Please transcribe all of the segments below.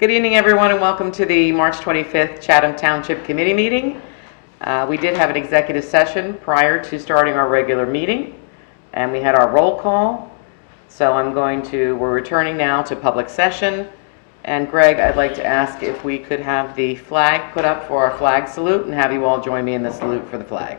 Good evening, everyone, and welcome to the March 25th Chatham Township Committee meeting. We did have an executive session prior to starting our regular meeting, and we had our roll call. So we're returning now to public session. And Greg, I'd like to ask if we could have the flag put up for our flag salute and have you all join me in the salute for the flag.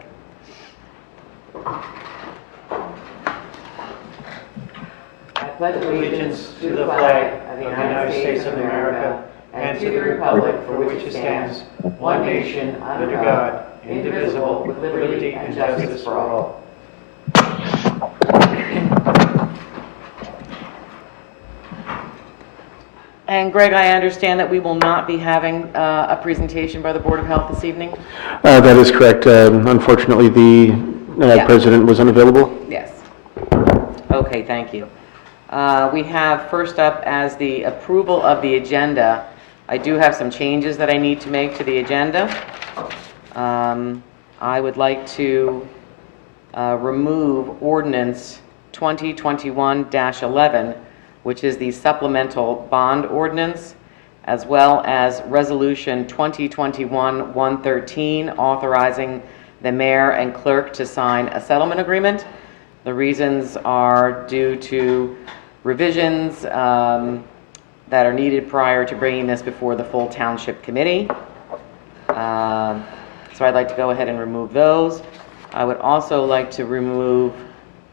I pledge allegiance to the flag of the United States of America and to the republic for which it stands, one nation, under God, indivisible, with liberty and justice for all. And Greg, I understand that we will not be having a presentation by the Board of Health this evening? That is correct. Unfortunately, the president was unavailable. Yes. Okay, thank you. We have first up as the approval of the agenda. I do have some changes that I need to make to the agenda. I would like to remove ordinance 2021-11, which is the supplemental bond ordinance, as well as resolution 2021-113, authorizing the mayor and clerk to sign a settlement agreement. The reasons are due to revisions that are needed prior to bringing this before the full township committee. So I'd like to go ahead and remove those. I would also like to remove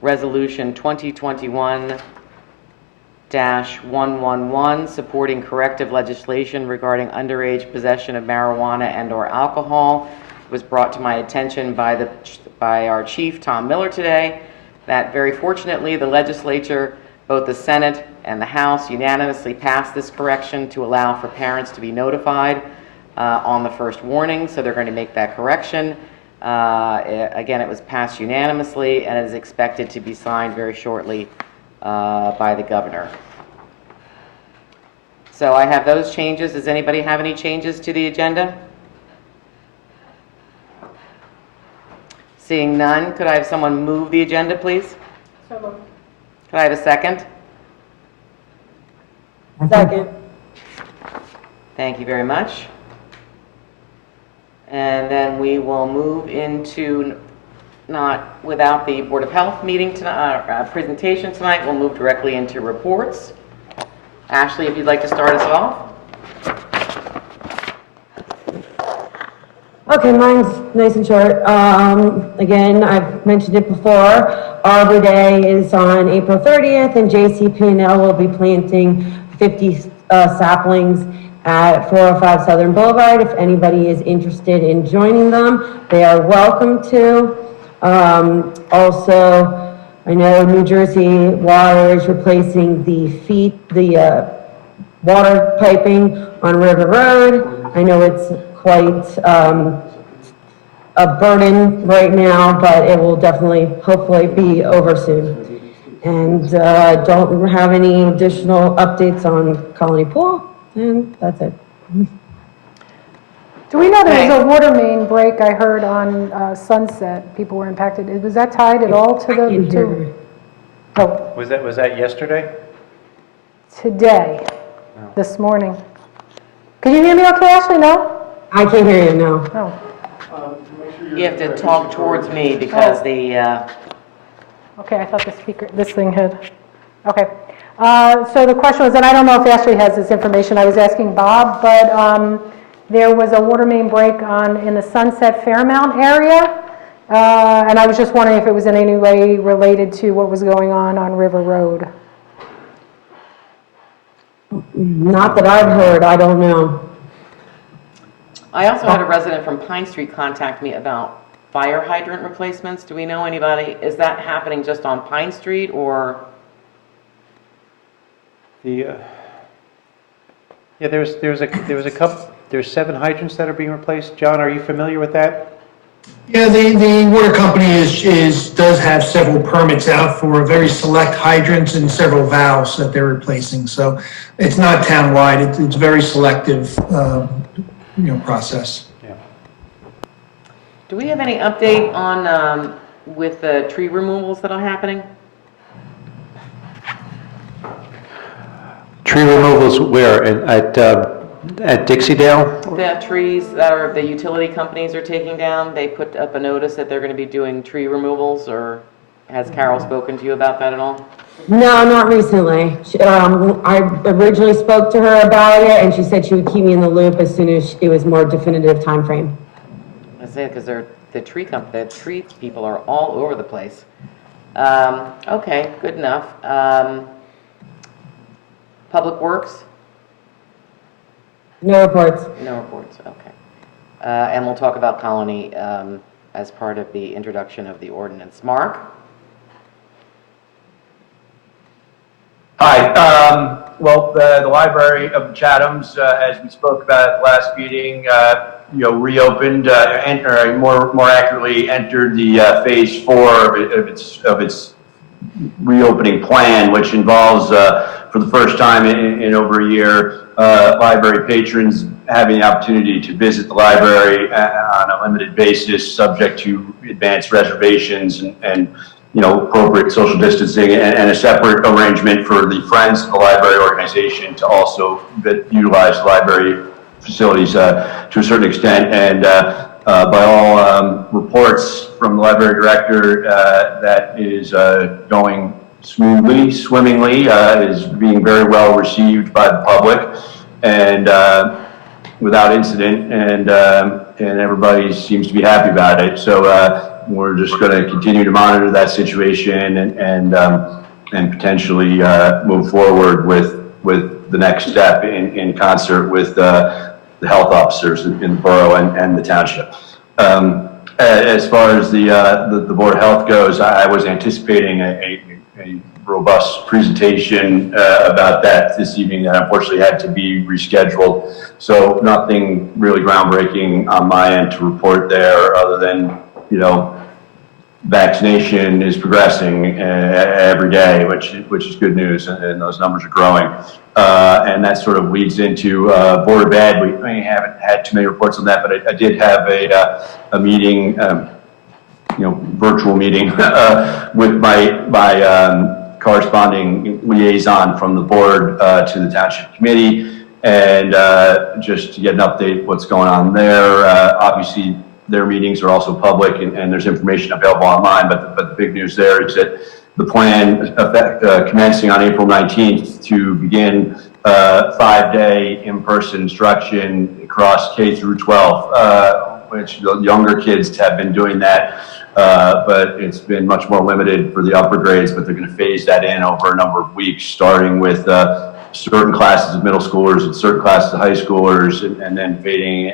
resolution 2021-111, supporting corrective legislation regarding underage possession of marijuana and/or alcohol. It was brought to my attention by our chief, Tom Miller, today, that very fortunately the legislature, both the Senate and the House, unanimously passed this correction to allow for parents to be notified on the first warning, so they're going to make that correction. Again, it was passed unanimously and is expected to be signed very shortly by the governor. So I have those changes. Does anybody have any changes to the agenda? Seeing none, could I have someone move the agenda, please? So moved. Could I have a second? Second. Thank you very much. And then we will move into, not without the Board of Health meeting tonight, presentation tonight, we'll move directly into reports. Ashley, if you'd like to start us off. Okay, mine's nice and short. Again, I've mentioned it before. Arbor Day is on April 30th, and JCP&L will be planting 50 saplings at 405 Southern Boulevard. If anybody is interested in joining them, they are welcome to. Also, I know New Jersey Water is replacing the water piping on River Road. I know it's quite a burden right now, but it will definitely, hopefully, be over soon. And don't have any additional updates on Colony Pool, and that's it. Do we know there was a water main break I heard on Sunset? People were impacted. Was that tied at all to the? Oh, Was that yesterday? today, this morning. Can you hear me okay, Ashley? No? I can't hear you now. Oh. You have to talk towards me because Okay, I thought this thing had, okay. So the question was, and I don't know if Ashley has this information, I was asking Bob, but there was a water main break in the Sunset Fairmount area, and I was just wondering if it was in any way related to what was going on River Road. Not that I've heard, I don't know. I also had a resident from Pine Street contact me about fire hydrant replacements. Do we know anybody? Is that happening just on Pine Street or? There's a couple. There's 7 hydrants that are being replaced. John, are you familiar with that? Yeah, the water company does have several permits out for very select hydrants and several valves that they're replacing. So it's not townwide. It's very selective, process. Yeah. Do we have any update on with the tree removals that are happening? Tree removals where? At At Dixie Dale? The trees that are, the utility companies are taking down, they put up a notice that they're going to be doing tree removals, or has Carol spoken to you about that at all? No, not recently. I originally spoke to her about it, and she said she would keep me in the loop as soon as it was more definitive time frame. I say, because the tree people are all over the place. Okay, good enough. Public Works? No reports. No reports, okay. And we'll talk about Colony as part of the introduction of the ordinance. Mark? Hi. Well, the Library of Chathams, as we spoke about at the last meeting, reopened, or more accurately, entered the phase 4 of its reopening plan, which involves, for the first time in over a year, library patrons having the opportunity to visit the library on a limited basis, subject to advanced reservations and appropriate social distancing, and a separate arrangement for the Friends of the Library organization to also utilize the library facilities to a certain extent. And by all reports from the library director, that is going smoothly, swimmingly, is being very well received by the public, and without incident, and everybody seems to be happy about it. So we're just going to continue to monitor that situation and potentially move forward with the next step in concert with the health officers in the borough and the township. As far as the Board of Health goes, I was anticipating a robust presentation about that this evening that unfortunately had to be rescheduled. So nothing really groundbreaking on my end to report there, other than, vaccination is progressing every day, which is good news, and those numbers are growing. And that sort of leads into Board of Ed. We haven't had too many reports on that, but I did have a meeting, virtual meeting with my corresponding liaison from the board to the Township Committee, and just to get an update what's going on there. Obviously, their meetings are also public, and there's information available online, but the big news there is that the plan commencing on April 19th to begin 5-day in-person instruction across K through 12, which the younger kids have been doing that, but it's been much more limited for the upper grades, but they're going to phase that in over a number of weeks, starting with certain classes of middle schoolers and certain classes of high schoolers, and then fading.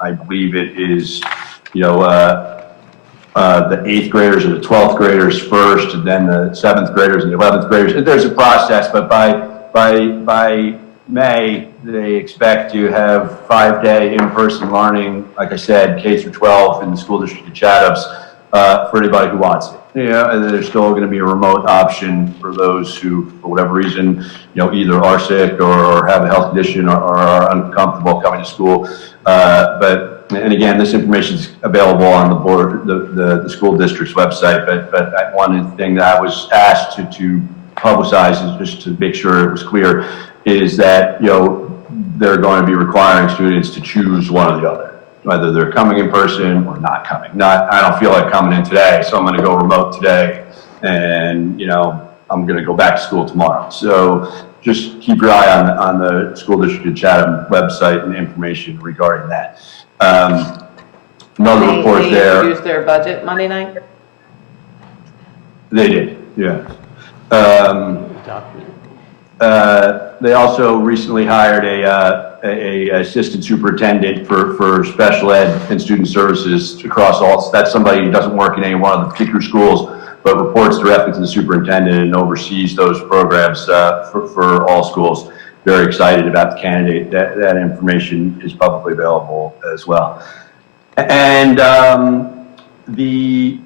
I believe it is, the 8th graders and the 12th graders first, and then the 7th graders and the 11th graders. There's a process, but by May, they expect to have 5-day in-person learning, like I said, K through 12 in the school district of Chathams, for anybody who wants it. And there's still going to be a remote option for those who, for whatever reason, either are sick or have a health condition or are uncomfortable coming to school. And again, this information is available on the board, the school district's website. But one thing that I was asked to publicize, is just to make sure it was clear, is that they're going to be requiring students to choose one or the other, whether they're coming in person or not coming. I don't feel like coming in today, so I'm going to go remote today, and I'm going to go back to school tomorrow. So just keep your eye on the School District of Chatham website and information regarding that. Another report They there. introduced their budget Monday night? They did, yeah. They also recently hired a assistant superintendent for special ed and student services across all. That's somebody who doesn't work in any one of the particular schools, but reports directly to the superintendent and oversees those programs for all schools. Very excited about the candidate. That information is publicly available as well. And the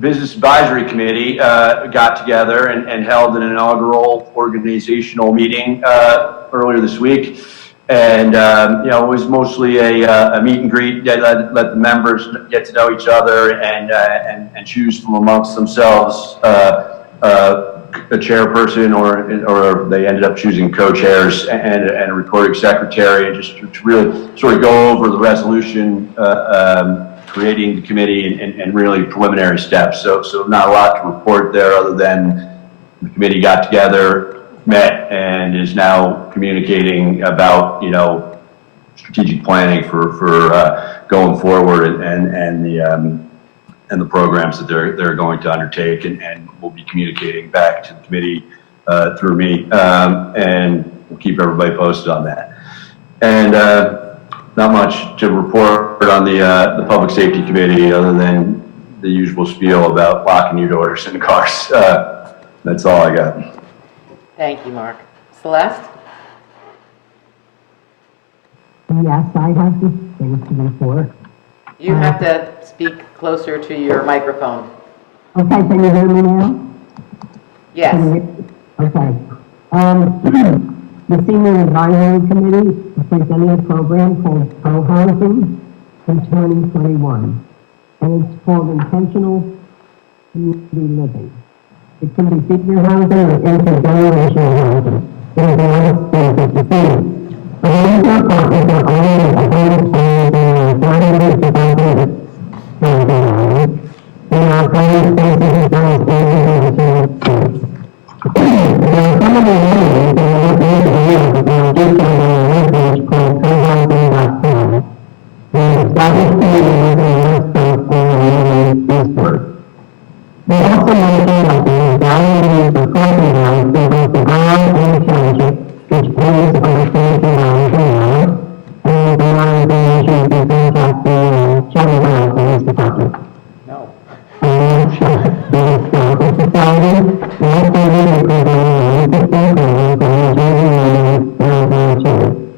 Business Advisory Committee got together and held an inaugural organizational meeting earlier this week. And, it was mostly a meet and greet, let the members get to know each other and choose from amongst themselves a chairperson, or they ended up choosing co-chairs and a recording secretary, and just to really sort of go over the resolution, creating the committee and really preliminary steps. So not a lot to report there other than the committee got together, met, and is now communicating about, strategic planning for going forward and the programs that they're going to undertake, and will be communicating back to the committee through me, and we'll keep everybody posted on that. And not much to report on the Public Safety Committee other than the usual spiel about locking your doors in cars. That's all I got. Thank you, Mark. Celeste? Yes, I have some things to report. You have to speak closer to your microphone. Okay, can you hear me now? Yes. Okay. The Senior Advisory Committee is presenting a program called Co-Housing in 2021, and it's called Intentional Community Living. It can be senior housing or intergenerational housing. There's a lot of things to see. The major apartments are already available in 400 developments. There are private spaces as well as individual spaces. There are some of the areas that are not made available that are detailed on a webpage called cohousing.com. The established community living website for the eastward. They also mention that there is value for property rights in both the borough and the township, which pays over $20 an hour, and the borough information is contacting Charlie Brown Police Department. No. And the Historical Society, the SAV program, the program for New Jersey and New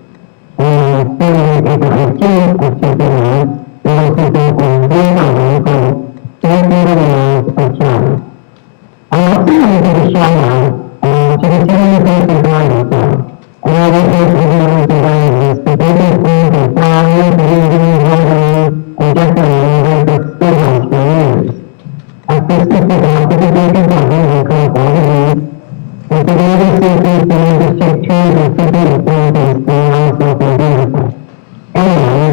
and Sunday, April 18th at 2 p.m., they will present a new program of Charlie. I also want to give a shout out to the Senior Person Guidance Center. And I want to thank everyone for guiding us for business plans and flowers, reading, writing, and decorating the schoolhouse for years. Our Christmas is out to the vacant buildings across all the years. And today we simply plan to take turns and simply plans and schoolhouse looking beautiful. Anyway,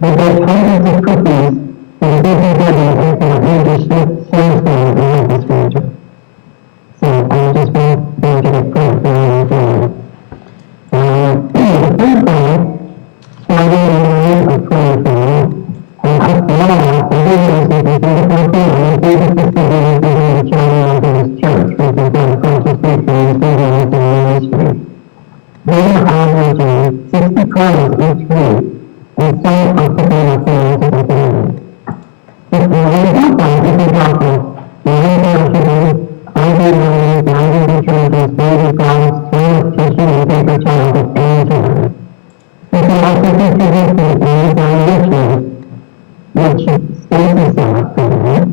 we baked hundreds of cookies for the busy building and for English Thursday in this region. So I just want them to get credit for everything. The third plan, starting in May of 2020, and up now, the videos that we did about the and David Christopher within the Charlie Methodist Church, which is on Francis Street and Stadium in Main Street. They are averaging 60 cars each week, and some are picking up fans at the community. If you want to help them, this is helpful. The township $90 detergents, baby products, toilet tissue, and paper towels at any time. You can also contribute to Amazon Richmond, which Stacy set up for them,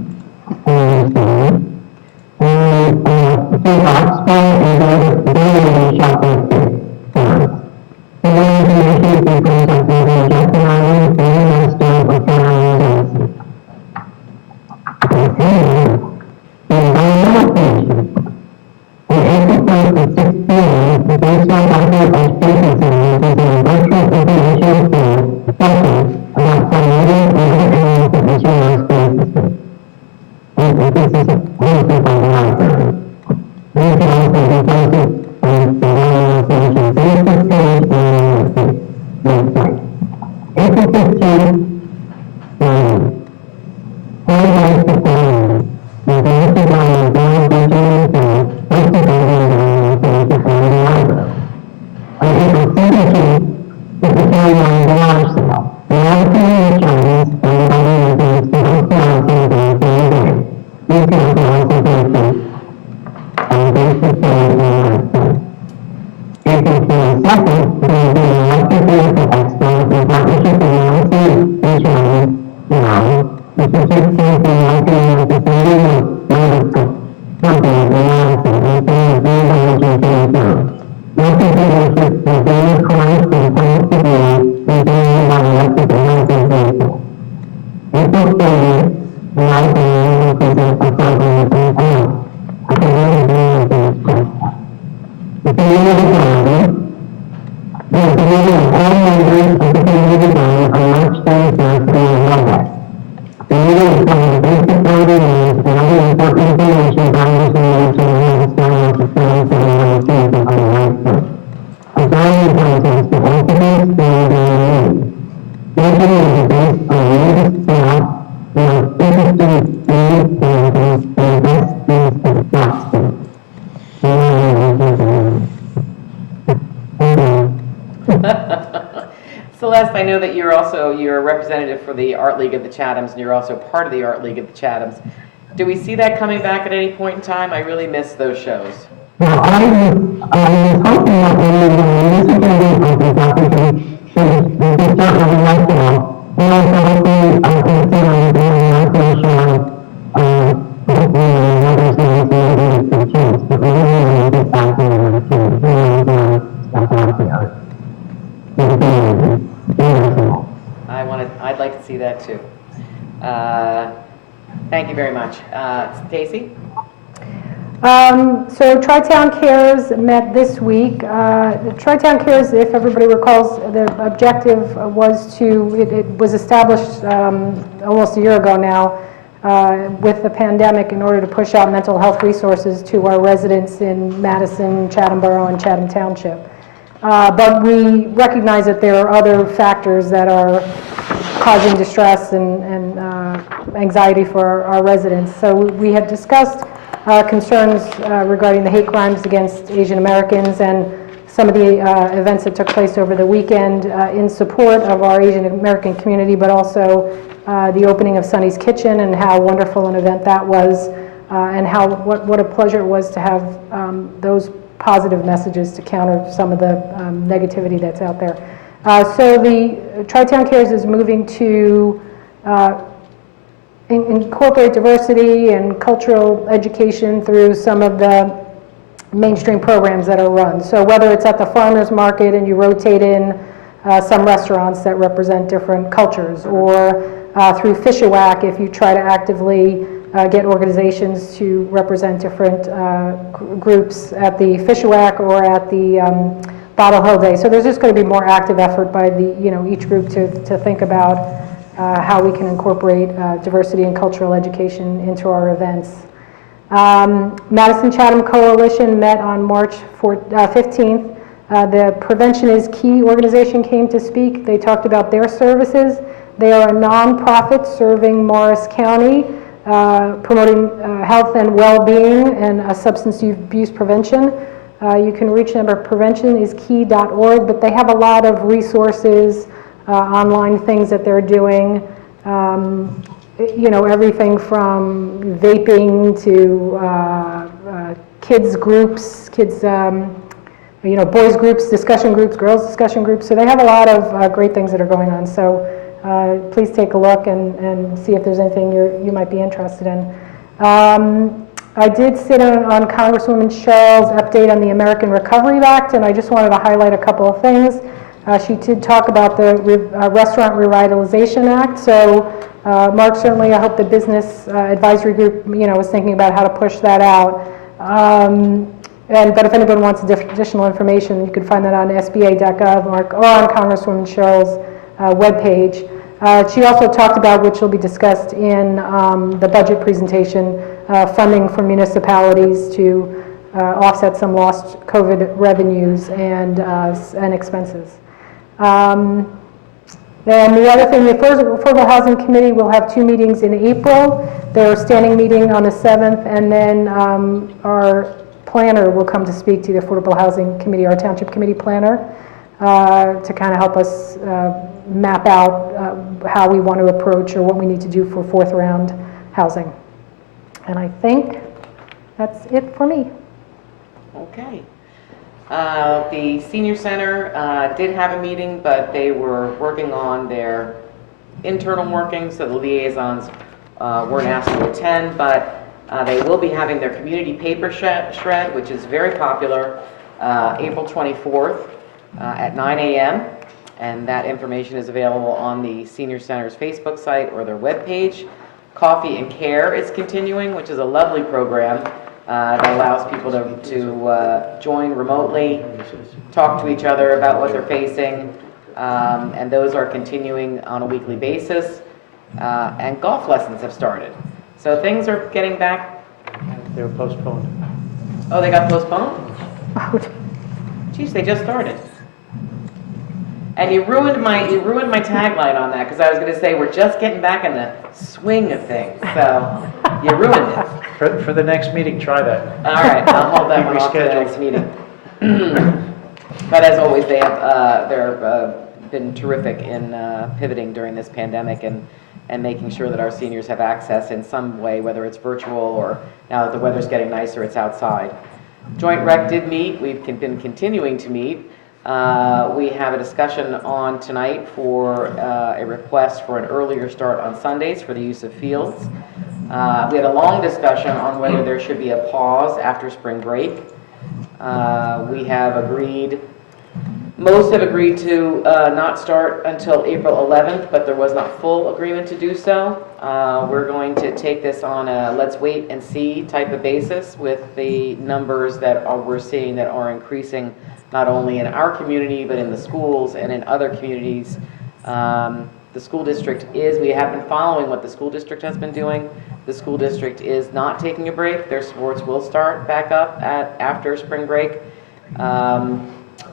and through Oxford and their shopping stores. For more information, you can contact either Justin Island, David Master, or Caroline Johnson. The Environmental Commission. On April 1st at 6 p.m., the Baseline Outdoor Education Center is an virtual information session about promoting and other areas of visualized spaces. And this is hosted by the library. These can also be posted on the Organization Facebook page and the website. April 15th, Paradise Performance. The Director by Brian Benjamin Phillips, hosted by the Organization for the Library. On April 17th, is the Caroline Garage Sale. The Library Chinese and the Library Residents to host the housing the same day. Details are also posted on the Facebook page and the website. April 22nd, there will be an electric vehicle expo in partnership with Nancy Insurance Now, which will take place in the company, the Madison, and some of the energy downtown. Local dealerships will gain cars from point to view and bring by electric housing vehicles. April 30th, the library will present a program of I can really Celeste, I know that you're a representative for the Art League of the Chathams, and you're also part of the Art League of the Chathams. Do we see that coming back at any point in time? I really miss those shows. Well, I was hoping that when the municipal opens up, we can start having lights on. And also hopefully, I consider doing an outdoor show, hopefully others know maybe some chance, but we really want to get back into the team. We want to stuff out there. I'd like to see that too. Thank you very much. Stacy? So Tri-Town Cares met this week. Tri-Town Cares, if everybody recalls, the objective was it was established almost a year ago now with the pandemic in order to push out mental health resources to our residents in Madison, Chatham Borough, and Chatham Township. But we recognize that there are other factors that are causing distress and anxiety for our residents. So we had discussed concerns regarding the hate crimes against Asian Americans and some of the events that took place over the weekend in support of our Asian American community, but also the opening of Sonny's Kitchen and how wonderful an event that was, and what a pleasure it was to have those positive messages to counter some of the negativity that's out there. So the Tri-Town Cares is moving to incorporate diversity and cultural education through some of the mainstream programs that are run. So whether it's at the farmers market and you rotate in some restaurants that represent different cultures, or through Fish-A-Whack if you try to actively get organizations to represent different groups at the Fish-A-Whack or at the Bottle Hill Day. So there's just going to be more active effort by each group to think about how we can incorporate diversity and cultural education into our events. Madison Chatham Coalition met on March 15th. The Prevention is Key organization came to speak. They talked about their services. They are a nonprofit serving Morris County, promoting health and well-being and substance abuse prevention. You can reach them at preventioniskey.org, but they have a lot of resources, online things that they're doing, everything from vaping to kids groups, boys groups, discussion groups, girls discussion groups. So they have a lot of great things that are going on. So please take a look and see if there's anything you might be interested in. I did sit on Congresswoman Sherrill's update on the American Recovery Act, and I just wanted to highlight a couple of things. She did talk about the Restaurant Revitalization Act. So, Mark, certainly I hope the Business Advisory Group, is thinking about how to push that out. But if anyone wants additional information, you can find that on sba.gov or on Congresswoman Sherrill's webpage. She also talked about, which will be discussed in the budget presentation, funding for municipalities to offset some lost COVID revenues and expenses. And the other thing, the Affordable Housing Committee will have 2 meetings in April. Their standing meeting on the 7th, and then our planner will come to speak to the Affordable Housing Committee, our Township Committee planner, to kind of help us map out how we want to approach or what we need to do for 4th round housing. And I think that's it for me. Okay. The Senior Center did have a meeting, but they were working on their internal workings, so the liaisons weren't asked to attend, but they will be having their community paper shred, which is very popular, April 24th at 9 a.m., and that information is available on the Senior Center's Facebook site or their webpage. Coffee and Care is continuing, which is a lovely program that allows people to join remotely, talk to each other about what they're facing, and those are continuing on a weekly basis. And golf lessons have started. So things are getting back. They were postponed. Oh, they got postponed? Geez, they just started. And you ruined my tagline on that, because I was going to say we're just getting back in the swing of things. So you ruined it. For the next meeting, try that. All right, I'll hold that one off to the next meeting. But as always, they have their been terrific in pivoting during this pandemic and making sure that our seniors have access in some way, whether it's virtual or now that the weather's getting nicer, it's outside. Joint Rec did meet. We've been continuing to meet. We have a discussion on tonight for a request for an earlier start on Sundays for the use of fields. We had a long discussion on whether there should be a pause after spring break. We have agreed, most have agreed to not start until April 11th, but there was not full agreement to do so. We're going to take this on a let's wait and see type of basis with the numbers that we're seeing that are increasing not only in our community but in the schools and in other communities. The school district we have been following what the school district has been doing. The school district is not taking a break. Their sports will start back up after spring break,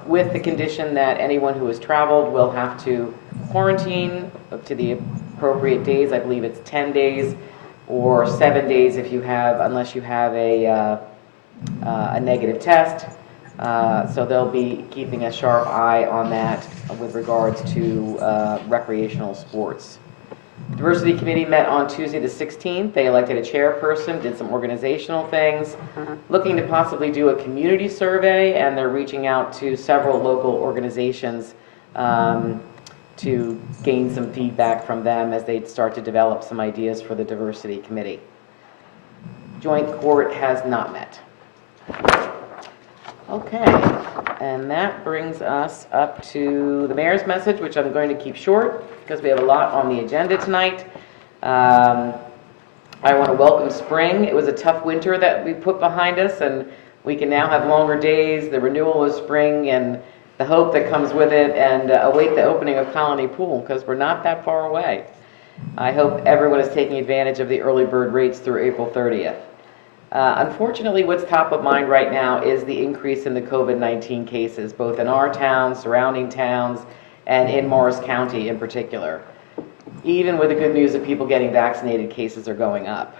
with the condition that anyone who has traveled will have to quarantine up to the appropriate days. I believe it's 10 days or 7 days unless you have a negative test. So they'll be keeping a sharp eye on that with regards to recreational sports. Diversity Committee met on Tuesday the 16th. They elected a chairperson, did some organizational things, looking to possibly do a community survey, and they're reaching out to several local organizations to gain some feedback from them as they start to develop some ideas for the Diversity Committee. Joint Court has not met. Okay, and that brings us up to the mayor's message, which I'm going to keep short because we have a lot on the agenda tonight. I want to welcome spring. It was a tough winter that we put behind us, and we can now have longer days, the renewal of spring, and the hope that comes with it, and await the opening of Colony Pool because we're not that far away. I hope everyone is taking advantage of the early bird rates through April 30th. Unfortunately, what's top of mind right now is the increase in the COVID-19 cases, both in our town, surrounding towns, and in Morris County in particular. Even with the good news of people getting vaccinated, cases are going up.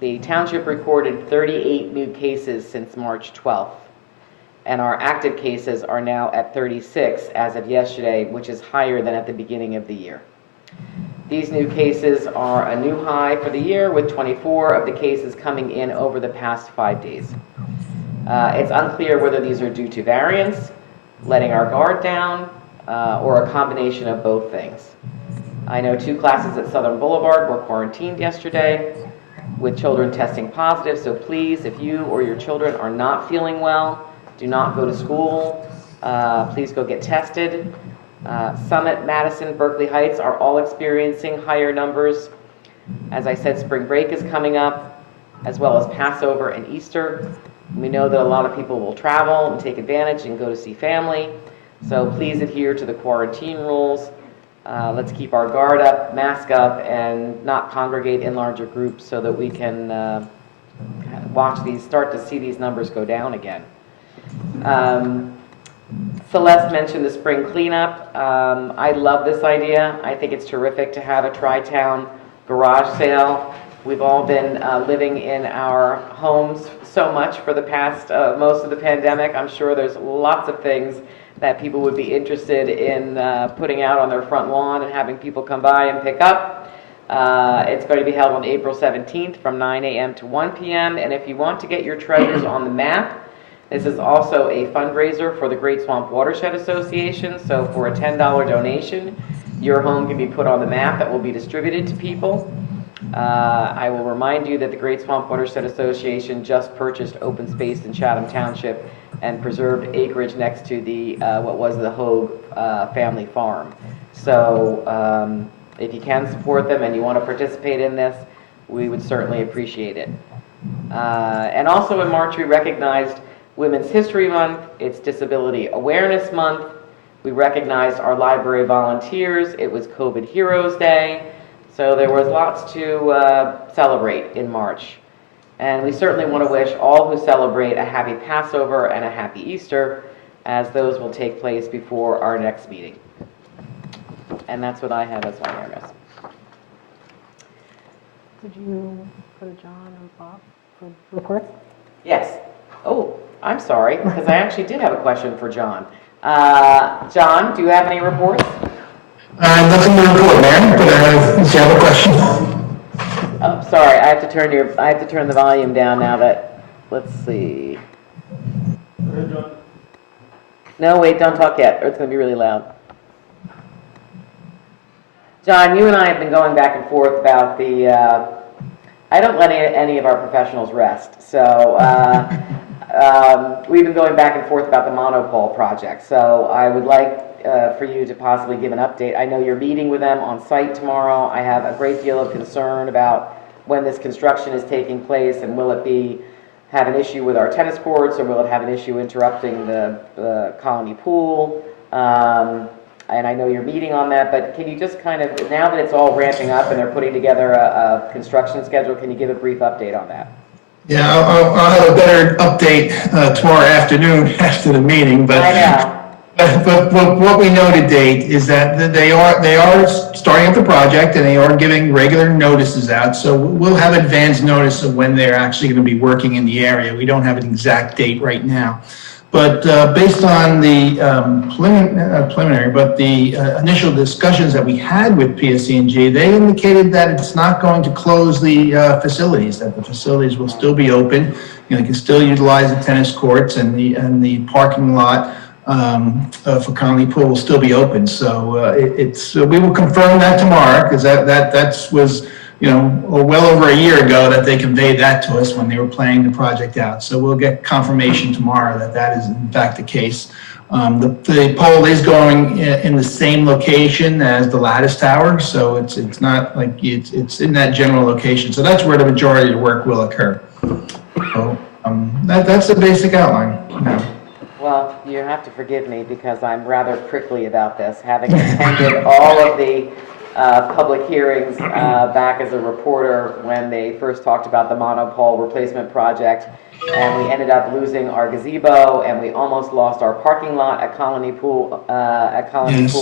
The township recorded 38 new cases since March 12th, and our active cases are now at 36 as of yesterday, which is higher than at the beginning of the year. These new cases are a new high for the year, with 24 of the cases coming in over the past 5 days. It's unclear whether these are due to variants, letting our guard down, or a combination of both things. I know 2 classes at Southern Boulevard were quarantined yesterday with children testing positive, so please, if you or your children are not feeling well, do not go to school. Please go get tested. Summit, Madison, Berkeley Heights are all experiencing higher numbers. As I said, spring break is coming up, as well as Passover and Easter. We know that a lot of people will travel and take advantage and go to see family. So please adhere to the quarantine rules. Let's keep our guard up, mask up, and not congregate in larger groups so that we can start to see these numbers go down again. Celeste mentioned the spring cleanup. I love this idea. I think it's terrific to have a tri-town garage sale. We've all been living in our homes so much for the past, most of the pandemic. I'm sure there's lots of things that people would be interested in putting out on their front lawn and having people come by and pick up. It's going to be held on April 17th from 9 a.m. to 1 p.m. And if you want to get your treasures on the map, this is also a fundraiser for the Great Swamp Watershed Association. So for a $10 donation, your home can be put on the map that will be distributed to people. I will remind you that the Great Swamp Watershed Association just purchased open space in Chatham Township and preserved acreage next to the what was the Hogue family farm. So if you can support them and you want to participate in this, we would certainly appreciate it. And also in March, we recognized Women's History Month. It's Disability Awareness Month. We recognized our library volunteers. It was COVID Heroes Day. So there was lots to celebrate in March. And we certainly want to wish all who celebrate a happy Passover and a happy Easter, as those will take place before our next meeting. And that's what I have as my awareness. Did you go to John or Bob for reports? Yes. Oh, I'm sorry, because I actually did have a question for John. John, do you have any reports? Nothing to report, Mayor, but if you have a question. Oh, sorry, I have to turn the volume down now that, let's see. No, wait, don't talk yet, or it's gonna be really loud. John, you and I have been going back and forth about the, I don't let any of our professionals rest, so, we've been going back and forth about the monopole project, so I would like for you to possibly give an update. I know you're meeting with them on site tomorrow. I have a great deal of concern about when this construction is taking place, and will it have an issue with our tennis courts, or will it have an issue interrupting the colony pool? And I know you're meeting on that, but can you just kind of, now that it's all ramping up and they're putting together a construction schedule, can you give a brief update on that? Yeah, I'll have a better update tomorrow afternoon after the meeting, but. I know. But what we know to date is that they are starting up the project, and they are giving regular notices out. So we'll have advance notice of when they're actually going to be working in the area. We don't have an exact date right now. But based on the preliminary, but the initial discussions that we had with PSE&G, they indicated that it's not going to close the facilities, that the facilities will still be open. You know, they can still utilize the tennis courts, and the parking lot for Conley Pool will still be open. So we will confirm that tomorrow, because that was, you know, well over a year ago that they conveyed that to us when they were planning the project out. So we'll get confirmation tomorrow that is in fact the case. The pole is going in the same location as the lattice tower, so it's not like it's in that general location. So that's where the majority of the work will occur. So that's the basic outline. Yeah. Well, you have to forgive me because I'm rather prickly about this, having attended all of the public hearings back as a reporter when they first talked about the monopole replacement project, and we ended up losing our gazebo, and we almost lost our parking lot at Colony Pool,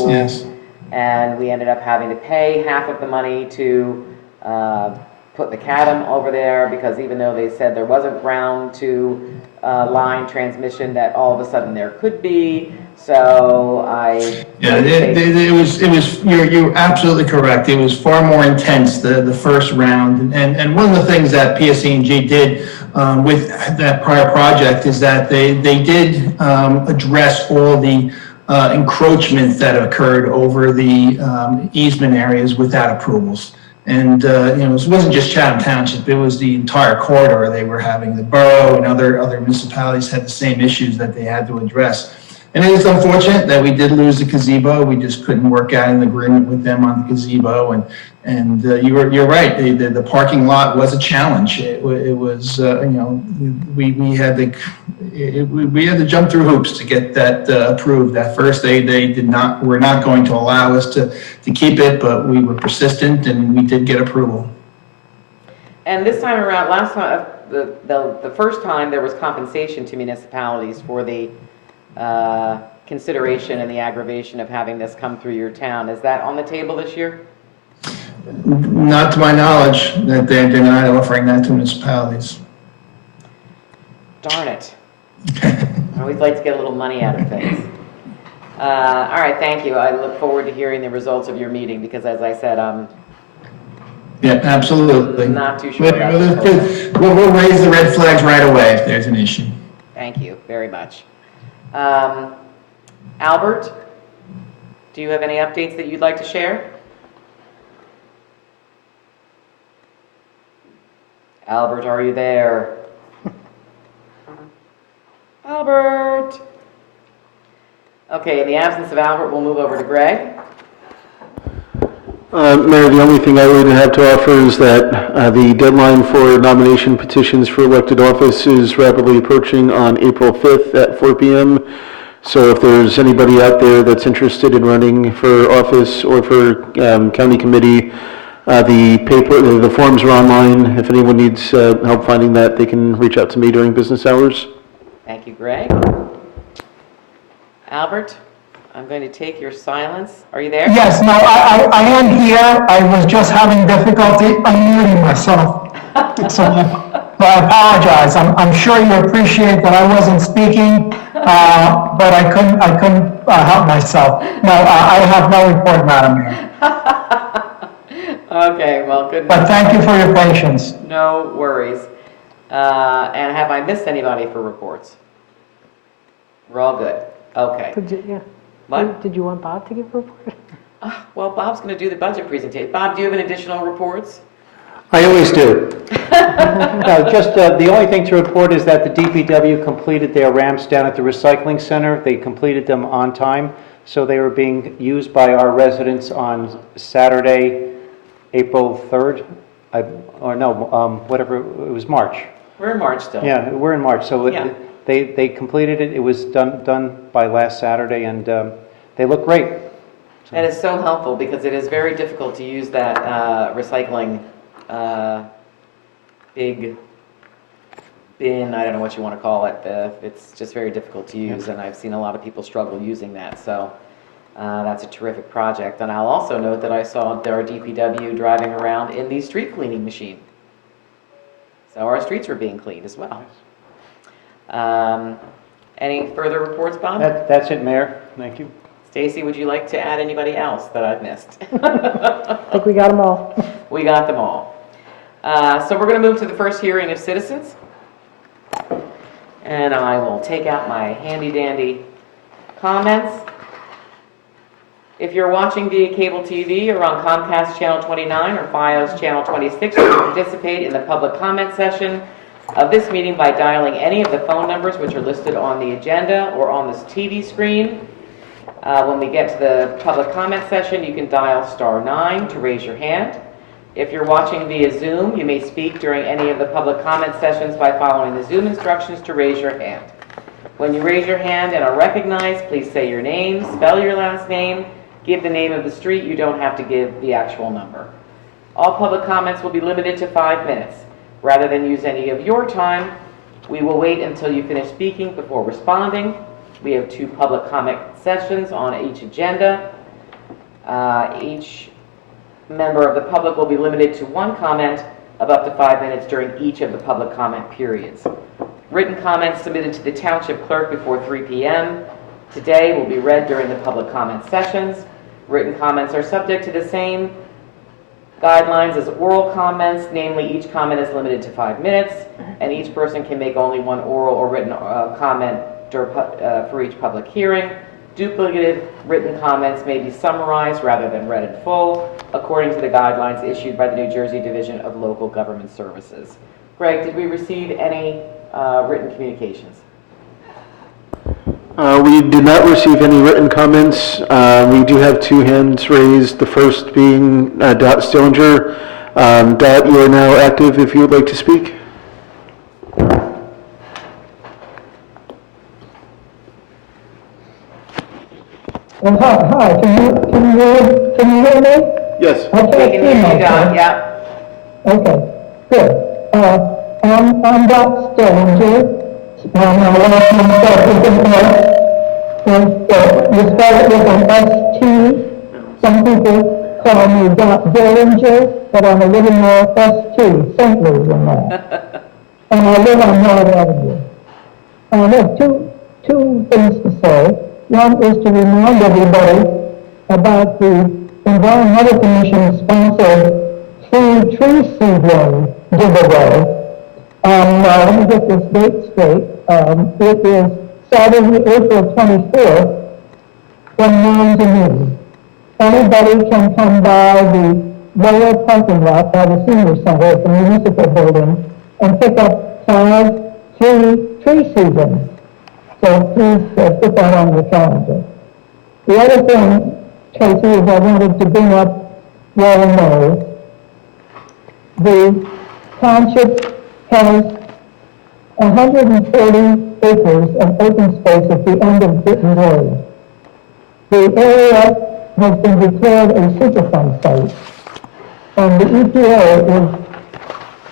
Yes. and we ended up having to pay half of the money to put the macadam over there, because even though they said there wasn't ground to line transmission, that all of a sudden there could be. So it was you're absolutely correct. It was far more intense the first round, and one of the things that PSE&G did with that prior project is that they did address all the encroachments that occurred over the easement areas without approvals. And, it wasn't just Chatham Township, it was the entire corridor they were having. The borough and other municipalities had the same issues that they had to address. And it is unfortunate that we did lose the gazebo. We just couldn't work out an agreement with them on the gazebo. And you're right, the parking lot was a challenge. It was, we had to jump through hoops to get that approved. At first, they were not going to allow us to keep it, but we were persistent and we did get approval. And this time around, last time, the first time, there was compensation to municipalities for the consideration and the aggravation of having this come through your town. Is that on the table this year? Not to my knowledge, that they're not offering that to municipalities. Darn it. I always like to get a little money out of things. All right, thank you. I look forward to hearing the results of your meeting, because as I said, Yeah, absolutely. Not too sure about this. We'll raise the red flags right away if there's an issue. Thank you very much. Albert, do you have any updates that you'd like to share? Albert, are you there? Albert! Okay, in the absence of Albert, we'll move over to Greg. Mayor, the only thing I would have to offer is that the deadline for nomination petitions for elected office is rapidly approaching on April 5th at 4 p.m. So if there's anybody out there that's interested in running for office or for county committee, the forms are online. If anyone needs help finding that, they can reach out to me during business hours. Thank you, Greg. Albert, I'm going to take your silence. Are you there? Yes, no, I am here. I was just having difficulty unmuting myself. So I apologize. I'm sure you appreciate that I wasn't speaking But I couldn't help myself. No, I have no report, Madam Mayor. Okay, well, good. But thank you for your patience. No worries. And have I missed anybody for reports? We're all good. Okay. What? Did you want Bob to give a report? Well, Bob's going to do the budget presentation. Bob, do you have any additional reports? I always do. No, just the only thing to report is that the DPW completed their ramps down at the recycling center. They completed them on time, so they were being used by our residents on Saturday, April 3rd, whatever, it was March. We're in March still. Yeah, we're in March, so Yeah. they completed it. It was done by last Saturday, and they look great. And it's so helpful because it is very difficult to use that recycling big bin, I don't know what you want to call it. It's just very difficult to use, and I've seen a lot of people struggle using that. So that's a terrific project. And I'll also note that I saw our DPW driving around in the street cleaning machine. So our streets are being cleaned as well. Any further reports, Bob? That's it, Mayor. Thank you. Stacy, would you like to add anybody else that I've missed? I think we got them all. We got them all. So we're going to move to the first hearing of citizens. And I will take out my handy-dandy comments. If you're watching via cable TV or on Comcast Channel 29 or FiOS Channel 26, you can participate in the public comment session of this meeting by dialing any of the phone numbers which are listed on the agenda or on this TV screen. When we get to the public comment session, you can dial *9 to raise your hand. If you're watching via Zoom, you may speak during any of the public comment sessions by following the Zoom instructions to raise your hand. When you raise your hand and are recognized, please say your name, spell your last name, give the name of the street. You don't have to give the actual number. All public comments will be limited to 5 minutes. Rather than use any of your time, we will wait until you finish speaking before responding. We have 2 public comment sessions on each agenda. Each member of the public will be limited to 1 comment of up to 5 minutes during each of the public comment periods. Written comments submitted to the Township Clerk before 3 p.m. today will be read during the public comment sessions. Written comments are subject to the same guidelines as oral comments, namely each comment is limited to 5 minutes, and each person can make only 1 oral or written comment for each public hearing. Duplicative written comments may be summarized rather than read in full, according to the guidelines issued by the New Jersey Division of Local Government Services. Greg, did we receive any written communications? We did not receive any written comments. We do have 2 hands raised, the first being Dot Stillinger. Dot, you are now active if you would like to speak. Well, hi, can you hear me? Yes. I We can't can see hear you, myself. Dot, yeah. Okay, good. I'm Dot Stillinger. My last name starts with an S. You spell it with an S-T. Some people call me Dot Dillinger, but I'm a little more S-T, saintly than that. And I live on North Avenue. I have two things to say. One is to remind everybody about the Environmental Commission-sponsored free tree seedling giveaway. Let me get this date straight. It is Saturday, April 24th, from 9 to noon. Anybody can come by the lower parking lot by the senior center at the municipal building and pick up 5 free tree seedlings. So please put that on your calendar. The other thing, Tracy, is I wanted to bring up Royal Knoll. The township has 140 acres of open space at the end of Britton Road. The area has been declared a Superfund site, and the EPA is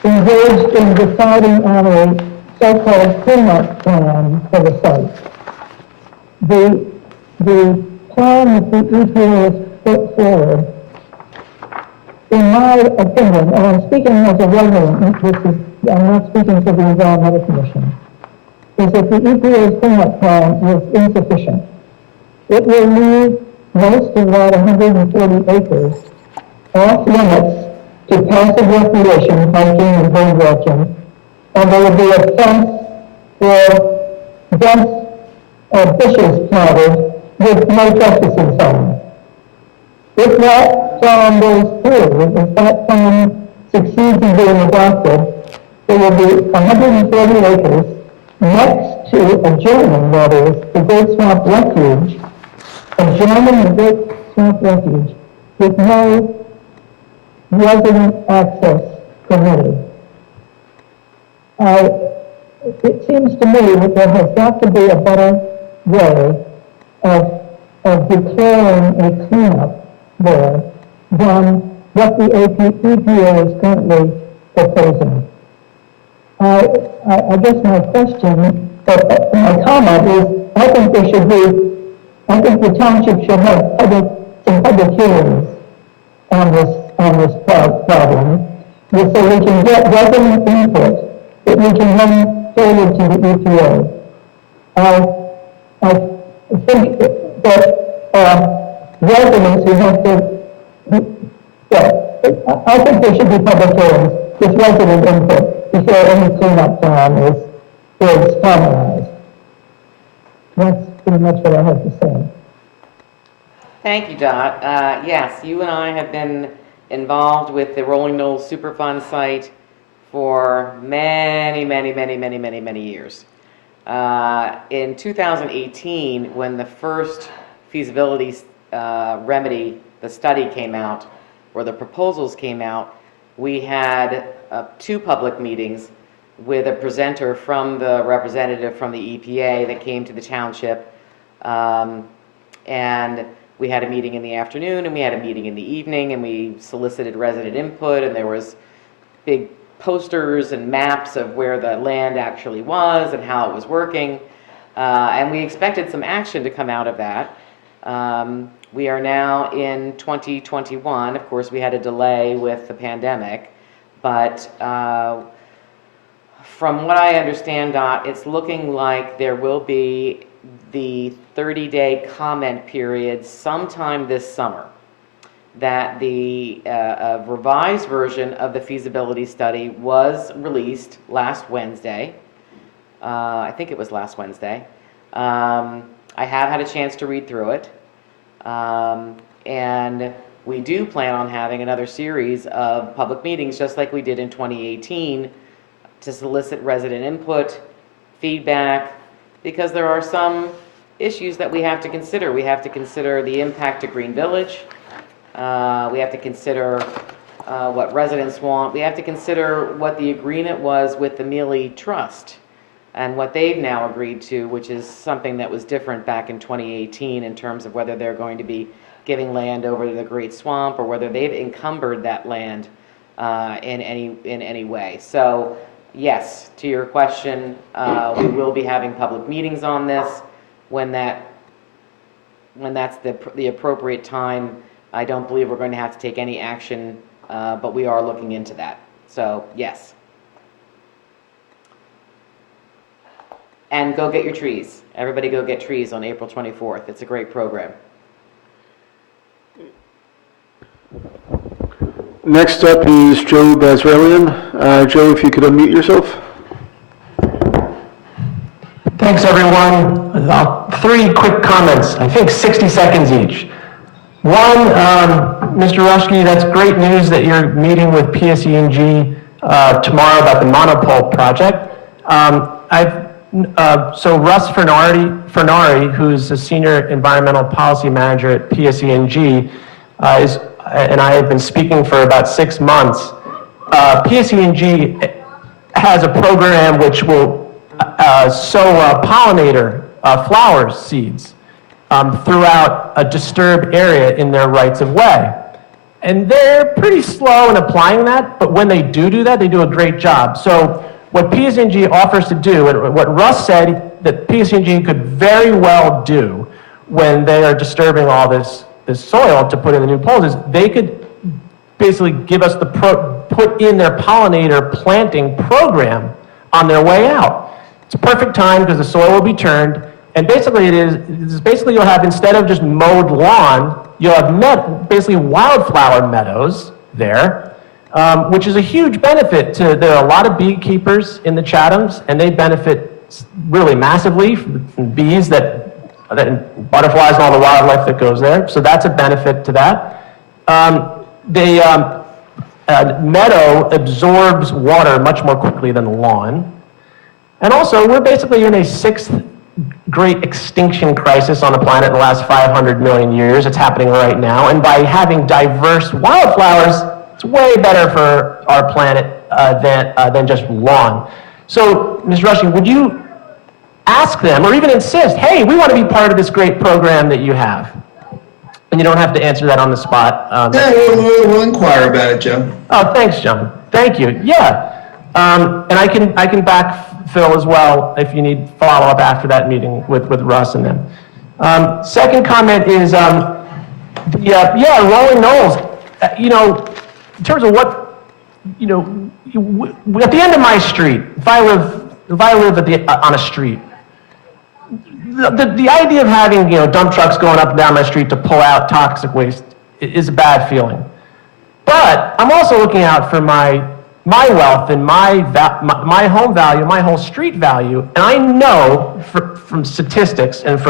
engaged in deciding on a so-called cleanup plan for the site. The plan that the EPA has put forward, in my opinion, and I'm speaking as a resident, I'm not speaking to the Environmental Commission, is that the EPA's cleanup plan is insufficient. It will leave most of that 140 acres off limits to passive recreation, hiking and bird watching, and there will be a fence for dense bushes planted with no trespassing sign. If that plan goes through, if that plan succeeds in being adopted, there will be 140 acres next to adjoining, that is, the Great Swamp Refuge, adjoining the Great Swamp Refuge with no resident access permitted. It seems to me that there has got to be a better way of declaring a cleanup there than what the EPA is currently proposing. I guess my question, my comment is, I think the township should have some public hearings on this problem, so we can get resident input that we can run forward to the EPA. I think that residents who have to, I think there should be public hearings with resident input before any cleanup plan is finalized. That's pretty much what I have to say. Thank you, Dot. Yes, you and I have been involved with the Rolling Knolls Superfund site for many years. In 2018, when the first feasibility remedy, the study came out, or the proposals came out, we had 2 public meetings with a presenter from the representative from the EPA that came to the township. And we had a meeting in the afternoon and we had a meeting in the evening, and we solicited resident input, and there was big posters and maps of where the land actually was and how it was working. And we expected some action to come out of that. We are now in 2021. Of course, we had a delay with the pandemic, but from what I understand, Dot, it's looking like there will be the 30-day comment period sometime this summer, that the revised version of the feasibility study was released last Wednesday. I think it was last Wednesday. I have had a chance to read through it. And we do plan on having another series of public meetings, just like we did in 2018, to solicit resident input, feedback, because there are some issues that we have to consider. We have to consider the impact to Green Village. We have to consider what residents want. We have to consider what the agreement was with the Mealy Trust and what they've now agreed to, which is something that was different back in 2018 in terms of whether they're going to be giving land over to the Great Swamp or whether they've encumbered that land in any way. So yes, to your question, we will be having public meetings on this when that's the appropriate time. I don't believe we're going to have to take any action, but we are looking into that. So yes. And go get your trees. Everybody go get trees on April 24th. It's a great program. Next up is Joe Bazralian. Joe, if you could unmute yourself. Thanks, everyone. 3 quick comments, I think 60 seconds each. One, Mr. Rushke, that's great news that you're meeting with PSE&G tomorrow about the monopole project. So Russ Fernari, who's a senior environmental policy manager at PSE&G, and I have been speaking for about 6 months. PSE&G has a program which will sow pollinator flower seeds throughout a disturbed area in their rights of way. And they're pretty slow in applying that, but when they do that, they do a great job. So what PSE&G offers to do, and what Russ said that PSE&G could very well do when they are disturbing all this soil to put in the new poles, is they could basically give us put in their pollinator planting program on their way out. It's a perfect time because the soil will be turned, and basically basically you'll have, instead of just mowed lawn, you'll have basically wildflower meadows there, which is a huge benefit there are a lot of beekeepers in the Chathams, and they benefit really massively from bees and butterflies and all the wildlife that goes there. So that's a benefit to that. Meadow absorbs water much more quickly than lawn. And also, we're basically in a sixth great extinction crisis on the planet in the last 500 million years. It's happening right now. And by having diverse wildflowers, it's way better for our planet than just lawn. So, Ms. Rushing, would you ask them, or even insist, hey, we want to be part of this great program that you have? And you don't have to answer that on the spot. Yeah, we'll inquire about it, Joe. Oh, thanks, John. Thank you. Yeah. And I can backfill as well if you need follow-up after that meeting with Russ and them. Second comment is, Rolling Knolls, in terms of what, at the end of my street, if I live on a street, the idea of having, dump trucks going up and down my street to pull out toxic waste is a bad feeling. But I'm also looking out for my wealth and my home value, my whole street value, and I know from statistics and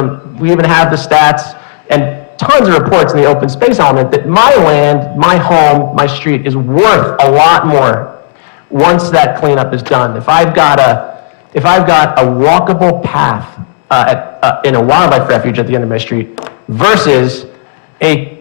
we even have the stats and tons of reports in the open space element that my land, my home, my street is worth a lot more once that cleanup is done. If I've got a walkable path in a wildlife refuge at the end of my street versus a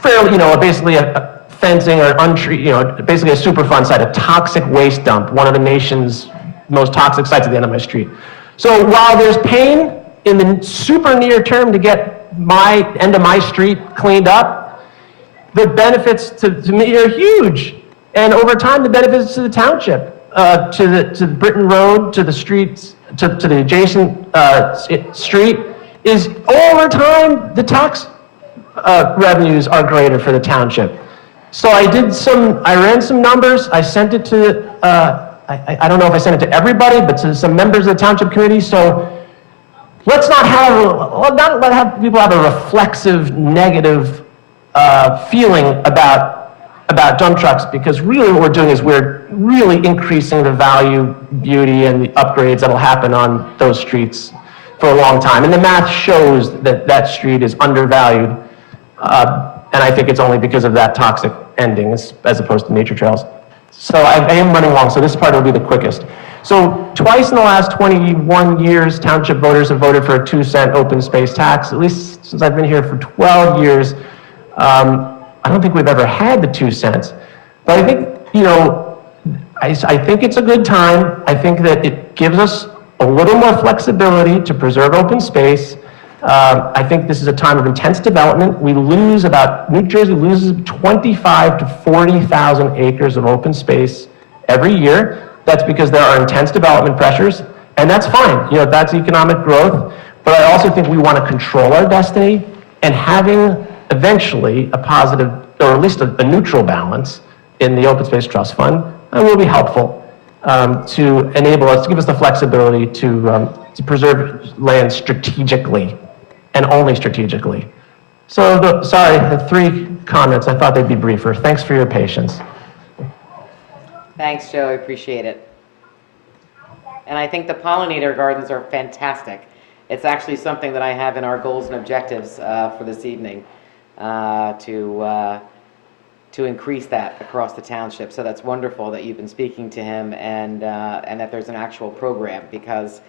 fairly, basically a fencing or untreated, basically a Superfund site, a toxic waste dump, one of the nation's most toxic sites at the end of my street. So while there's pain in the super near term to get my end of my street cleaned up, the benefits to me are huge. And over time, the benefits to the township, to the Britain Road, to the streets, to the adjacent street, is over time, the tax revenues are greater for the township. So I ran some numbers, I sent it to, I don't know if I sent it to everybody, but to some members of the township committee. So let's not have people have a reflexive, negative feeling about dump trucks, because really what we're doing is we're really increasing the value, beauty, and the upgrades that'll happen on those streets for a long time. And the math shows that street is undervalued, and I think it's only because of that toxic ending as opposed to nature trails. So I am running long, so this part will be the quickest. So twice in the last 21 years, township voters have voted for a 2-cent open space tax. At least since I've been here for 12 years, I don't think we've ever had the 2 cents. But I think, I think it's a good time. I think that it gives us a little more flexibility to preserve open space. I think this is a time of intense development. New Jersey loses 25 to 40,000 acres of open space every year. That's because there are intense development pressures, and that's fine. That's economic growth. But I also think we want to control our destiny, and having eventually a positive, or at least a neutral balance in the Open Space Trust Fund will be helpful to enable us, to give us the flexibility to preserve land strategically and only strategically. So, the 3 comments, I thought they'd be briefer. Thanks for your patience. Thanks, Joe, I appreciate it. And I think the pollinator gardens are fantastic. It's actually something that I have in our goals and objectives for this evening, to increase that across the township. So that's wonderful that you've been speaking to him, and that there's an actual program, because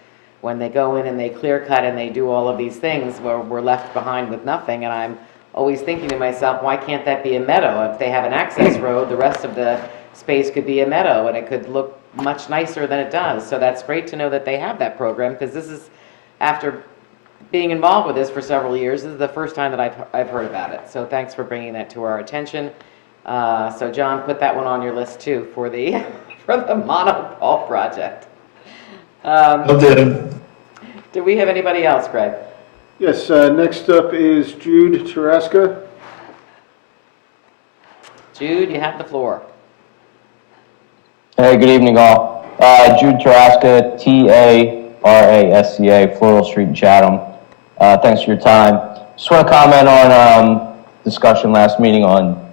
when they go in and they clear cut and they do all of these things, we're left behind with nothing. And I'm always thinking to myself, why can't that be a meadow? If they have an access road, the rest of the space could be a meadow, and it could look much nicer than it does. So that's great to know that they have that program, because this is, after being involved with this for several years, this is the first time that I've heard about it. So thanks for bringing that to our attention. So John, put that one on your list too for the monopole project. Will do. Do we have anybody else, Greg? Yes, next up is Jude Taraska. Jude, you have the floor. Hey, good evening, all. Jude Taraska, Tarasca, Floral Street in Chatham. Thanks for your time. Just want to comment on discussion last meeting on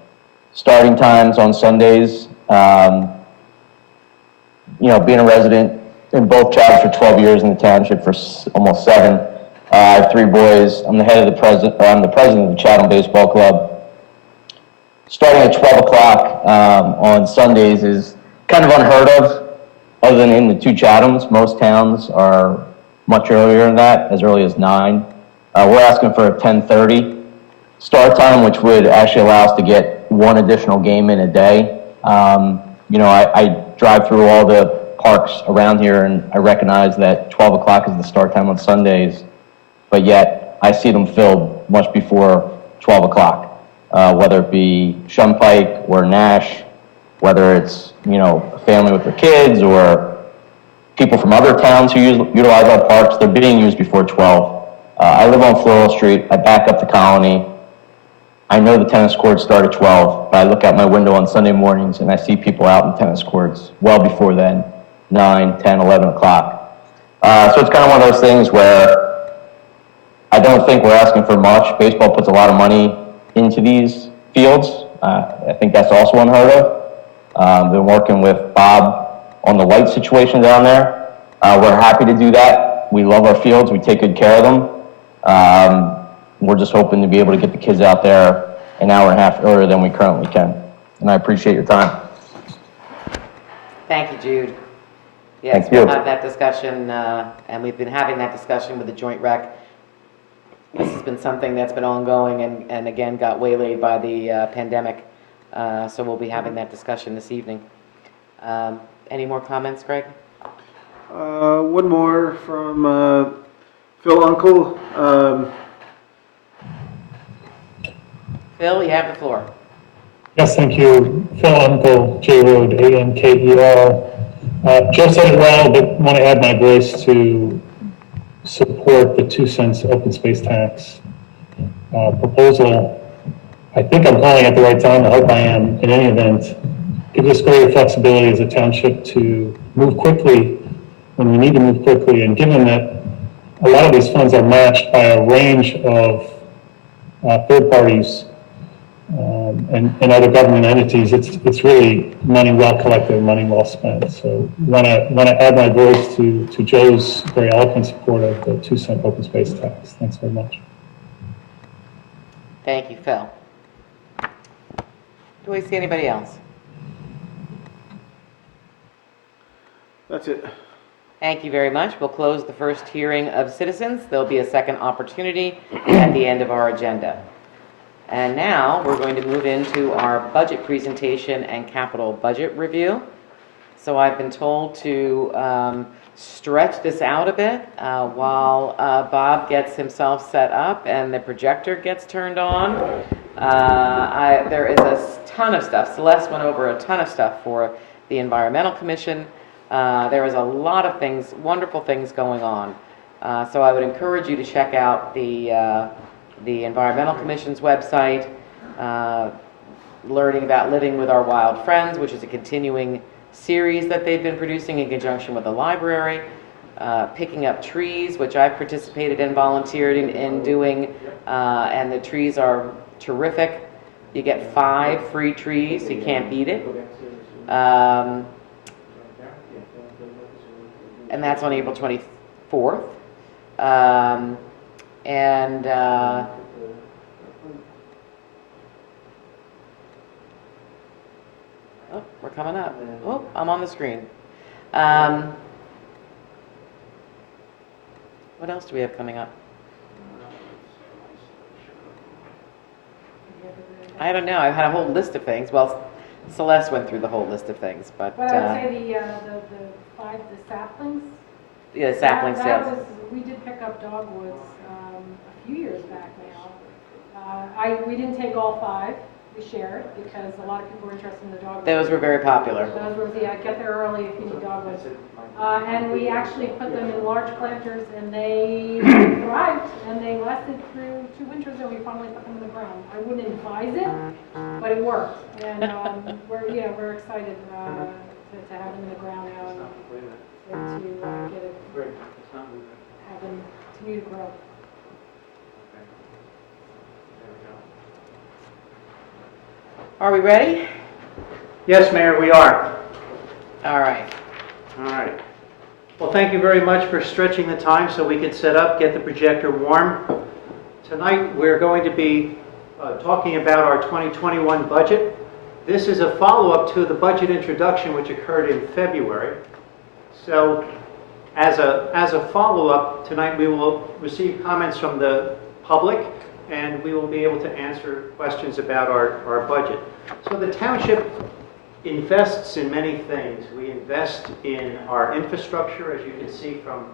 starting times on Sundays. Being a resident in both jobs for 12 years in the township for almost 7. I have 3 boys. I'm the president of the Chatham Baseball Club. Starting at 12 o'clock on Sundays is kind of unheard of, other than in the 2 Chathams. Most towns are much earlier than that, as early as 9. We're asking for a 10:30 start time, which would actually allow us to get 1 additional game in a day. I drive through all the parks around here, and I recognize that 12 o'clock is the start time on Sundays, but yet I see them filled much before 12 o'clock, whether it be Shumpike or Nash, whether it's, a family with their kids or people from other towns who utilize our parks. They're being used before 12. I live on Floral Street. I back up the Colony. I know the tennis courts start at 12, but I look out my window on Sunday mornings and I see people out in tennis courts well before then, 9, 10, 11 o'clock. So it's kind of one of those things where I don't think we're asking for much. Baseball puts a lot of money into these fields. I think that's also unheard of. Been working with Bob on the light situation down there. We're happy to do that. We love our fields. We take good care of them. We're just hoping to be able to get the kids out there an hour and a half earlier than we currently can. And I appreciate your time. Thank you, Jude. Yes, Thank you. we'll have that discussion, and we've been having that discussion with the Joint Rec. This has been something that's been ongoing and again, got waylaid by the pandemic. So we'll be having that discussion this evening. Any more comments, Greg? One more from Phil Uncle. Phil, you have the floor. Yes, thank you. Phil Uncle, J Road, Anker. Joe said it well, but want to add my voice to support the 2 cents open space tax proposal. I think I'm calling at the right time. I hope I am. In any event, gives us greater flexibility as a township to move quickly when we need to move quickly. And given that a lot of these funds are matched by a range of third parties and other government entities, it's really money well collected, money well spent. So want to add my voice to Joe's very eloquent support of the 2 cent open space tax. Thanks very much. Thank you, Phil. Do we see anybody else? That's it. Thank you very much. We'll close the first hearing of citizens. There'll be a second opportunity at the end of our agenda. And now we're going to move into our budget presentation and capital budget review. So I've been told to stretch this out a bit while Bob gets himself set up and the projector gets turned on. There is a ton of stuff. Celeste went over a ton of stuff for the Environmental Commission. There is a lot of things, wonderful things going on. So I would encourage you to check out the Environmental Commission's website, learning about Living with Our Wild Friends, which is a continuing series that they've been producing in conjunction with the library, Picking Up Trees, which I've participated and volunteered in doing, and the trees are terrific. You get 5 free trees, you can't beat it. And that's on April 24th. Oh, we're coming up. Oh, I'm on the screen. What else do we have coming up? I don't know. I've had a whole list of things. Well, Celeste went through the whole list of things, but But I would say the saplings. yeah, sapling That sales. was, we did pick up dogwoods a few years back now. We didn't take all 5, we shared, because a lot of people were interested in the dogwoods. Those were very popular. Those were, get there early if you need dogwoods. And we actually put them in large planters, and they thrived, and they lasted through 2 winters, and we finally put them in the ground. I wouldn't advise it, but it worked, and we're excited to have them in the ground now and to get it, have them continue to grow. Are we ready? Yes, Mayor, we are. All right. All right. Well, thank you very much for stretching the time so we could set up, get the projector warm. Tonight, we're going to be talking about our 2021 budget. This is a follow-up to the budget introduction, which occurred in February. So, as a follow-up, tonight we will receive comments from the public, and we will be able to answer questions about our budget. So the township invests in many things. We invest in our infrastructure, as you can see from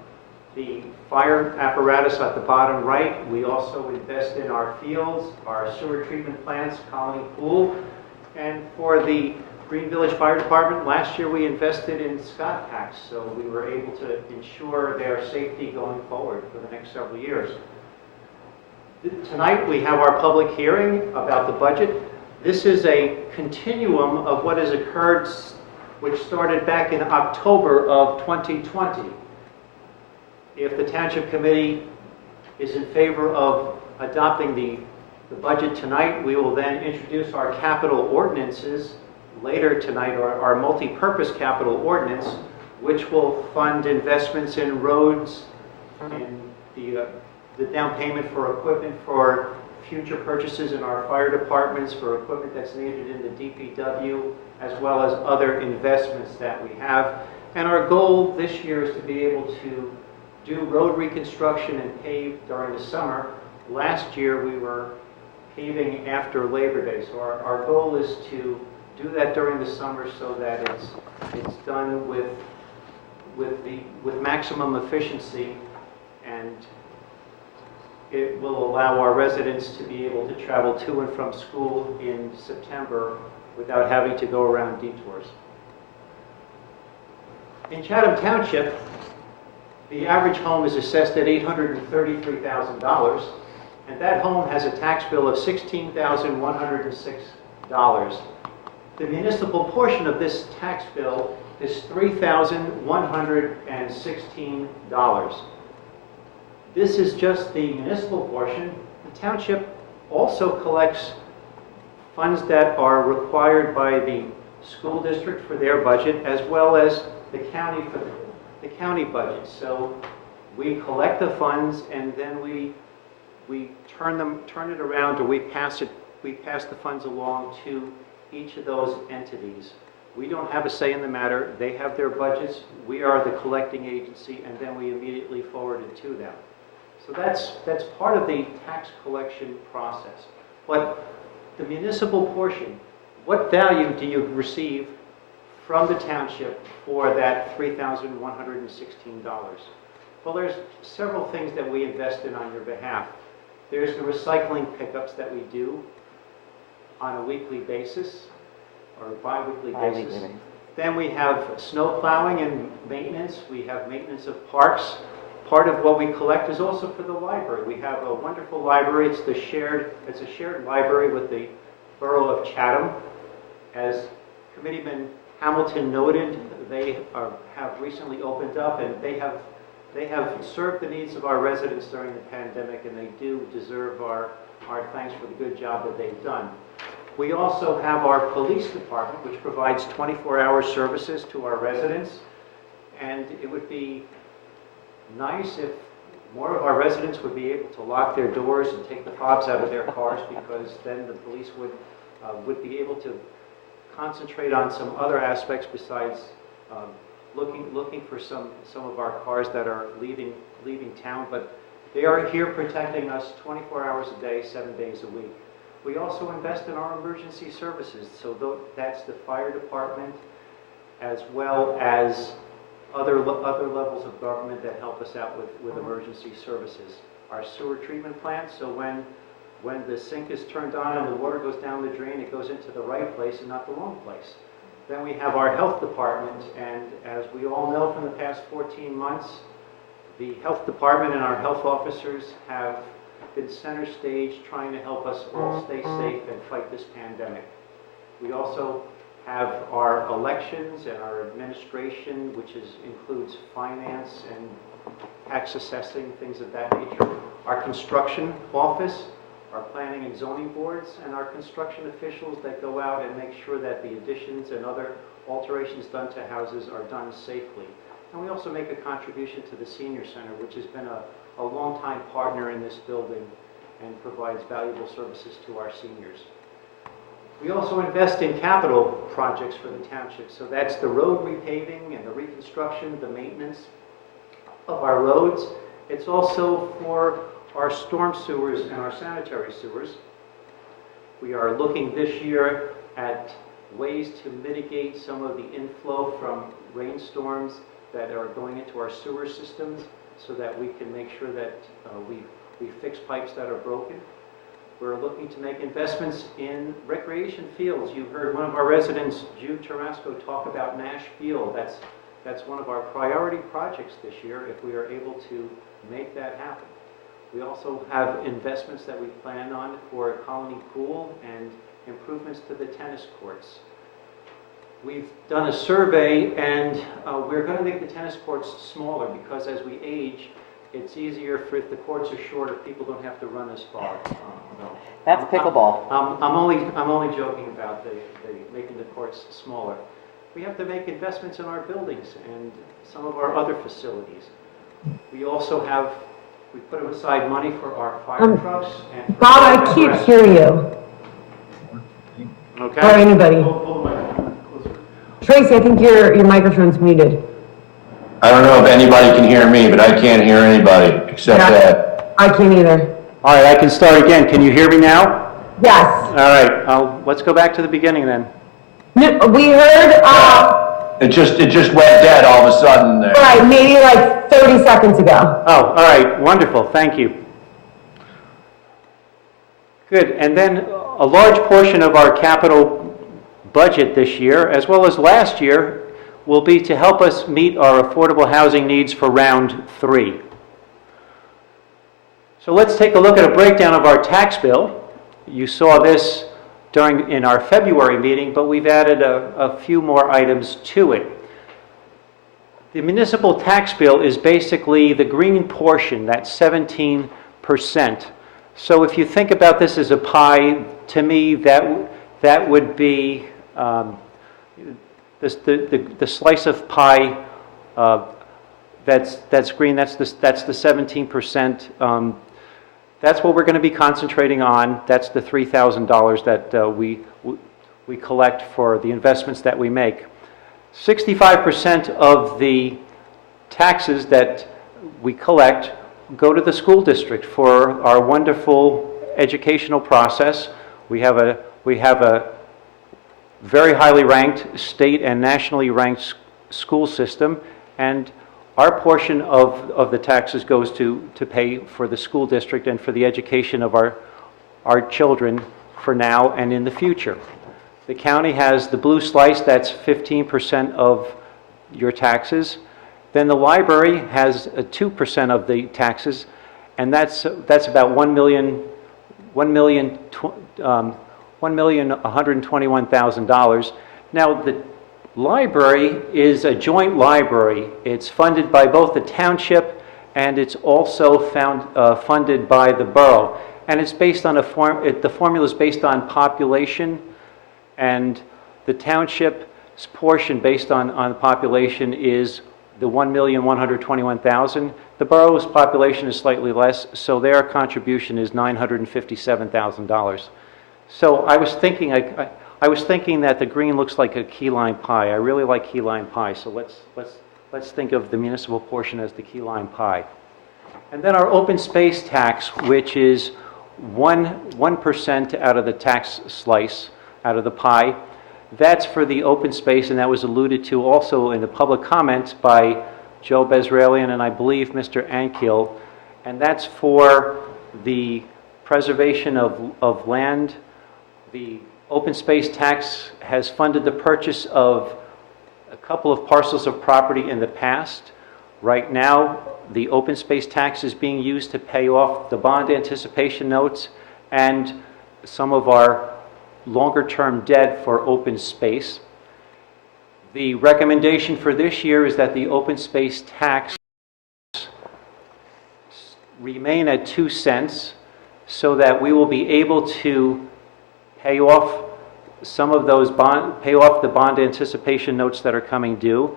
the fire apparatus at the bottom right. We also invest in our fields, our sewer treatment plants, Colony Pool, and for the Green Village Fire Department, last year we invested in Scott packs, so we were able to ensure their safety going forward for the next several years. Tonight we have our public hearing about the budget. This is a continuum of what has occurred, which started back in October of 2020. If the Township Committee is in favor of adopting the budget tonight, we will then introduce our capital ordinances later tonight, or our multi-purpose capital ordinance, which will fund investments in roads, in the down payment for equipment for future purchases in our fire departments, for equipment that's needed in the DPW, as well as other investments that we have. And our goal this year is to be able to do road reconstruction and pave during the summer. Last year we were paving after Labor Day, so our goal is to do that during the summer so that it's done with maximum efficiency, and it will allow our residents to be able to travel to and from school in September without having to go around detours. In Chatham Township, the average home is assessed at $833,000, and that home has a tax bill of $16,106. The municipal portion of this tax bill is $3,116. This is just the municipal portion. The township also collects funds that are required by the school district for their budget, as well as the county for the county budget. So we collect the funds, and then we turn it around, or we pass the funds along to each of those entities. We don't have a say in the matter. They have their budgets. We are the collecting agency, and then we immediately forward it to them. So that's part of the tax collection process. But the municipal portion, what value do you receive from the township for that $3,116? Well, there's several things that we invest in on your behalf. There's the recycling pickups that we do on a weekly basis or bi-weekly basis. Then we have snow plowing and maintenance. We have maintenance of parks. Part of what we collect is also for the library. We have a wonderful library. It's a shared library with the Borough of Chatham. As Committeeman Hamilton noted, they have recently opened up, and they have served the needs of our residents during the pandemic, and they do deserve our thanks for the good job that they've done. We also have our police department, which provides 24-hour services to our residents, and it would be nice if more of our residents would be able to lock their doors and take the fobs out of their cars, because then the police would be able to concentrate on some other aspects besides looking for some of our cars that are leaving town. But they are here protecting us 24 hours a day, 7 days a week. We also invest in our emergency services, so that's the fire department, as well as other levels of government that help us out with emergency services. Our sewer treatment plant, so when the sink is turned on and the water goes down the drain, it goes into the right place and not the wrong place. Then we have our health department, and as we all know from the past 14 months, the health department and our health officers have been center stage trying to help us all stay safe and fight this pandemic. We also have our elections and our administration, which includes finance and tax assessing, things of that nature, our construction office, our planning and zoning boards, and our construction officials that go out and make sure that the additions and other alterations done to houses are done safely. And we also make a contribution to the senior center, which has been a long-time partner in this building and provides valuable services to our seniors. We also invest in capital projects for the township. So that's the road repaving and the reconstruction, the maintenance of our roads. It's also for our storm sewers and our sanitary sewers. We are looking this year at ways to mitigate some of the inflow from rainstorms that are going into our sewer systems so that we can make sure that we fix pipes that are broken. We're looking to make investments in recreation fields. You heard one of our residents, Jude Tarasco, talk about Nash Field. That's one of our priority projects this year if we are able to make that happen. We also have investments that we plan on for a colony pool and improvements to the tennis courts. We've done a survey, and we're going to make the tennis courts smaller because as we age, it's easier for if the courts are shorter, people don't have to run as far. That's pickleball. I'm only joking about the making the courts smaller. We have to make investments in our buildings and some of our other facilities. We also have, we put aside money for our fire trucks and for Bob, I can't hear you. Okay. Or anybody. Hold the microphone closer. Tracy, I think your microphone's muted. I don't know if anybody can hear me, but I can't hear anybody except Yeah. that. I can't either. All right, I can start again. Can you hear me now? Yes. All right, let's go back to the beginning then. No, we heard, It just went dead all of a sudden there. right, maybe like 30 seconds ago. Oh, all right, wonderful, thank you. Good, and then a large portion of our capital budget this year, as well as last year, will be to help us meet our affordable housing needs for round 3. So let's take a look at a breakdown of our tax bill. You saw this in our February meeting, but we've added a few more items to it. The municipal tax bill is basically the green portion, that's 17%. So if you think about this as a pie, to me that would be the slice of pie that's green. That's the 17%. That's what we're going to be concentrating on. That's the $3,000 that we collect for the investments that we make. 65% of the taxes that we collect go to the school district for our wonderful educational process. We have a very highly ranked state and nationally ranked school system, and our portion of the taxes goes to pay for the school district and for the education of our children for now and in the future. The county has the blue slice, that's 15% of your taxes. Then the library has 2% of the taxes, and that's about $1,121,000. Now the library is a joint library. It's funded by both the township and it's also funded by the borough. And it's based on the formula is based on population, and the township's portion based on population is the 1,121,000. The borough's population is slightly less, so their contribution is $957,000. So I was thinking that the green looks like a key lime pie. I really like key lime pie, so let's think of the municipal portion as the key lime pie. And then our open space tax, which is 1% out of the tax slice, out of the pie. That's for the open space, and that was alluded to also in the public comments by Joe Bezralian and I believe Mr. Ankiel. And that's for the preservation of land. The open space tax has funded the purchase of a couple of parcels of property in the past. Right now, the open space tax is being used to pay off the bond anticipation notes and some of our longer-term debt for open space. The recommendation for this year is that the open space tax remain at 2 cents so that we will be able to pay off some of those pay off the bond anticipation notes that are coming due.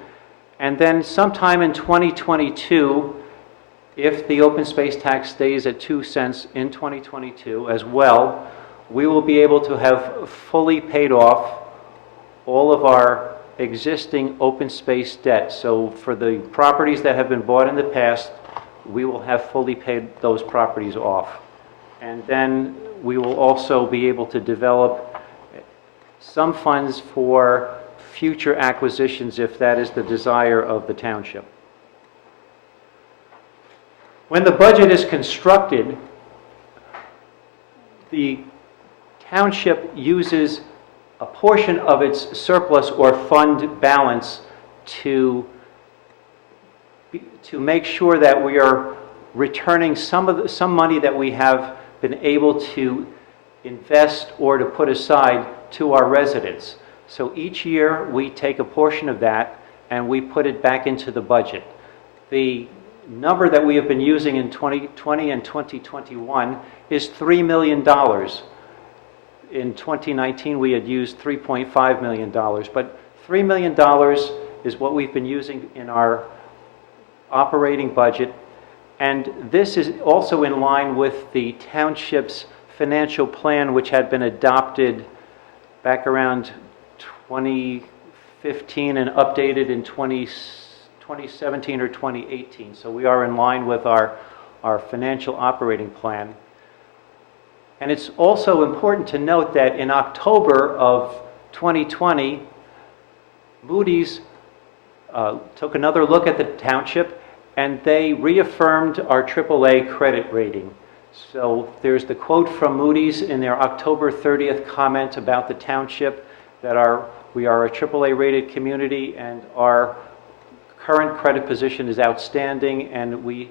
And then sometime in 2022, if the open space tax stays at 2 cents in 2022 as well, we will be able to have fully paid off all of our existing open space debt. So for the properties that have been bought in the past, we will have fully paid those properties off. And then we will also be able to develop some funds for future acquisitions if that is the desire of the township. When the budget is constructed, the township uses a portion of its surplus or fund balance to make sure that we are returning some money that we have been able to invest or to put aside to our residents. So each year we take a portion of that and we put it back into the budget. The number that we have been using in 2020 and 2021 is $3 million. In 2019 we had used $3.5 million, but $3 million is what we've been using in our operating budget, and this is also in line with the township's financial plan, which had been adopted back around 2015 and updated in 2017 or 2018. So we are in line with our financial operating plan. And it's also important to note that in October of 2020, Moody's took another look at the township and they reaffirmed our AAA credit rating. So there's the quote from Moody's in their October 30th comment about the township that we are a AAA rated community and our current credit position is outstanding, and we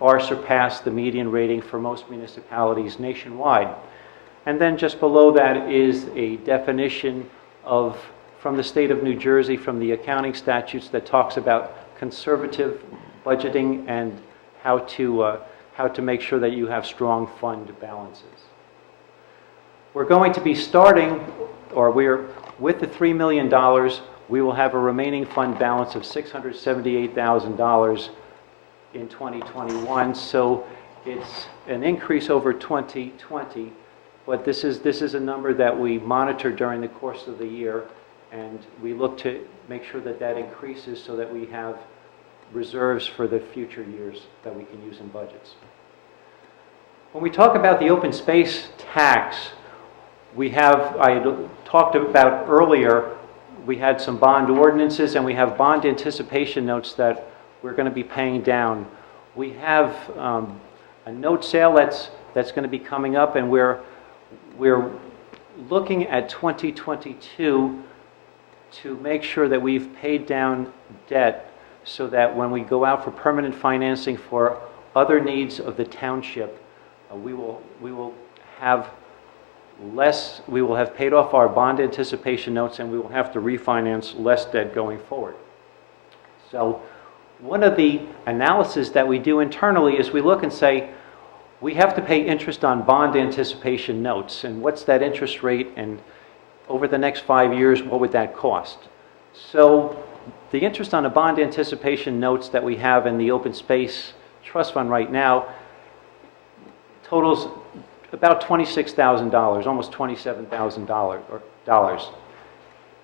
far surpass the median rating for most municipalities nationwide. And then just below that is a definition from the state of New Jersey, from the accounting statutes, that talks about conservative budgeting and how to make sure that you have strong fund balances. We're going to be starting, or with the $3 million, we will have a remaining fund balance of $678,000 in 2021. So it's an increase over 2020, but this is a number that we monitor during the course of the year, and we look to make sure that that increases so that we have reserves for the future years that we can use in budgets. When we talk about the open space tax, I talked about earlier, we had some bond ordinances and we have bond anticipation notes that we're going to be paying down. We have a note sale that's going to be coming up, and we're looking at 2022 to make sure that we've paid down debt so that when we go out for permanent financing for other needs of the township, we will have paid off our bond anticipation notes, and we will have to refinance less debt going forward. So one of the analysis that we do internally is we look and say, we have to pay interest on bond anticipation notes, and what's that interest rate, and over the next 5 years, what would that cost? So the interest on the bond anticipation notes that we have in the open space trust fund right now totals about $26,000, almost $27,000.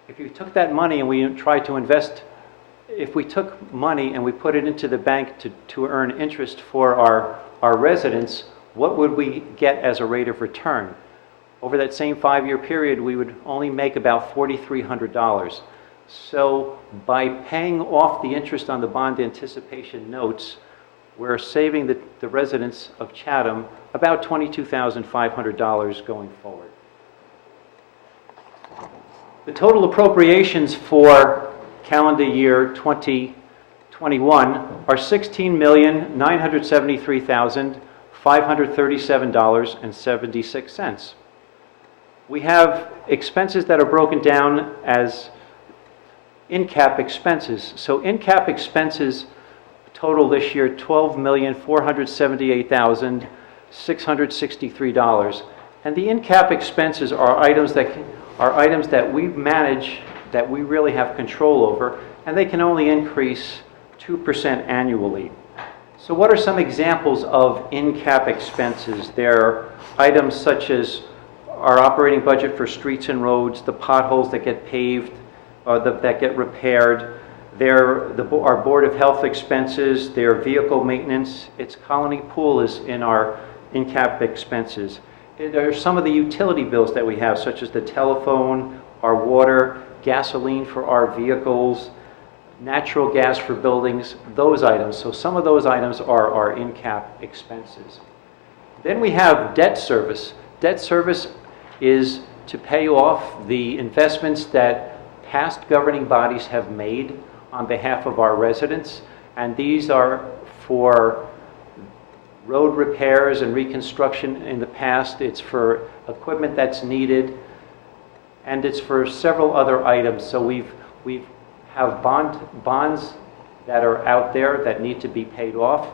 If you took that money and we tried to invest, if we took money and we put it into the bank to earn interest for our residents, what would we get as a rate of return? Over that same 5-year period, we would only make about $4,300. So by paying off the interest on the bond anticipation notes, we're saving the residents of Chatham about $22,500 going forward. The total appropriations for calendar year 2021 are $16,973,537.76. We have expenses that are broken down as in-cap expenses. So in-cap expenses total this year $12,478,663. And the in-cap expenses are items that we manage, that we really have control over, and they can only increase 2% annually. So what are some examples of in-cap expenses? There are items such as our operating budget for streets and roads, the potholes that get paved, that get repaired, our Board of Health expenses, their vehicle maintenance. Its Colony Pool is in our in-cap expenses. There are some of the utility bills that we have, such as the telephone, our water, gasoline for our vehicles, natural gas for buildings, those items. So some of those items are our in-cap expenses. Then we have debt service. Debt service is to pay off the investments that past governing bodies have made on behalf of our residents, and these are for road repairs and reconstruction in the past. It's for equipment that's needed, and it's for several other items. So we have bonds that are out there that need to be paid off.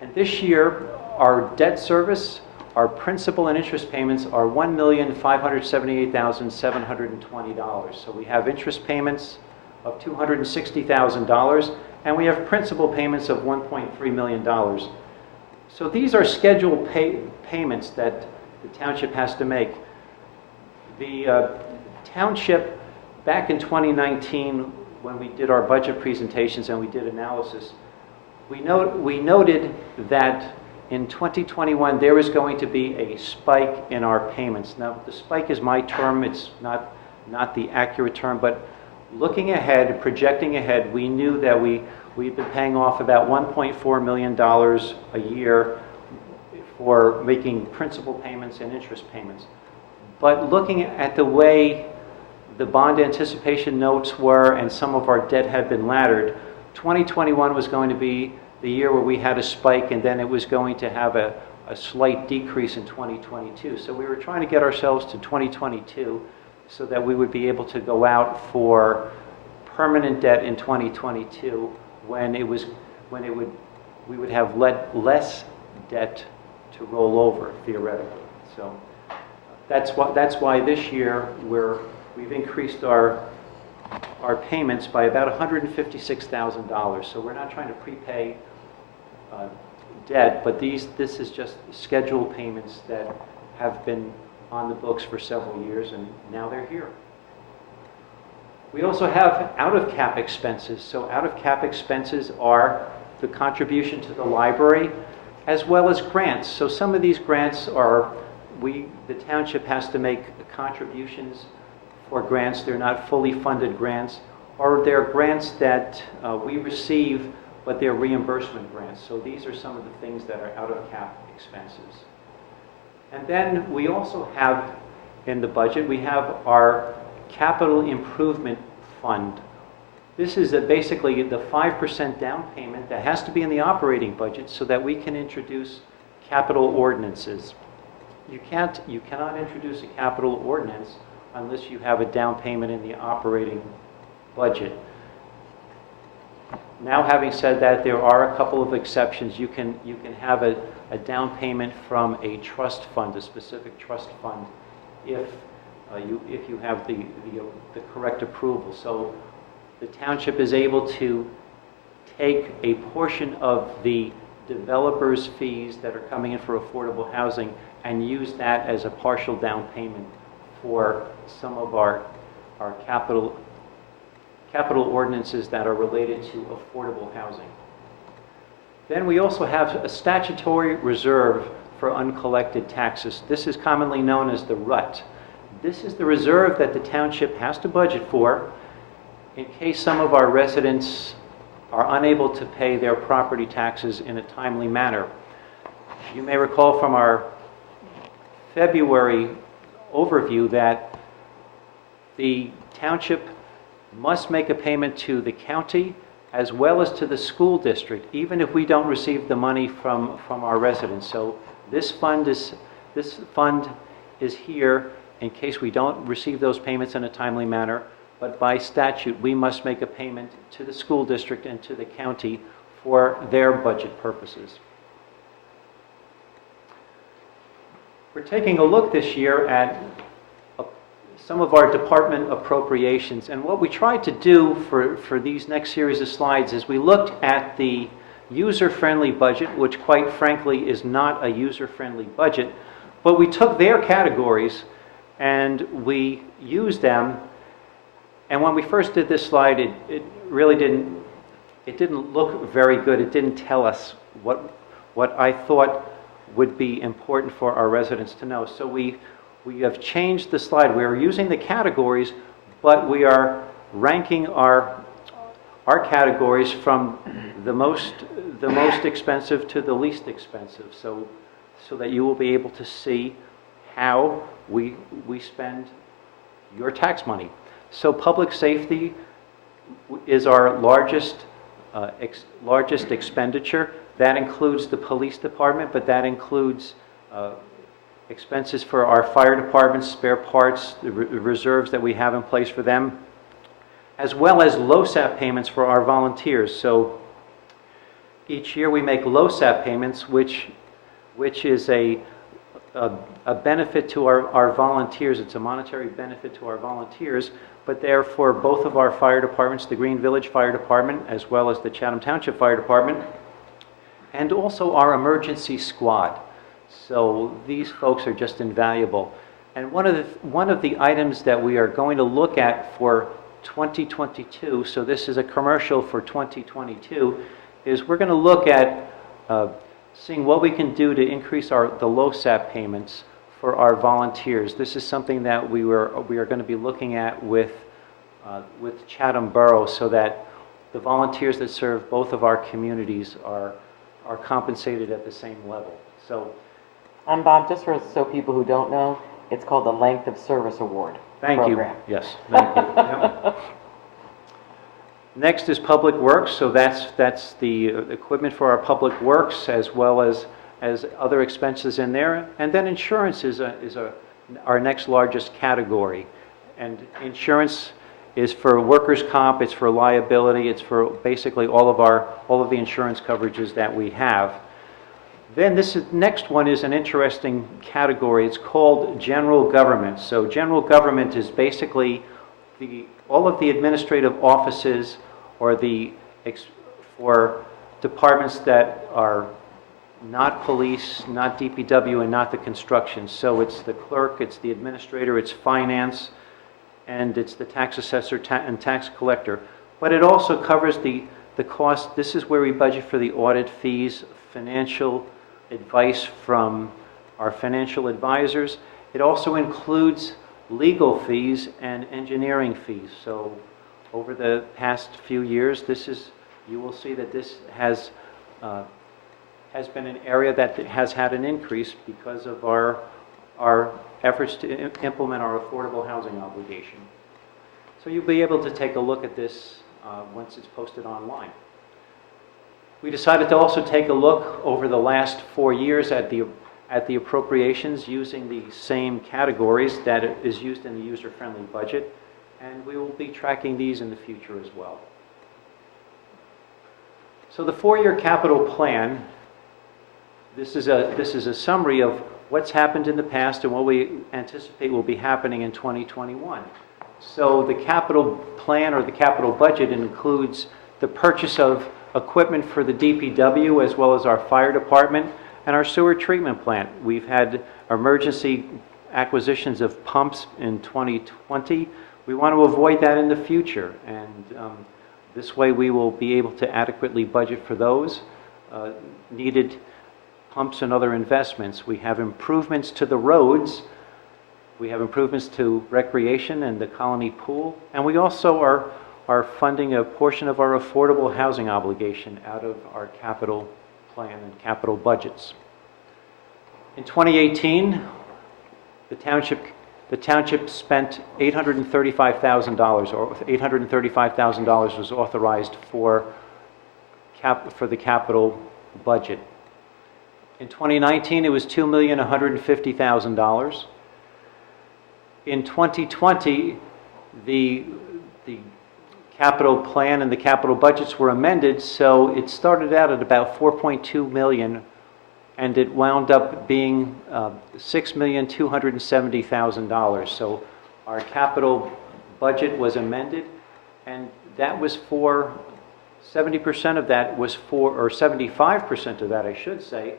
And this year, our debt service, our principal and interest payments are $1,578,720. So we have interest payments of $260,000, and we have principal payments of $1.3 million. So these are scheduled payments that the township has to make. The township, back in 2019, when we did our budget presentations and we did analysis, we noted that in 2021 there was going to be a spike in our payments. Now, the spike is my term, it's not the accurate term, but looking ahead, projecting ahead, we knew that we've been paying off about $1.4 million a year for making principal payments and interest payments. But looking at the way the bond anticipation notes were and some of our debt had been laddered, 2021 was going to be the year where we had a spike, and then it was going to have a slight decrease in 2022. So we were trying to get ourselves to 2022 so that we would be able to go out for permanent debt in 2022 when we would have less debt to roll over, theoretically. So that's why this year we've increased our payments by about $156,000. So we're not trying to prepay debt, but this is just scheduled payments that have been on the books for several years, and now they're here. We also have out-of-cap expenses. So out-of-cap expenses are the contribution to the library as well as grants. So some of these grants the township has to make contributions for grants. They're not fully funded grants, or they're grants that we receive, but they're reimbursement grants. So these are some of the things that are out-of-cap expenses. And then we also have, in the budget, we have our capital improvement fund. This is basically the 5% down payment that has to be in the operating budget so that we can introduce capital ordinances. You cannot introduce a capital ordinance unless you have a down payment in the operating budget. Now, having said that, there are a couple of exceptions. You can have a down payment from a trust fund, a specific trust fund, if you have the correct approval. So the township is able to take a portion of the developers' fees that are coming in for affordable housing and use that as a partial down payment for some of our capital ordinances that are related to affordable housing. Then we also have a statutory reserve for uncollected taxes. This is commonly known as the RUT. This is the reserve that the township has to budget for in case some of our residents are unable to pay their property taxes in a timely manner. You may recall from our February overview that the township must make a payment to the county as well as to the school district, even if we don't receive the money from our residents. So this fund is here in case we don't receive those payments in a timely manner, but by statute, we must make a payment to the school district and to the county for their budget purposes. We're taking a look this year at some of our department appropriations, and what we tried to do for these next series of slides is we looked at the user-friendly budget, which quite frankly is not a user-friendly budget, but we took their categories and we used them. And when we first did this slide, it really didn't look very good. It didn't tell us what I thought would be important for our residents to know. So we have changed the slide. We are using the categories, but we are ranking our categories from the most expensive to the least expensive, so that you will be able to see how we spend your tax money. So public safety is our largest expenditure. That includes the police department, but that includes expenses for our fire department, spare parts, the reserves that we have in place for them, as well as LoSAP payments for our volunteers. So each year we make LoSAP payments, which is a benefit to our volunteers. It's a monetary benefit to our volunteers, but they're for both of our fire departments, the Green Village Fire Department, as well as the Chatham Township Fire Department, and also our emergency squad. So these folks are just invaluable. And one of the items that we are going to look at for 2022, so this is a commercial for 2022, is we're going to look at seeing what we can do to increase the LoSAP payments for our volunteers. This is something that we are going to be looking at with Chatham Borough, so that the volunteers that serve both of our communities are compensated at the same level. So, Bob, just so people who don't know, it's called the Length of Service Award program. Yes, thank you. Yep. Next is Public Works, so that's the equipment for our Public Works, as well as other expenses in there. And then insurance is our next largest category. And insurance is for workers' comp, it's for liability, it's for basically all of the insurance coverages that we have. Then next one is an interesting category. It's called general government. So general government is basically all of the administrative offices or for departments that are not police, not DPW, and not the construction. So it's the clerk, it's the administrator, it's finance, and it's the tax assessor and tax collector. But it also covers the cost. This is where we budget for the audit fees, financial advice from our financial advisors. It also includes legal fees and engineering fees. So over the past few years, you will see that this has been an area that has had an increase because of our efforts to implement our affordable housing obligation. So you'll be able to take a look at this once it's posted online. We decided to also take a look over the last 4 years at the appropriations using the same categories that is used in the user-friendly budget, and we will be tracking these in the future as well. So the 4-year capital plan, this is a summary of what's happened in the past and what we anticipate will be happening in 2021. So the capital plan or the capital budget includes the purchase of equipment for the DPW as well as our fire department and our sewer treatment plant. We've had emergency acquisitions of pumps in 2020. We want to avoid that in the future, and this way we will be able to adequately budget for those needed pumps and other investments. We have improvements to the roads. We have improvements to recreation and the colony pool, and we also are funding a portion of our affordable housing obligation out of our capital plan and capital budgets. In 2018, the township spent $835,000, or $835,000 was authorized for the capital budget. In 2019, it was $2,150,000. In 2020, the capital plan and the capital budgets were amended, so it started out at about 4.2 million, and it wound up being $6,270,000. So our capital budget was amended, and that was for 70% of that was for, or 75% of that, I should say,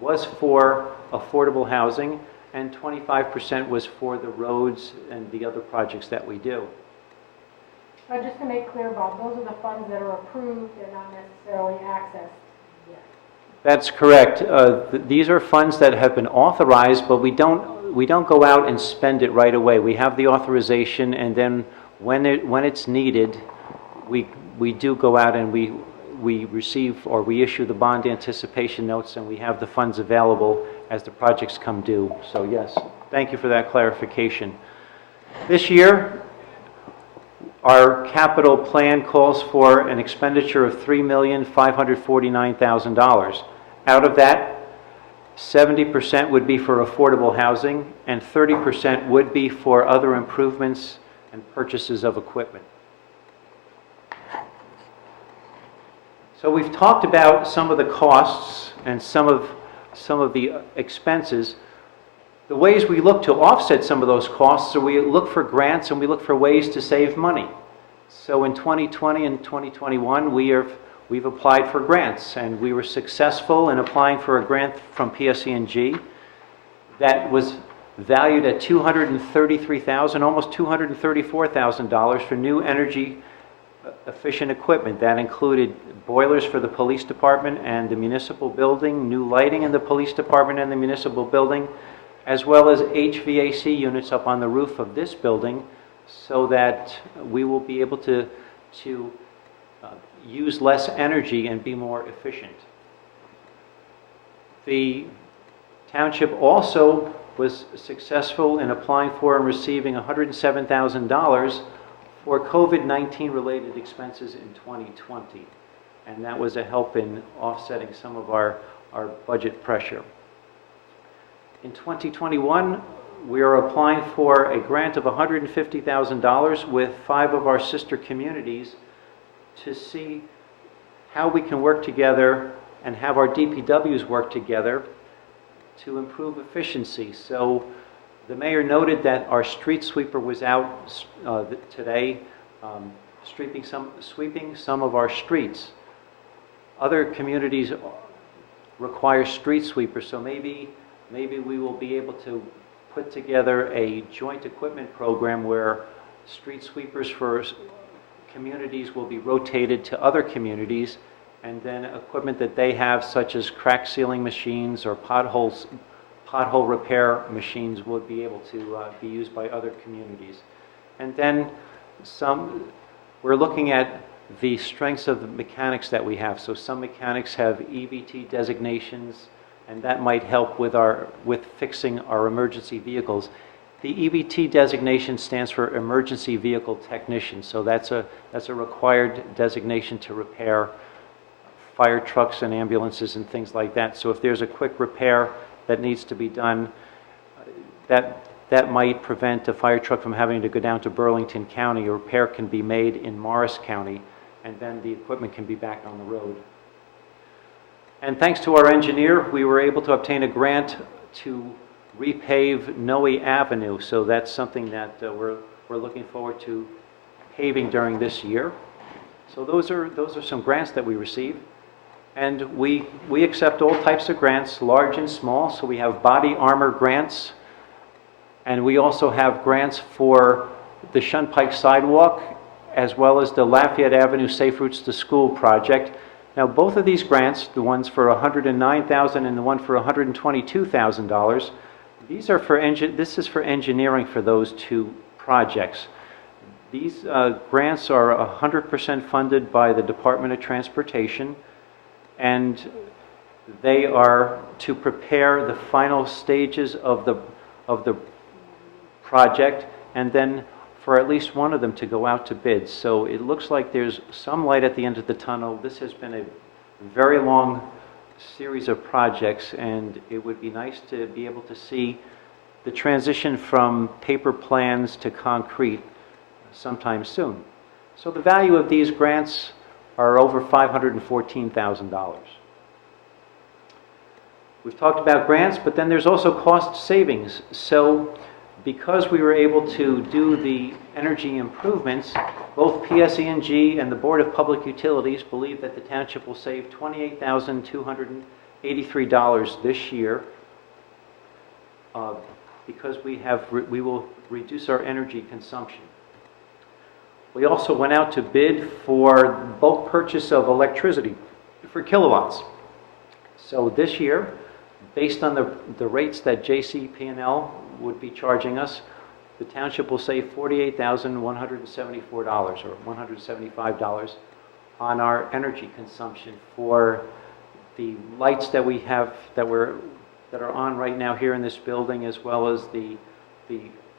was for affordable housing, and 25% was for the roads and the other projects that we do. Just to make clear, Bob, those are the funds that are approved, they're not necessarily accessed yet. That's correct. These are funds that have been authorized, but we don't go out and spend it right away. We have the authorization, and then when it's needed, we do go out and we receive, or we issue the bond anticipation notes, and we have the funds available as the projects come due. So yes, thank you for that clarification. This year, our capital plan calls for an expenditure of $3,549,000. Out of that, 70% would be for affordable housing, and 30% would be for other improvements and purchases of equipment. So we've talked about some of the costs and some of the expenses. The ways we look to offset some of those costs are we look for grants and we look for ways to save money. So in 2020 and 2021, we've applied for grants, and we were successful in applying for a grant from PSE&G that was valued at $233,000, almost $234,000 for new energy efficient equipment. That included boilers for the police department and the municipal building, new lighting in the police department and the municipal building, as well as HVAC units up on the roof of this building, so that we will be able to use less energy and be more efficient. The township also was successful in applying for and receiving $107,000 for COVID-19 related expenses in 2020. And that was a help in offsetting some of our budget pressure. In 2021, we are applying for a grant of $150,000 with 5 of our sister communities to see how we can work together and have our DPWs work together to improve efficiency. So the mayor noted that our street sweeper was out today, sweeping some of our streets. Other communities require street sweepers, so maybe we will be able to put together a joint equipment program where street sweepers for communities will be rotated to other communities, and then equipment that they have, such as crack sealing machines or pothole repair machines, would be able to be used by other communities. And then we're looking at the strengths of the mechanics that we have. So some mechanics have EVT designations, and that might help with fixing our emergency vehicles. The EVT designation stands for Emergency Vehicle Technician, so that's a required designation to repair fire trucks and ambulances and things like that. So if there's a quick repair that needs to be done, that might prevent a fire truck from having to go down to Burlington County. A repair can be made in Morris County, and then the equipment can be back on the road. And thanks to our engineer, we were able to obtain a grant to repave Noe Avenue. So that's something that we're looking forward to paving during this year. So those are some grants that we receive. And we accept all types of grants, large and small. So we have body armor grants, and we also have grants for the Shunpike sidewalk, as well as the Lafayette Avenue Safe Routes to School project. Now, both of these grants, the ones for $109,000 and the one for $122,000, this is for engineering for those 2 projects. These grants are 100% funded by the Department of Transportation, and they are to prepare the final stages of the project, and then for at least one of them to go out to bid. So it looks like there's some light at the end of the tunnel. This has been a very long series of projects, and it would be nice to be able to see the transition from paper plans to concrete sometime soon. So the value of these grants are over $514,000. We've talked about grants, but then there's also cost savings. So because we were able to do the energy improvements, both PSE&G and the Board of Public Utilities believe that the township will save $28,283 this year because we will reduce our energy consumption. We also went out to bid for bulk purchase of electricity for kilowatts. So this year, based on the rates that JCP&L would be charging us, the township will save $48,174 or $175 on our energy consumption for the lights that we have that are on right now here in this building, as well as the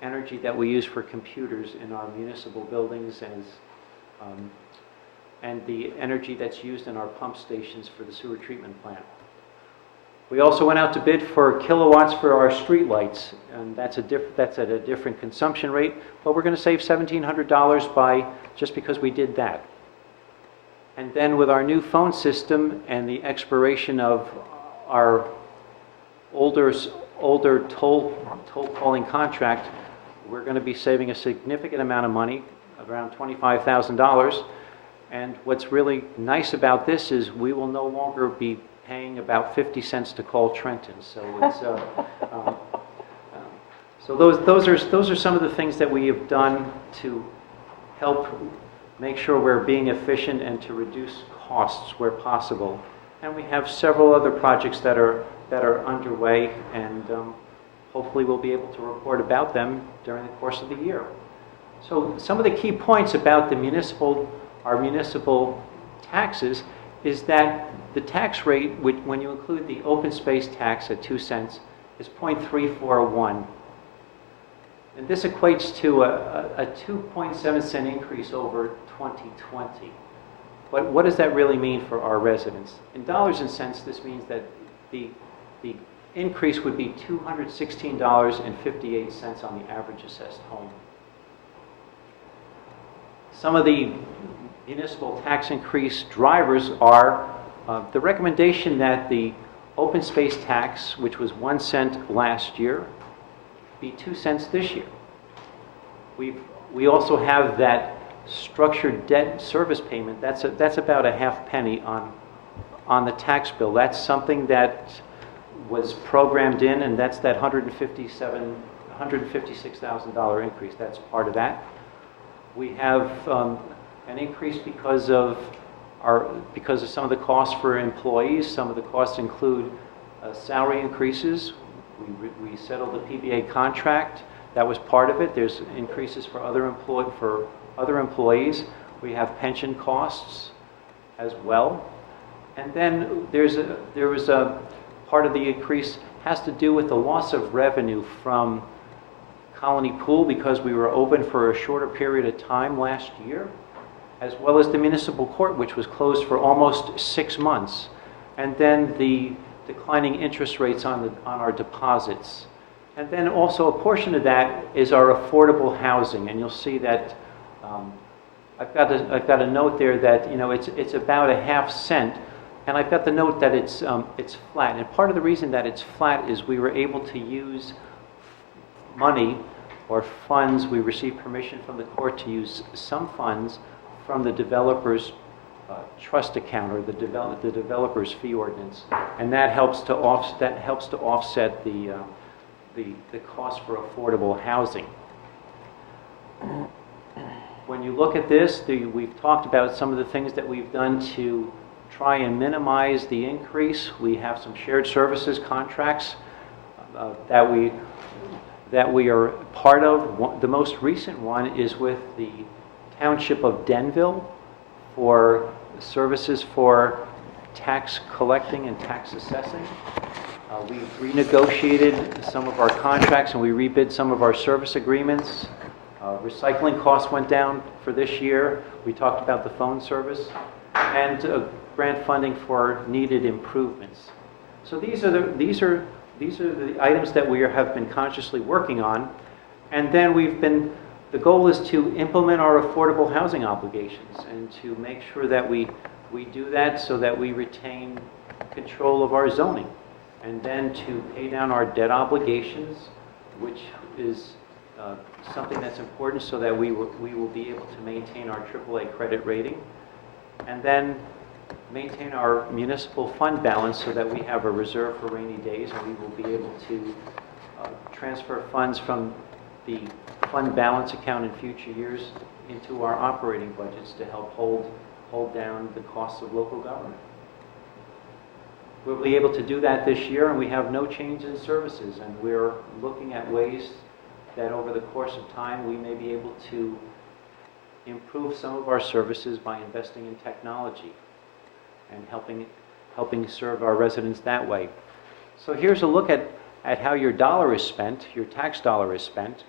energy that we use for computers in our municipal buildings and the energy that's used in our pump stations for the sewer treatment plant. We also went out to bid for kilowatts for our street lights, and that's at a different consumption rate, but we're going to save $1,700 just because we did that. And then with our new phone system and the expiration of our older toll calling contract, we're going to be saving a significant amount of money, around $25,000. And what's really nice about this is we will no longer be paying about 50 cents to call Trenton. So it's so those are some of the things that we have done to help make sure we're being efficient and to reduce costs where possible. And we have several other projects that are underway, and hopefully we'll be able to report about them during the course of the year. So some of the key points about our municipal taxes is that the tax rate, when you include the open space tax at 2 cents, is 0.341. And this equates to a 2.7 cent increase over 2020. But what does that really mean for our residents? In dollars and cents, this means that the increase would be $216.58 on the average assessed home. Some of the municipal tax increase drivers are the recommendation that the open space tax, which was 1 cent last year, be 2 cents this year. We also have that structured debt service payment. That's about a half penny on the tax bill. That's something that was programmed in, and that's that $156,000 increase. That's part of that. We have an increase because of some of the costs for employees. Some of the costs include salary increases. We settled the PBA contract. That was part of it. There's increases for other employees. We have pension costs as well. And then there was a part of the increase has to do with the loss of revenue from Colony Pool because we were open for a shorter period of time last year, as well as the municipal court, which was closed for almost 6 months, and then the declining interest rates on our deposits. And then also a portion of that is our affordable housing, and you'll see that I've got a note there that it's about a half cent, and I've got the note that it's flat. And part of the reason that it's flat is we were able to use money or funds. We received permission from the court to use some funds from the developer's trust account or the developer's fee ordinance, and that helps to offset the cost for affordable housing. When you look at this, we've talked about some of the things that we've done to try and minimize the increase. We have some shared services contracts that we are part of. The most recent one is with the Township of Denville for services for tax collecting and tax assessing. We've renegotiated some of our contracts and we rebid some of our service agreements. Recycling costs went down for this year. We talked about the phone service and grant funding for needed improvements. So these are the items that we have been consciously working on, and then we've been the goal is to implement our affordable housing obligations and to make sure that we do that so that we retain control of our zoning. And then to pay down our debt obligations, which is something that's important so that we will be able to maintain our AAA credit rating. And then maintain our municipal fund balance so that we have a reserve for rainy days, and we will be able to transfer funds from the fund balance account in future years into our operating budgets to help hold down the costs of local government. We'll be able to do that this year, and we have no change in services, and we're looking at ways that over the course of time we may be able to improve some of our services by investing in technology and helping serve our residents that way. So here's a look at how your dollar is spent, your tax dollar is spent.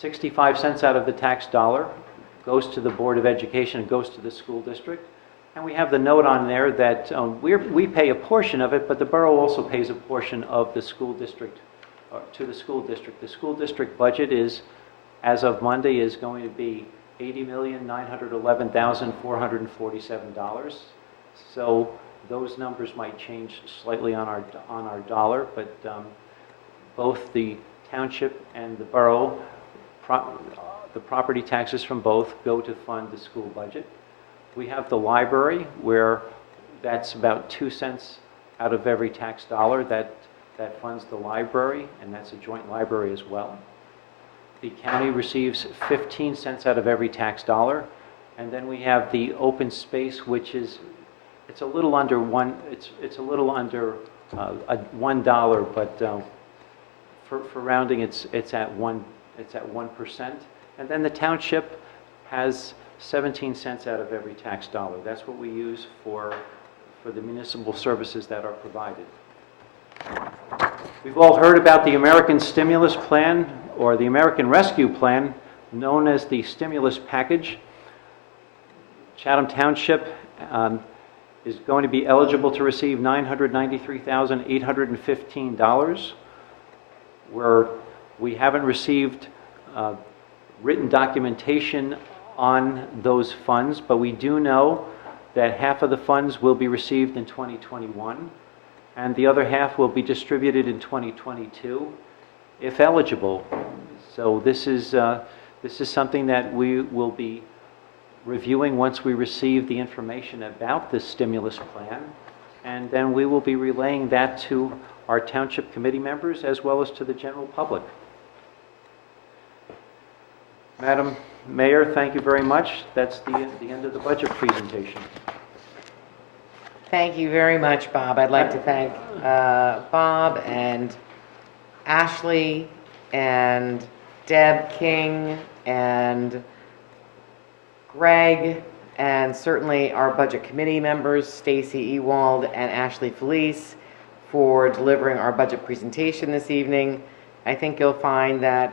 65 cents out of the tax dollar goes to the Board of Education and goes to the school district. And we have the note on there that we pay a portion of it, but the borough also pays a portion of the school district, to the school district. The school district budget is, as of Monday, is going to be $80,911,447. So those numbers might change slightly on our dollar, but both the township and the borough, the property taxes from both go to fund the school budget. We have the library, where that's about 2 cents out of every tax dollar that funds the library, and that's a joint library as well. The county receives 15 cents out of every tax dollar, and then we have the open space, which is it's a little under $1, but for rounding, it's at 1%. And then the township has 17 cents out of every tax dollar. That's what we use for the municipal services that are provided. We've all heard about the American Stimulus Plan, or the American Rescue Plan, known as the stimulus package. Chatham Township is going to be eligible to receive $993,815, where we haven't received written documentation on those funds, but we do know that half of the funds will be received in 2021, and the other half will be distributed in 2022, if eligible. So this is something that we will be reviewing once we receive the information about this stimulus plan, and then we will be relaying that to our township committee members as well as to the general public. Madam Mayor, thank you very much. That's the end of the budget presentation. Thank you very much, Bob. I'd like to thank Bob and Ashley and Deb King and Greg, and certainly our budget committee members, Stacy Ewald and Ashley Felice, for delivering our budget presentation this evening. I think you'll find that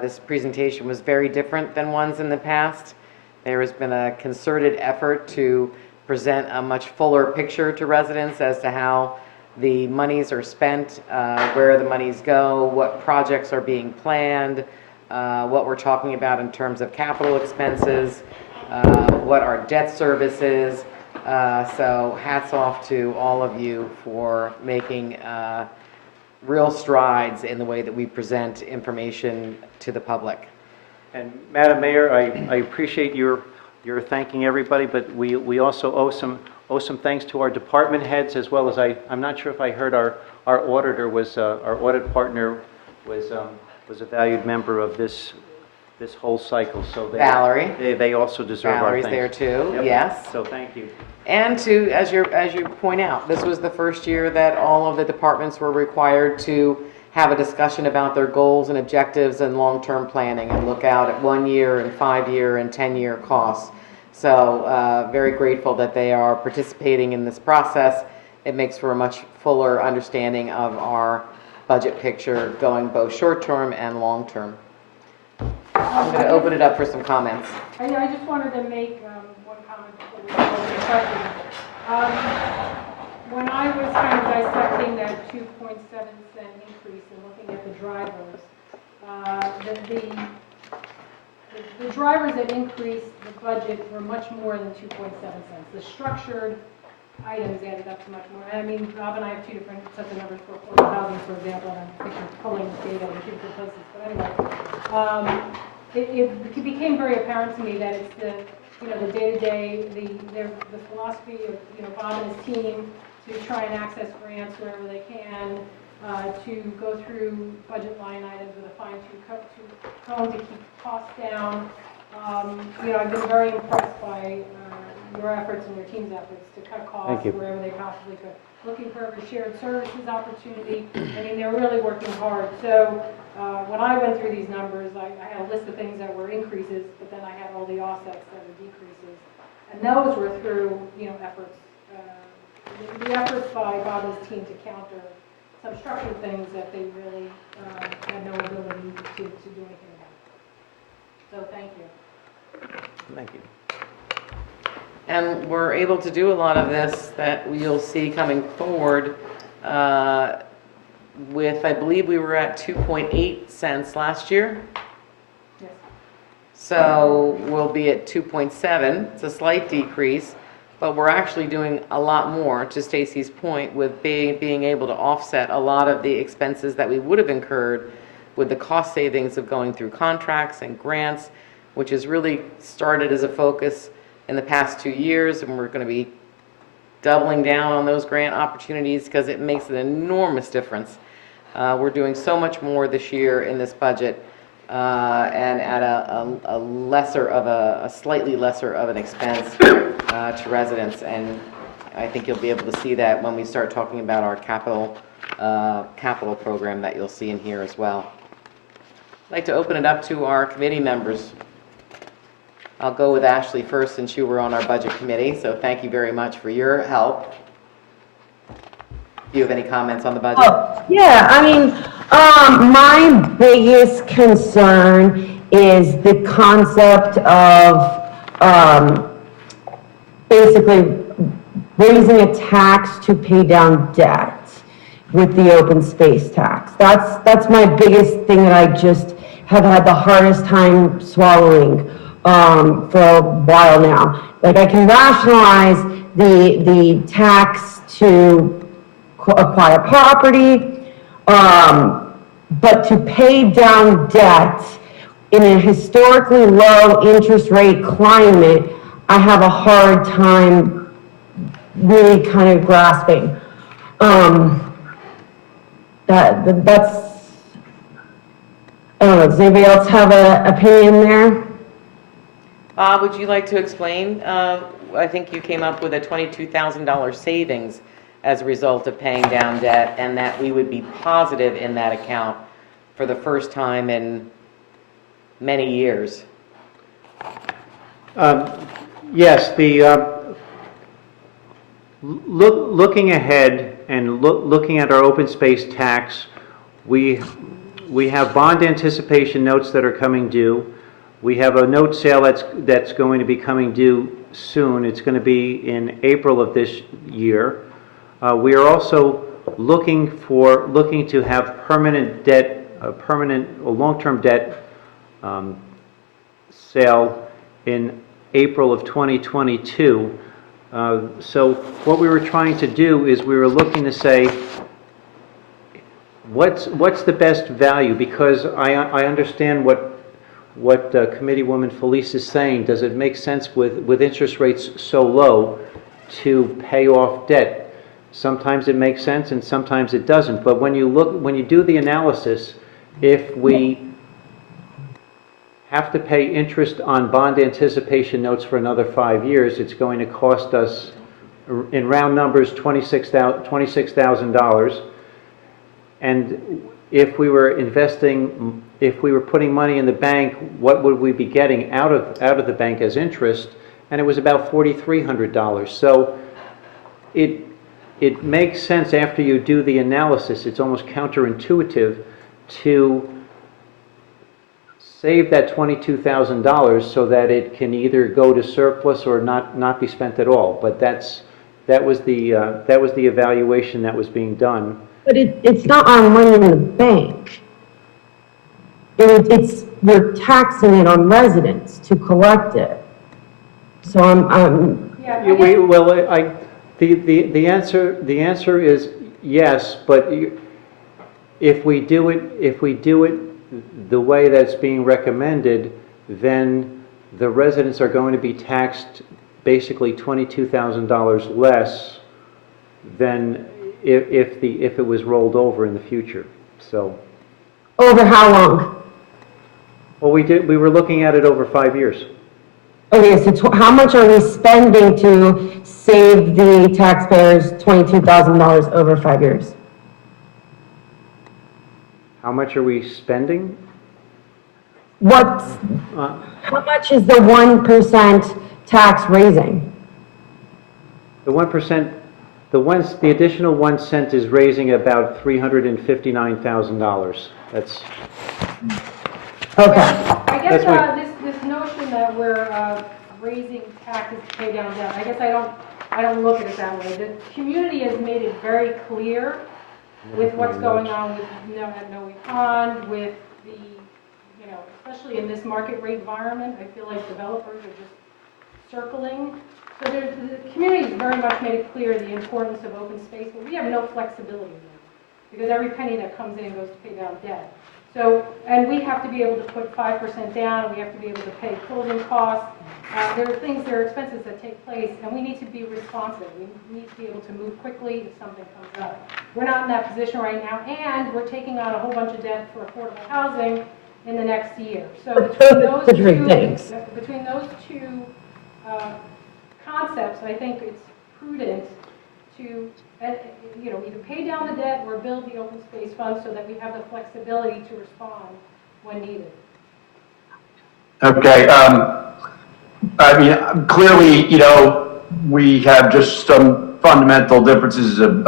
this presentation was very different than ones in the past. There has been a concerted effort to present a much fuller picture to residents as to how the monies are spent, where the monies go, what projects are being planned, what we're talking about in terms of capital expenses, what our debt service is. So hats off to all of you for making real strides in the way that we present information to the public. And Madam Mayor, I appreciate your thanking everybody, but we also owe some thanks to our department heads, as well as I'm not sure if I heard our auditor was our audit partner was a valued member of this whole cycle. So Valerie. They also deserve Valerie's our thanks. there too, Yep. yes. So thank you. And to, as you point out, this was the first year that all of the departments were required to have a discussion about their goals and objectives and long-term planning and look out at 1 year and 5 year and 10-year costs. So very grateful that they are participating in this process. It makes for a much fuller understanding of our budget picture going both short-term and long-term. I'm going to open it up for some comments. I just wanted to make one comment before we go to the question. When I was kind of dissecting that 2.7 cent increase and looking at the drivers, the the drivers that increased the budget were much more than 2.7 cents. The structured items added up to much more. I mean, Rob and I have two different sets of numbers for 40,000, for example, and I'm thinking pulling data in two different places. But anyway, it became very apparent to me that it's the, you know, the day-to-day, the philosophy of, you know, Bob and his team to try and access grants wherever they can, to go through budget line items with a fine-tooth comb to keep costs down. You know, I've been very impressed by your efforts and your team's efforts to cut costs wherever they possibly could. Looking for every shared services opportunity. I mean, they're really working hard. So when I went through these numbers, I had a list of things that were increases, but then I had all the offsets that were decreases. And those were through, you know, efforts, the efforts by Bob and his team to counter some structural things that they really had no ability to do anything about. So thank you. Thank you. And we're able to do a lot of this that you'll see coming forward with, I believe we were at 2.8 cents last year. Yes. So we'll be at 2.7. It's a slight decrease, but we're actually doing a lot more, to Stacy's point, with being able to offset a lot of the expenses that we would have incurred with the cost savings of going through contracts and grants, which has really started as a focus in the past 2 years, and we're going to be doubling down on those grant opportunities because it makes an enormous difference. We're doing so much more this year in this budget, and at a slightly lesser of an expense to residents, and I think you'll be able to see that when we start talking about our capital program that you'll see in here as well. I'd like to open it up to our committee members. I'll go with Ashley first, since you were on our budget committee, so thank you very much for your help. Do you have any comments on the budget? Oh, yeah, I mean, my biggest concern is the concept of basically raising a tax to pay down debt with the open space tax. That's my biggest thing that I just have had the hardest time swallowing for a while now. Like, I can rationalize the tax to acquire property, but to pay down debt in a historically low interest rate climate, I have a hard time really kind of grasping. That's, I don't know, does anybody else have an opinion there? Bob, would you like to explain? I think you came up with a $22,000 savings as a result of paying down debt, and that we would be positive in that account for the first time in many years. Yes, looking ahead and looking at our open space tax, we have bond anticipation notes that are coming due. We have a note sale that's going to be coming due soon. It's going to be in April of this year. We are also looking to have permanent debt, long-term debt sale in April of 2022. So what we were trying to do is we were looking to say, what's the best value? Because I understand what Committeewoman Felice is saying. Does it make sense with interest rates so low to pay off debt? Sometimes it makes sense and sometimes it doesn't. But when you do the analysis, if we have to pay interest on bond anticipation notes for another 5 years, it's going to cost us, in round numbers, $26,000. And if we were putting money in the bank, what would we be getting out of the bank as interest? And it was about $4,300. So it makes sense after you do the analysis. It's almost counterintuitive to save that $22,000 so that it can either go to surplus or not be spent at all. But that was the evaluation that was being done. But it's not our money in the bank. you're taxing it on residents to collect it. So Yeah, I Yeah, guess- Well, the answer is yes, but if we do it the way that's being recommended, then the residents are going to be taxed basically $22,000 less than if it was rolled over in the future, so. over how long? Well, we were looking at it over 5 years. Okay, so how much are we spending to save the taxpayers $22,000 over 5 years? How much are we spending? How much is the 1% tax raising? The 1%, the additional 1 cent is raising about $359,000. That's, Okay. I guess That's what- this notion that we're raising taxes to pay down debt, I guess I don't look at it that way. The community has made it very clear with what's going on with No Econ, with the, especially in this market rate environment, I feel like developers are just circling. So the community has very much made it clear the importance of open space, but we have no flexibility now because every penny that comes in goes to pay down debt. So, and we have to be able to put 5% down, and we have to be able to pay closing costs. There are expenses that take place, and we need to be responsive. We need to be able to move quickly if something comes up. We're not in that position right now, and we're taking on a whole bunch of debt for affordable housing in the next year. So between those two concepts, I think it's prudent to either pay down the debt or build the open space fund so that we have the flexibility to respond when needed. Okay, I mean, clearly, we have just some fundamental differences of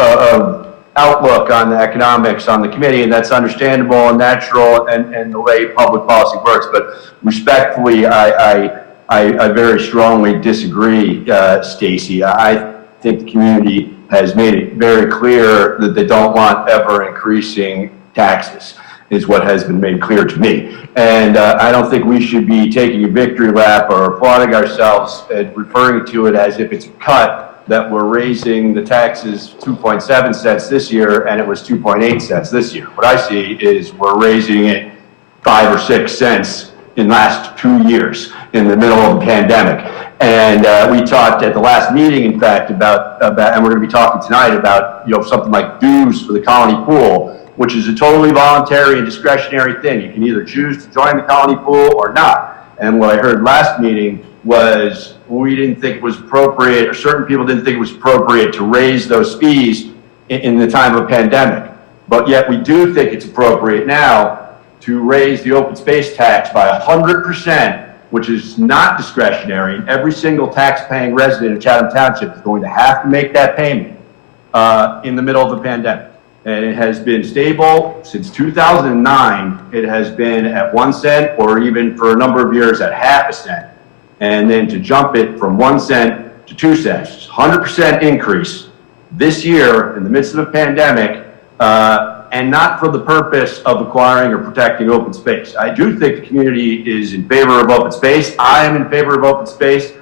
outlook on the economics on the committee, and that's understandable and natural and the way public policy works. But respectfully, I very strongly disagree, Stacy. I think the community has made it very clear that they don't want ever increasing taxes, is what has been made clear to me. And I don't think we should be taking a victory lap or applauding ourselves and referring to it as if it's a cut, that we're raising the taxes 2.7 cents this year and it was 2.8 cents this year. What I see is we're raising it 5 or 6 cents in the last 2 years in the middle of the pandemic. And we talked at the last meeting, in fact, about and we're going to be talking tonight about, something like dues for the colony pool, which is a totally voluntary and discretionary thing. You can either choose to join the colony pool or not. And what I heard last meeting was we didn't think it was appropriate, or certain people didn't think it was appropriate to raise those fees in the time of a pandemic. But yet we do think it's appropriate now to raise the open space tax by 100%, which is not discretionary, and every single tax-paying resident of Chatham Township is going to have to make that payment in the middle of the pandemic. And it has been stable since 2009. It has been at 1 cent, or even for a number of years at half a cent. And then to jump it from 1 cent to 2 cents, 100% increase this year in the midst of a pandemic, and not for the purpose of acquiring or protecting open space. I do think the community is in favor of open space. I am in favor of open space.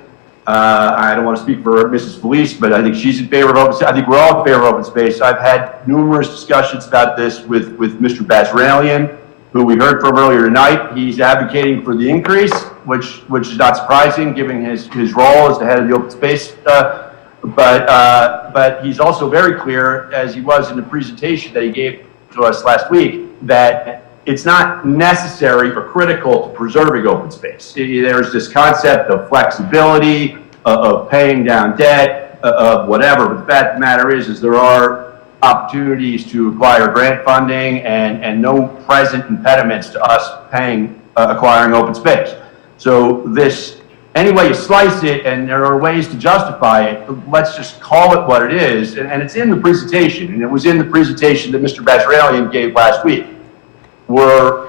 I don't want to speak for Mrs. Felice, but I think she's in favor of open space. I think we're all in favor of open space. I've had numerous discussions about this with Mr. Bazralian, who we heard from earlier tonight. He's advocating for the increase, which is not surprising given his role as the head of the open space. But he's also very clear, as he was in the presentation that he gave to us last week, that it's not necessary or critical to preserving open space. There's this concept of flexibility, of paying down debt, of whatever. But the fact of the matter is there are opportunities to acquire grant funding and no present impediments to us acquiring open space. So this, any way you slice it, and there are ways to justify it, let's just call it what it is. And it's in the presentation, and it was in the presentation that Mr. Bazralian gave last week. We're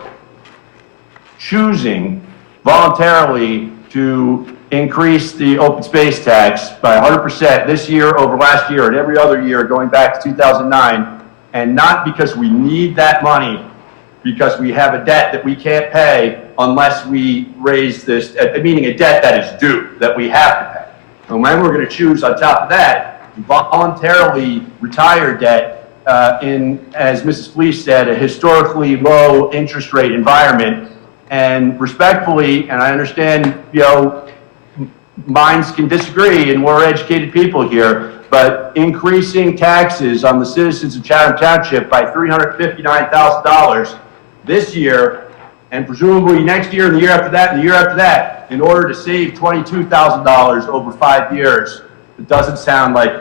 choosing voluntarily to increase the open space tax by 100% this year over last year and every other year going back to 2009, and not because we need that money because we have a debt that we can't pay unless we raise this, meaning a debt that is due, that we have to pay. And then we're going to choose on top of that, voluntarily retire debt in, as Mrs. Fleece said, a historically low interest rate environment. And respectfully, and I understand, minds can disagree and we're educated people here, but increasing taxes on the citizens of Chatham Township by $359,000 this year, and presumably next year and the year after that and the year after that, in order to save $22,000 over 5 years, it doesn't sound like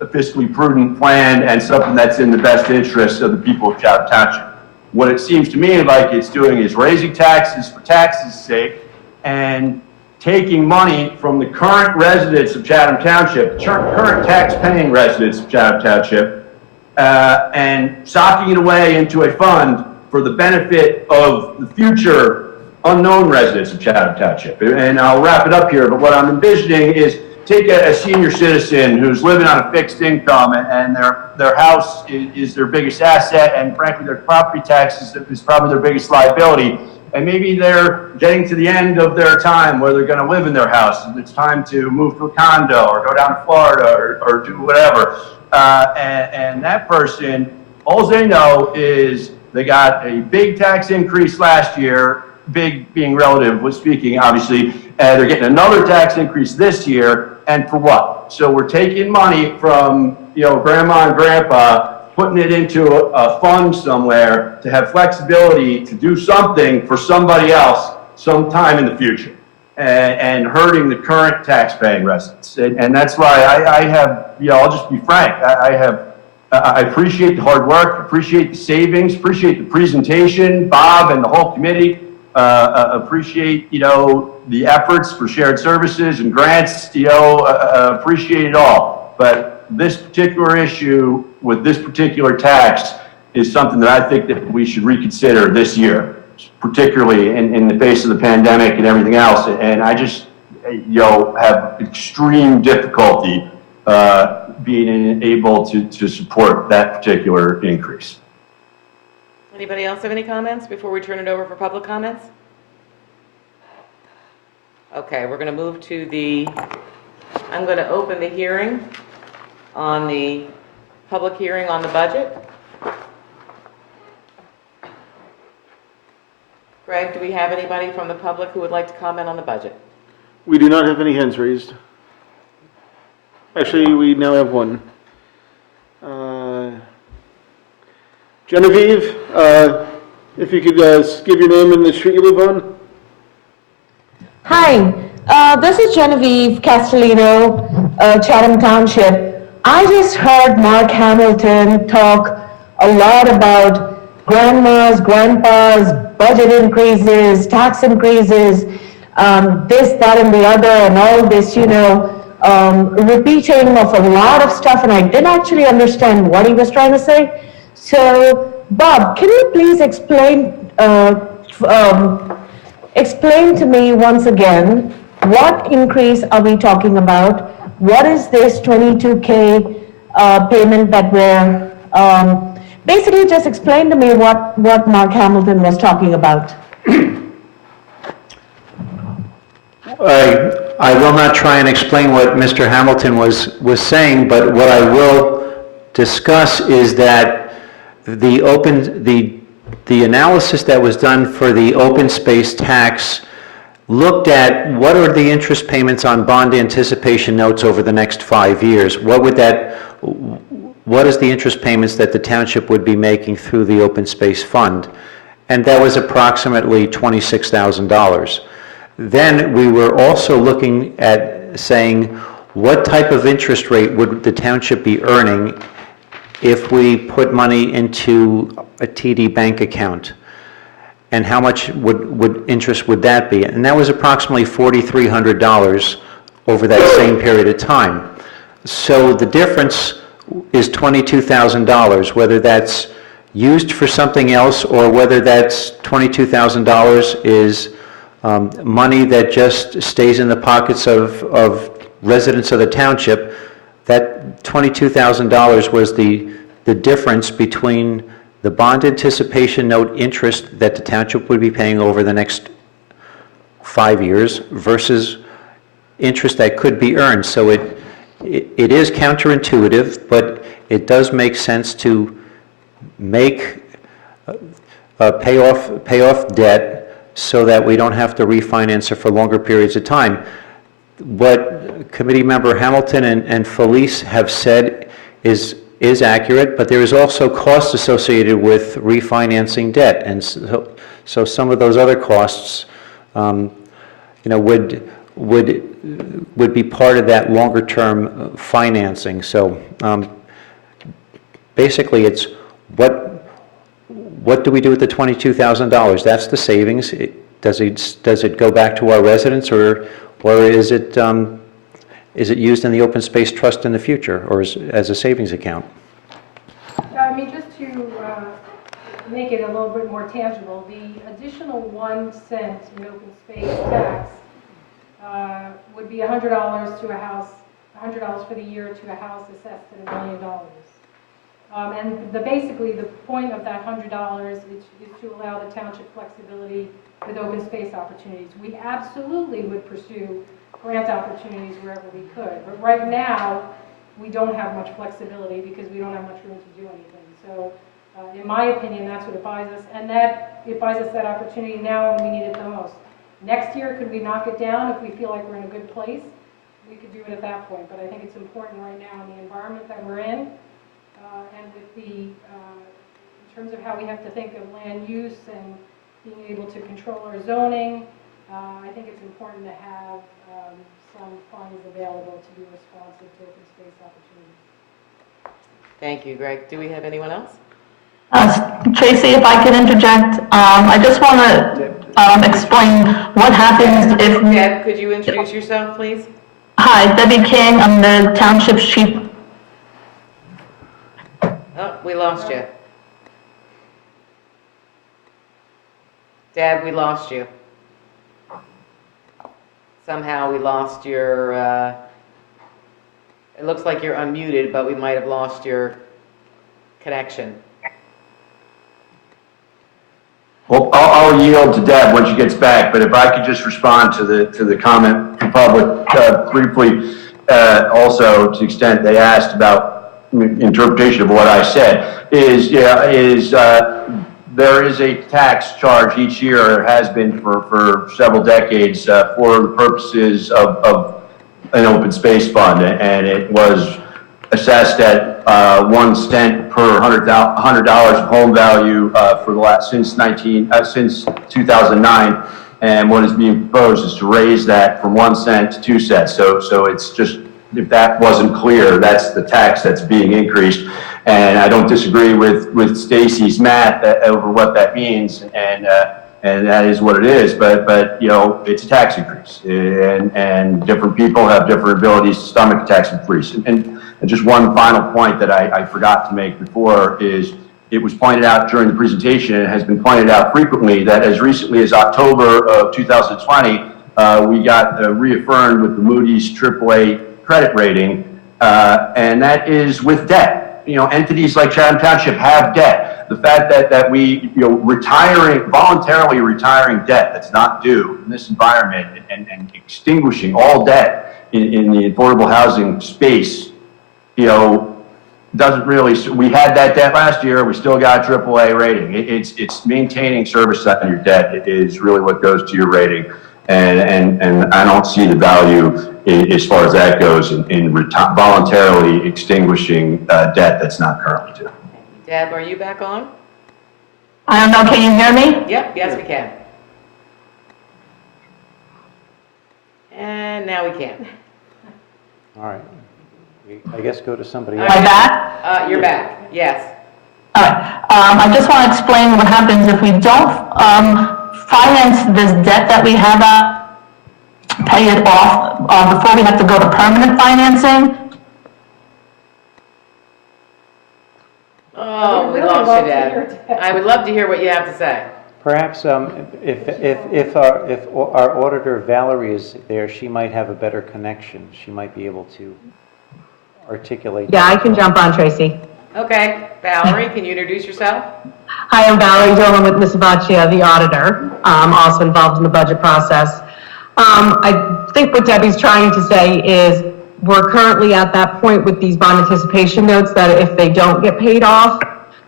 a fiscally prudent plan and something that's in the best interest of the people of Chatham Township. What it seems to me like it's doing is raising taxes for taxes' sake and taking money from the current residents of Chatham Township, current tax-paying residents of Chatham Township, and socking it away into a fund for the benefit of the future unknown residents of Chatham Township. And I'll wrap it up here, but what I'm envisioning is take a senior citizen who's living on a fixed income and their house is their biggest asset, and frankly their property taxes is probably their biggest liability. And maybe they're getting to the end of their time where they're going to live in their house and it's time to move to a condo or go down to Florida or do whatever. And that person, all they know is they got a big tax increase last year, big being relatively speaking, obviously, and they're getting another tax increase this year, and for what? So we're taking money from, grandma and grandpa, putting it into a fund somewhere to have flexibility to do something for somebody else sometime in the future, and hurting the current tax-paying residents. And that's why I have, I'll just be frank, I appreciate the hard work, appreciate the savings, appreciate the presentation, Bob and the whole committee, appreciate, the efforts for shared services and grants, appreciate it all. But this particular issue with this particular tax is something that I think that we should reconsider this year, particularly in the face of the pandemic and everything else. And I just, have extreme difficulty being able to support that particular increase. Anybody else have any comments before we turn it over for public comments? Okay, we're going to move to I'm going to open the hearing on the public hearing on the budget. Greg, do we have anybody from the public who would like to comment on the budget? We do not have any hands raised. Actually, we now have one. Genevieve, if you could give your name and the street you live on. Hi, this is Genevieve Castellino, Chatham Township. I just heard Mark Hamilton talk a lot about grandmas, grandpas, budget increases, tax increases, this, that, and the other, and all this, repeating of a lot of stuff, and I didn't actually understand what he was trying to say. So, Bob, can you please explain to me once again, what increase are we talking about? What is this 22K payment that we're, basically just explain to me what Mark Hamilton was talking about. I will not try and explain what Mr. Hamilton was saying, but what I will discuss is that the analysis that was done for the open space tax looked at what are the interest payments on bond anticipation notes over the next 5 years. What is the interest payments that the township would be making through the open space fund? And that was approximately $26,000. Then we were also looking at saying, what type of interest rate would the township be earning if we put money into a TD bank account? And how much would interest would that be? And that was approximately $4,300 over that same period of time. So the difference is $22,000, whether that's used for something else or whether that's $22,000 is money that just stays in the pockets of residents of the township. That $22,000 was the difference between the bond anticipation note interest that the township would be paying over the next 5 years versus interest that could be earned. So it is counterintuitive, but it does make sense to make, pay off debt so that we don't have to refinance it for longer periods of time. What Committee Member Hamilton and Felice have said is accurate, but there is also costs associated with refinancing debt. And so some of those other costs, would be part of that longer-term financing. So basically, it's what do we do with the $22,000? That's the savings. Does it go back to our residents, or is it used in the open space trust in the future, or as a savings account? I mean, just to make it a little bit more tangible, the additional 1 cent in open space tax would be $100 to a house, $100 for the year to a house assessed at $1 million. And basically, the point of that $100 is to allow the township flexibility with open space opportunities. We absolutely would pursue grant opportunities wherever we could, but right now, we don't have much flexibility because we don't have much room to do anything. So, in my opinion, that's what it buys us, and that it buys us that opportunity now when we need it the most. Next year, could we knock it down if we feel like we're in a good place? We could do it at that point, but I think it's important right now in the environment that we're in, and with in terms of how we have to think of land use and being able to control our zoning, I think it's important to have some funds available to be responsive to open space opportunities. Thank you, Greg. Do we have anyone else? Tracy, if I could interject, I just want to explain what happens if... Deb, could you introduce yourself, please? Hi, Debbie King, I'm the Township's Chief... Oh, we lost you. Deb, we lost you. Somehow we lost your, it looks like you're unmuted, but we might have lost your connection. Well, I'll yield to Deb when she gets back, but if I could just respond to the comment from public briefly, also to the extent they asked about interpretation of what I said, there is a tax charge each year, has been for several decades, for the purposes of an open space fund, and it was assessed at 1 cent per $100 of home value for the last since 2009, and what is being proposed is to raise that from 1 cent to 2 cents. So it's just, if that wasn't clear, that's the tax that's being increased. And I don't disagree with Stacy's math over what that means, and that is what it is. But it's a tax increase, and different people have different abilities to stomach a tax increase. And just one final point that I forgot to make before is, it was pointed out during the presentation, and it has been pointed out frequently, that as recently as October of 2020, we got reaffirmed with the Moody's AAA credit rating, and that is with debt. Entities like Chatham Township have debt. The fact that we, voluntarily retiring debt that's not due in this environment, and extinguishing all debt in the affordable housing space, doesn't really, we had that debt last year, we still got a AAA rating. It's maintaining service on your debt is really what goes to your rating. And I don't see the value as far as that goes in voluntarily extinguishing debt that's not currently due. Deb, are you back on? I don't know, can you hear me? Yep, yes we can. And now we can. All right. I guess go to somebody Am else. I back? You're back, yes. All right, I just want to explain what happens if we don't finance this debt that we have, pay it off before we have to go to permanent financing. Oh, we lost you, Deb. I would love to hear what you have to say. Perhaps if our auditor Valerie is there, she might have a better connection. She might be able to articulate. Yeah, I can jump on, Tracy. Okay, Valerie, can you introduce yourself? Hi, I'm Valerie Dolan with Ms. Abaccia, the auditor, also involved in the budget process. I think what Debbie's trying to say is we're currently at that point with these bond anticipation notes that if they don't get paid off,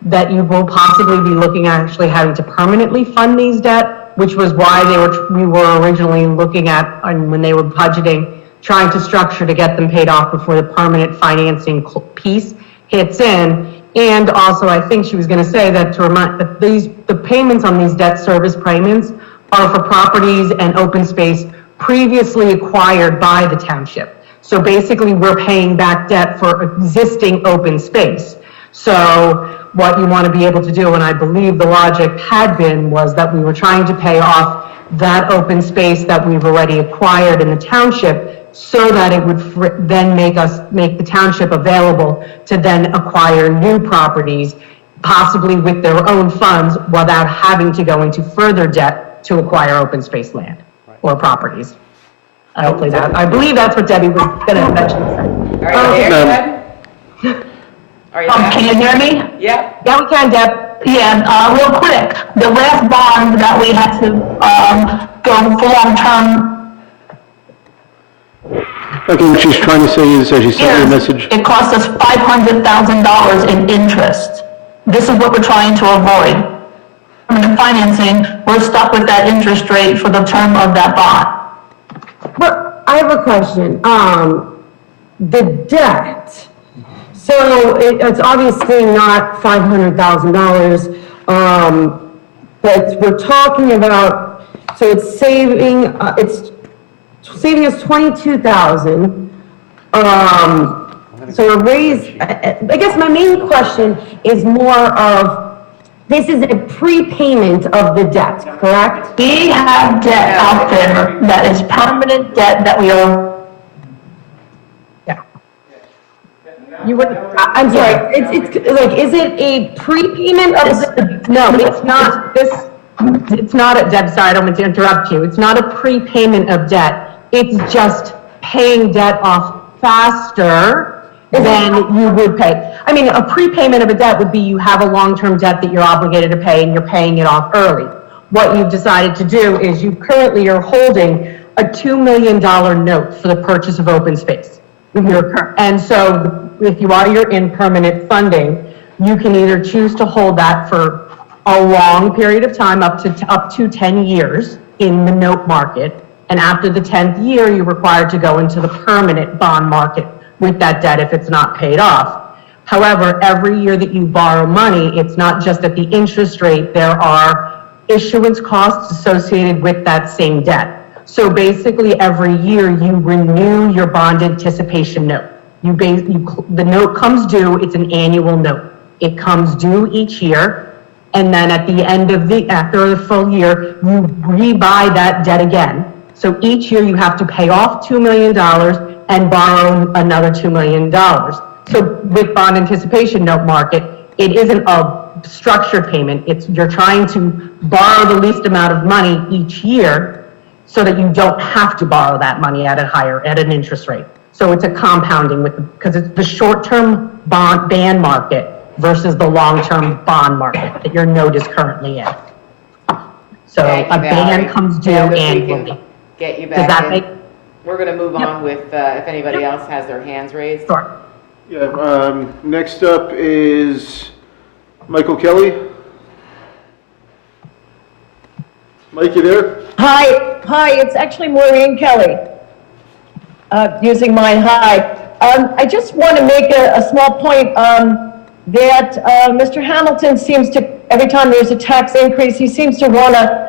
that you will possibly be looking at actually having to permanently fund these debt, which was why we were originally looking at, and when they were budgeting, trying to structure to get them paid off before the permanent financing piece hits in. And also, I think she was going to say that to remind that the payments on these debt service payments are for properties and open space previously acquired by the township. So basically, we're paying back debt for existing open space. So what you want to be able to do, and I believe the logic had been, was that we were trying to pay off that open space that we've already acquired in the township, so that it would then make the township available to then acquire new properties, possibly with their own funds, without having to go into further debt to acquire open space land or properties. Hopefully that, I believe that's what Debbie was going to mention. Are you there, Deb? Are you there? Can you hear me? Yeah. Yeah, we can, Deb. Yeah, real quick, the last bond that we had to, go for long-term. Okay, what she's trying to say is, as you sent your message, It cost us $500,000 in interest. This is what we're trying to avoid. In financing, we're stuck with that interest rate for the term of that bond. But I have a question. The debt, so it's obviously not $500,000, but we're talking about, so it's saving us $22,000. So a raise, I guess my main question is more of, this is a prepayment of the debt, correct? We have debt out there that is permanent debt that we owe. You would, I'm sorry, it's like, is it a prepayment of the? No, it's not, it's not a, Deb, sorry, I don't mean to interrupt you. It's not a prepayment of debt. It's just paying debt off faster than you would pay. I mean, a prepayment of a debt would be you have a long-term debt that you're obligated to pay and you're paying it off early. What you've decided to do is you currently are holding a $2 million note for the purchase of open space. And so if you're in permanent funding, you can either choose to hold that for a long period of time, up to 10 years in the note market. And after the 10th year, you're required to go into the permanent bond market with that debt if it's not paid off. However, every year that you borrow money, it's not just at the interest rate, there are issuance costs associated with that same debt. So basically, every year you renew your bond anticipation note. The note comes due, it's an annual note. It comes due each year, and then at the end of after the full year, you rebuy that debt again. So each year you have to pay off $2 million and borrow another $2 million. So with bond anticipation note market, it isn't a structured payment. You're trying to borrow the least amount of money each year so that you don't have to borrow that money at an interest rate. So it's a compounding because it's the short-term band market versus the long-term bond market that your note is currently in. So a band comes due annually. Get you Does back that in. make? We're going to move on with, if anybody else has their hands raised. Sure. yeah, next up is Michael Kelly. Mike, you there? Hi, it's actually Maureen Kelly, using mine, hi. I just want to make a small point, that Mr. Hamilton seems to, every time there's a tax increase, he seems to want to,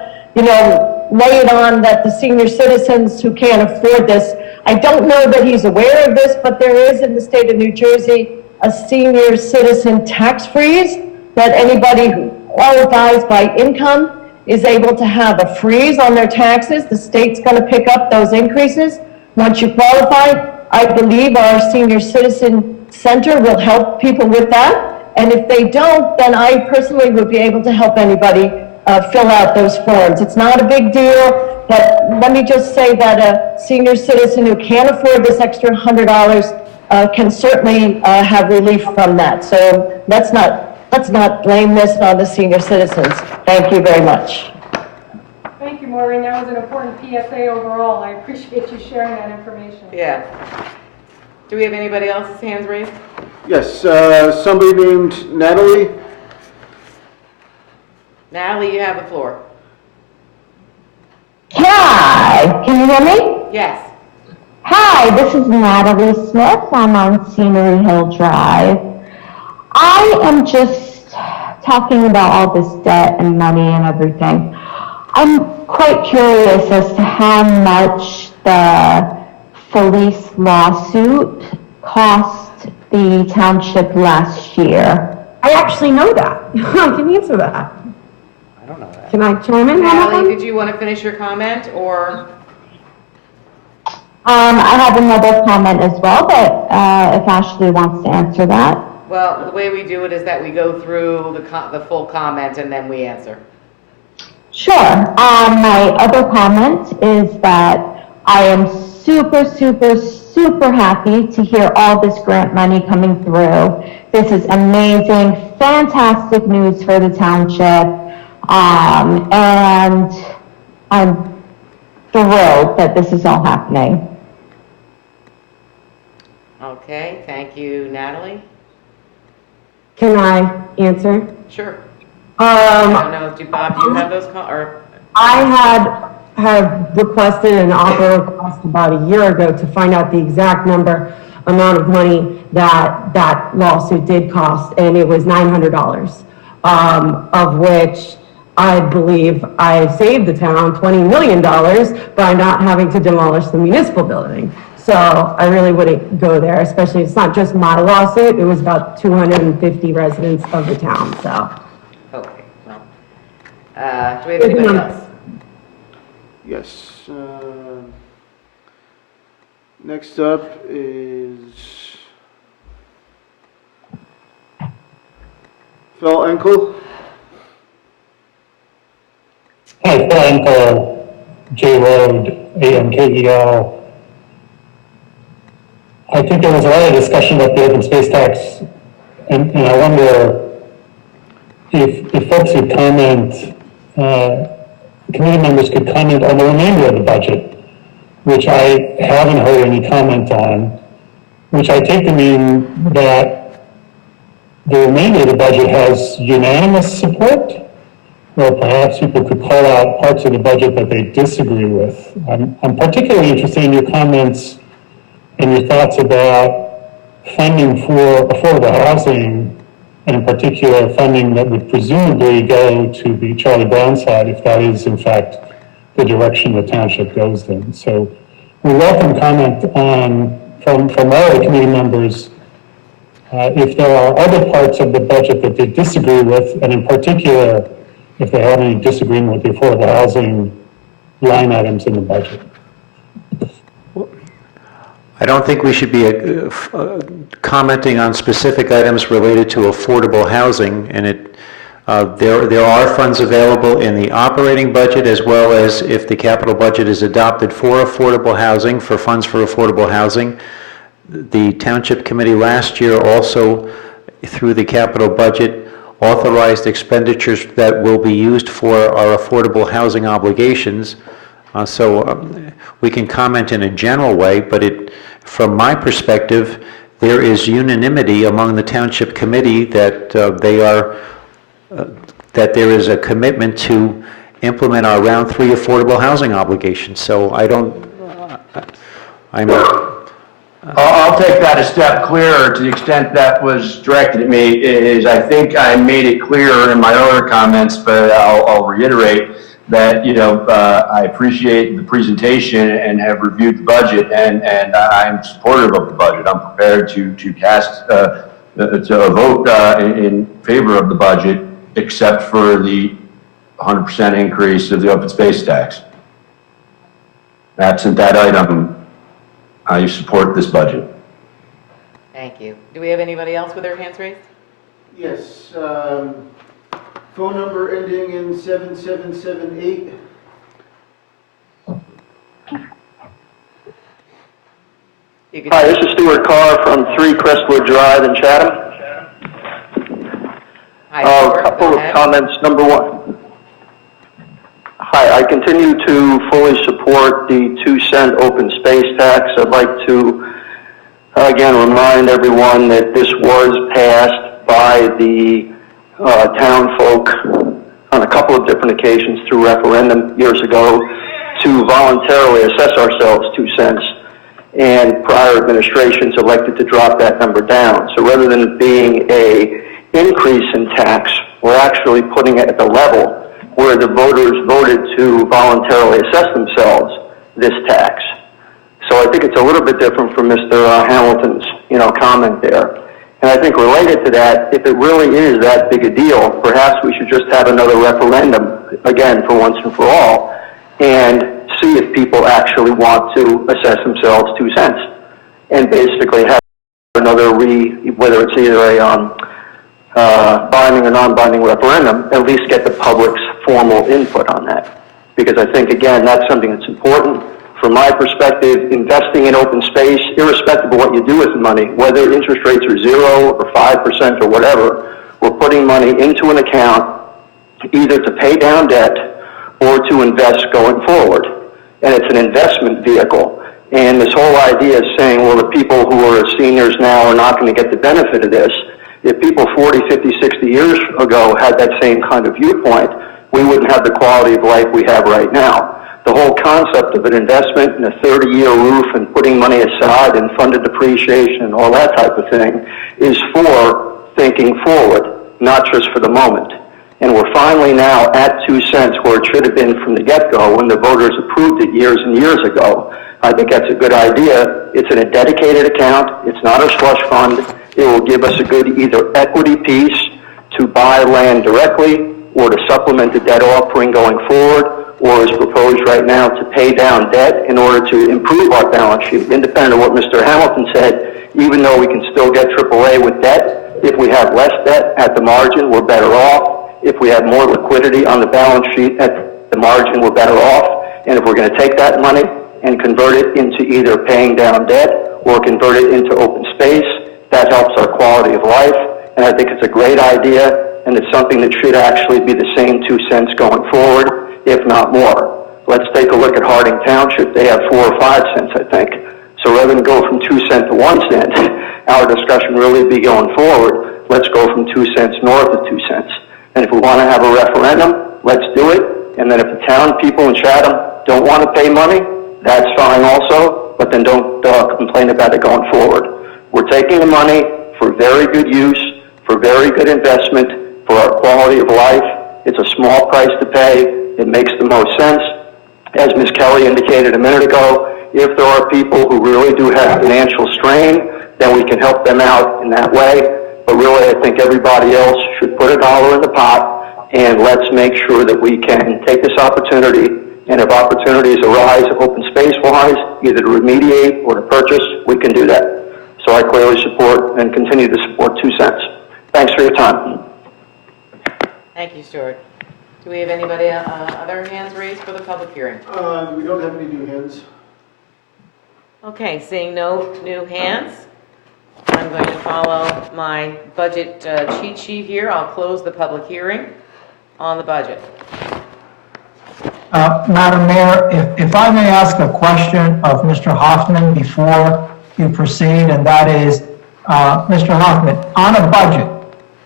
lay it on that the senior citizens who can't afford this. I don't know that he's aware of this, but there is in the state of New Jersey a senior citizen tax freeze, that anybody who qualifies by income is able to have a freeze on their taxes. The state's going to pick up those increases once you qualify. I believe our senior citizen center will help people with that. And if they don't, then I personally would be able to help anybody fill out those forms. It's not a big deal, but let me just say that a senior citizen who can't afford this extra $100 can certainly have relief from that. So let's not blame this on the senior citizens. Thank you very much. Thank you, Maureen. That was an important PSA overall. I appreciate you sharing that information. Yeah. Do we have anybody else's hands raised? Yes, somebody named Natalie. Natalie, you have the floor. Hi, can you hear me? Yes. Hi, this is Natalie Smith. I'm on Scenery Hill Drive. I am just talking about all this debt and money and everything. I'm quite curious as to how much the Felice lawsuit cost the township last year. I actually know that. I can answer that. I don't know that. Can I chime in? Natalie, did you want to finish your comment, or? I have another comment as well, but if Ashley wants to answer that. Well, the way we do it is that we go through the full comment and then we answer. Sure. My other comment is that I am super happy to hear all this grant money coming through. This is amazing, fantastic news for the township. And I'm thrilled that this is all happening. Okay, thank you, Natalie. Can I answer? Sure. I don't know, Bob, do you have those, or? I have requested an offer request about a year ago to find out the exact amount of money that lawsuit did cost, and it was $900, of which I believe I saved the town $20 million by not having to demolish the municipal building. So I really wouldn't go there, especially it's not just my lawsuit, it was about 250 residents of the town, so. Okay, well, do we have anybody else? Yes. Next up is Phil Enkel. Hi, Phil Enkel, J Road, AMKEL. I think there was a lot of discussion about the open space tax, and I wonder if folks would comment, committee members could comment on the remainder of the budget, which I haven't heard any comment on, which I take to mean that the remainder of the budget has unanimous support, or perhaps people could call out parts of the budget that they disagree with. I'm particularly interested in your comments and your thoughts about funding for affordable housing, and in particular, funding that would presumably go to the Charlie Brown side, if that is in fact the direction the township goes in. So we welcome comment from all the committee members if there are other parts of the budget that they disagree with, and in particular, if they have any disagreement with the affordable housing line items in the budget. I don't think we should be commenting on specific items related to affordable housing, and there are funds available in the operating budget, as well as if the capital budget is adopted for affordable housing, for funds for affordable housing. The Township Committee last year also, through the capital budget, authorized expenditures that will be used for our affordable housing obligations. So we can comment in a general way, but from my perspective, there is unanimity among the Township Committee that that there is a commitment to implement our Round 3 affordable housing obligations. So I'll take that a step clearer to the extent that was directed at me. I think I made it clear in my earlier comments, but I'll reiterate that, I appreciate the presentation and have reviewed the budget, and I'm supportive of the budget. I'm prepared to cast a vote in favor of the budget, except for the 100% increase of the open space tax. Absent that item, I support this budget. Thank you. Do we have anybody else with their hands raised? Yes. Phone number ending in 7778. You could- Hi, this is Stuart Carr from 3 Crestwood Drive in Chatham. Hi, A Stuart, couple go of ahead. comments. Number one. Hi, I continue to fully support the 2-cent open space tax. I'd like to, again, remind everyone that this was passed by the town folk on a couple of different occasions through referendum years ago to voluntarily assess ourselves 2 cents. And prior administrations elected to drop that number down. So rather than it being a increase in tax, we're actually putting it at the level where the voters voted to voluntarily assess themselves this tax. So I think it's a little bit different from Mr. Hamilton's, comment there. And I think related to that, if it really is that big a deal, perhaps we should just have another referendum, again, for once and for all, and see if people actually want to assess themselves 2 cents. And basically have another whether it's either a binding or non-binding referendum, at least get the public's formal input on that. Because I think, again, that's something that's important. From my perspective, investing in open space, irrespective of what you do with the money, whether interest rates are 0 or 5% or whatever, we're putting money into an account either to pay down debt or to invest going forward. And it's an investment vehicle. And this whole idea is saying, well, the people who are seniors now are not going to get the benefit of this. If people 40, 50, 60 years ago had that same kind of viewpoint, we wouldn't have the quality of life we have right now. The whole concept of an investment in a 30-year roof and putting money aside and funded depreciation and all that type of thing is for thinking forward, not just for the moment. And we're finally now at 2 cents where it should have been from the get-go when the voters approved it years and years ago. I think that's a good idea. It's in a dedicated account. It's not a slush fund. It will give us a good either equity piece to buy land directly or to supplement the debt offering going forward, or as proposed right now to pay down debt in order to improve our balance sheet. Independent of what Mr. Hamilton said, even though we can still get AAA with debt, if we have less debt at the margin, we're better off. If we have more liquidity on the balance sheet at the margin, we're better off. And if we're going to take that money and convert it into either paying down debt or convert it into open space, that helps our quality of life. And I think it's a great idea, and it's something that should actually be the same 2 cents going forward, if not more. Let's take a look at Harding Township. They have 4 or 5 cents, I think. So rather than go from 2 cents to 1 cent, our discussion really be going forward, let's go from 2 cents north of 2 cents. And if we want to have a referendum, let's do it. And then if the town people in Chatham don't want to pay money, that's fine also, but then don't complain about it going forward. We're taking the money for very good use, for very good investment, for our quality of life. It's a small price to pay. It makes the most sense. As Ms. Kelly indicated a minute ago, if there are people who really do have financial strain, then we can help them out in that way. But really, I think everybody else should put $1 in the pot, and let's make sure that we can take this opportunity, and if opportunities arise open space-wise, either to remediate or to purchase, we can do that. So I clearly support and continue to support 2 cents. Thanks for your time. Thank you, Stuart. Do we have anybody, other hands raised for the public hearing? We don't have any new hands. Okay, seeing no new hands, I'm going to follow my budget cheat sheet here. I'll close the public hearing on the budget. Madam Mayor, if I may ask a question of Mr. Hoffman before you proceed, and that is, Mr. Hoffman, on a budget,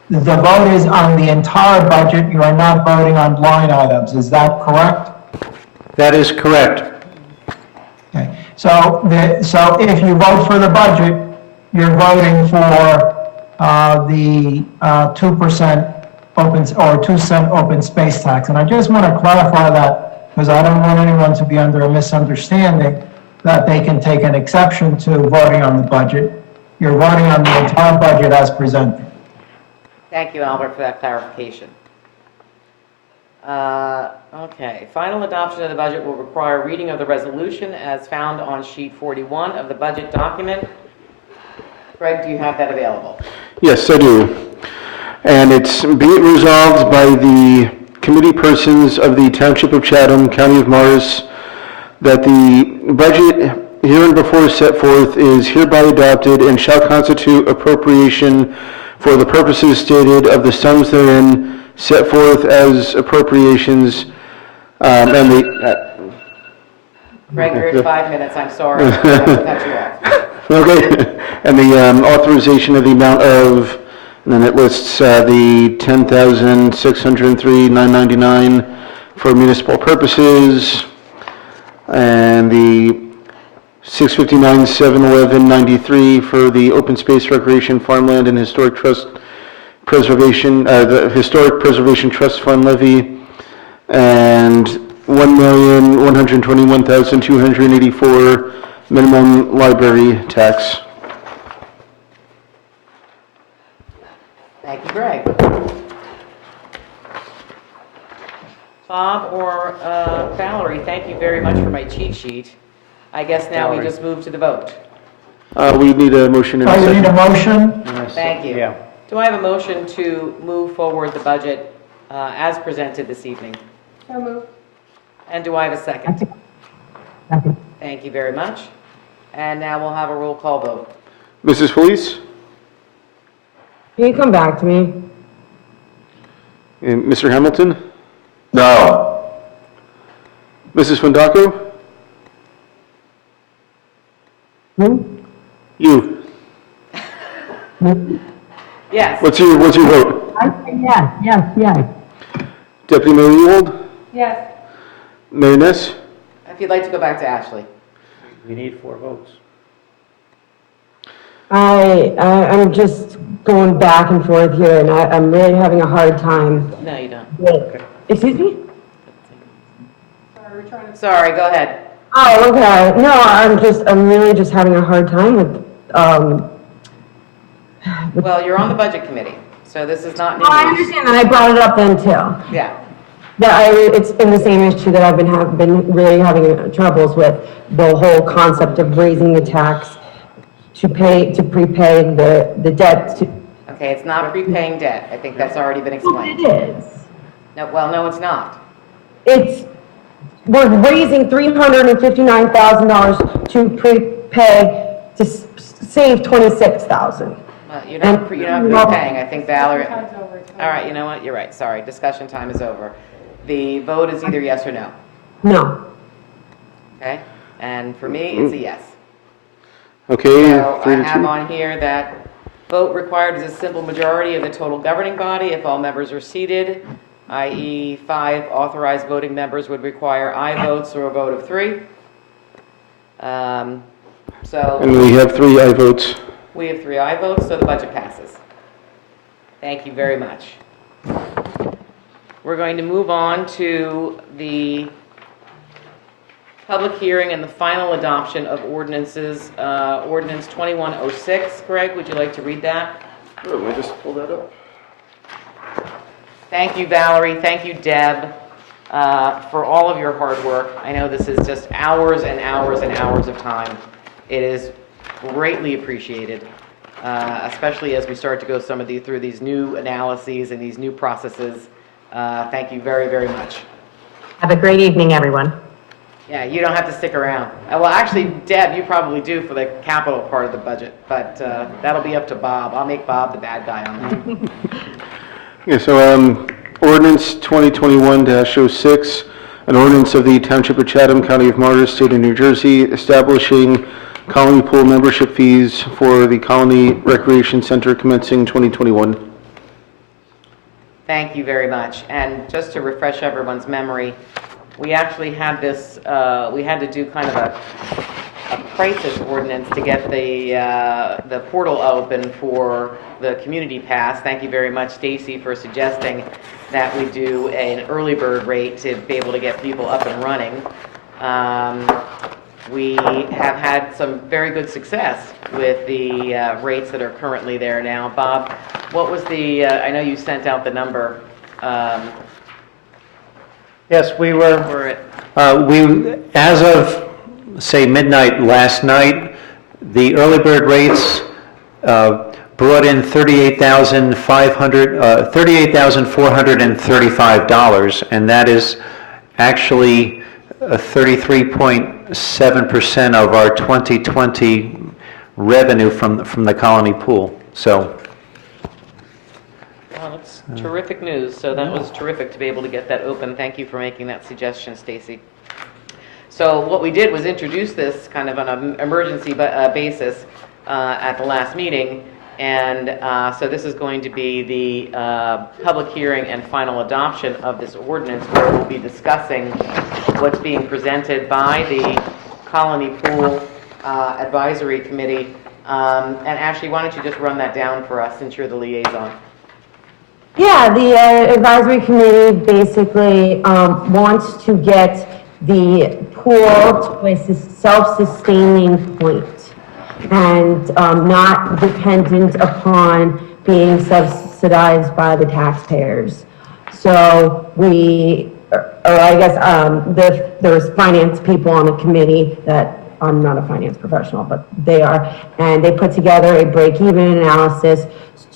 the vote is on the entire budget. You are not voting on line items. Is that correct? That is correct. Okay. So if you vote for the budget, you're voting for the 2% open or 2 cent open space tax. And I just want to clarify that because I don't want anyone to be under a misunderstanding that they can take an exception to voting on the budget. You're voting on the entire budget as presented. Thank you, Albert, for that clarification. Okay, final adoption of the budget will require reading of the resolution as found on sheet 41 of the budget document. Greg, do you have that available? Yes, I do. And it's be it resolved by the committee persons of the Township of Chatham, County of Morris, that the budget hereinbefore set forth is hereby adopted and shall constitute appropriation for the purposes stated of the sums therein set forth as appropriations, and the, Greg, you're at 5 minutes, I'm sorry, I have to cut you off. okay, and the authorization of the amount of, and then it lists the $10,603,999 for municipal purposes, and the $659,711.93 for the open space, recreation, farmland, and historic trust preservation, the Historic Preservation Trust Fund levy, and $1,121,284 minimum library tax. Thank you, Greg. Bob or Valerie, thank you very much for my cheat sheet. I guess now we just move to the vote. We need a motion in a Oh, you need a second. motion? Thank you. Yeah. Do I have a motion to move forward the budget as presented this evening? So moved. And do I have a second? Thank you very much. And now we'll have a roll call vote. Mrs. Felice? Can you come back to me? And Mr. Hamilton? No. Mrs. Fondaco? You. Yes. What's your vote? I say yes, yes, yes. Deputy Mayor Ewald? Yes. Mayor Ness? If you'd like to go back to Ashley. We need 4 votes. I'm just going back and forth here, and I'm really having a hard time. No, you don't. Excuse me? Sorry, go ahead. Oh, okay. No, I'm really just having a hard time with, Well, you're on the budget committee, so this is not new I news. understand that. I brought it up then too. Yeah. It's been the same issue that I've been really having troubles with, the whole concept of raising the tax to prepay the debt to. Okay, it's not prepaying debt. I think that's already been explained. It is. No, well, no, it's not. We're raising $359,000 to prepay, to save $26,000. Well, you're not prepaying. I think Valerie. All right, you know what? You're right. Sorry. Discussion time is over. The vote is either yes or no. No. Okay? And for me, it's a yes. Okay. So I 3 to have 2. on here that vote required is a simple majority of the total governing body if all members are seated, i.e. 5 authorized voting members would require aye votes or a vote of 3. And So we have 3 aye votes. we have 3 aye votes, so the budget passes. Thank you very much. We're going to move on to the public hearing and the final adoption of ordinances, ordinance 2106. Greg, would you like to read that? Let me just pull that up. Thank you, Valerie. Thank you, Deb, for all of your hard work. I know this is just hours and hours and hours of time. It is greatly appreciated, especially as we start to go through these new analyses and these new processes. Thank you very, very much. Have a great evening, everyone. Yeah, you don't have to stick around. Well, actually, Deb, you probably do for the capital part of the budget, but that'll be up to Bob. I'll make Bob the bad guy on that. Yeah, so ordinance 2021-06, an ordinance of the Township of Chatham, County of Morris, State of New Jersey, establishing colony pool membership fees for the Colony Recreation Center commencing 2021. Thank you very much. And just to refresh everyone's memory, we actually had this, we had to do kind of a crisis ordinance to get the portal open for the community pass. Thank you very much, Stacy, for suggesting that we do an early bird rate to be able to get people up and running. We have had some very good success with the rates that are currently there now. Bob, what was the, I know you sent out the number. Yes, we were, For it. as of, say, midnight last night, the early bird rates brought in $38,435, and that is actually 33.7% of our 2020 revenue from the Colony Pool. So, Well, that's terrific news. So that was terrific to be able to get that open. Thank you for making that suggestion, Stacy. So what we did was introduce this kind of on an emergency basis at the last meeting. And so this is going to be the public hearing and final adoption of this ordinance, where we'll be discussing what's being presented by the Colony Pool Advisory Committee. And Ashley, why don't you just run that down for us, since you're the liaison? Yeah, the advisory committee basically wants to get the pool to a self-sustaining point and not dependent upon being subsidized by the taxpayers. So there's finance people on the committee that, I'm not a finance professional, but they are, and they put together a break-even analysis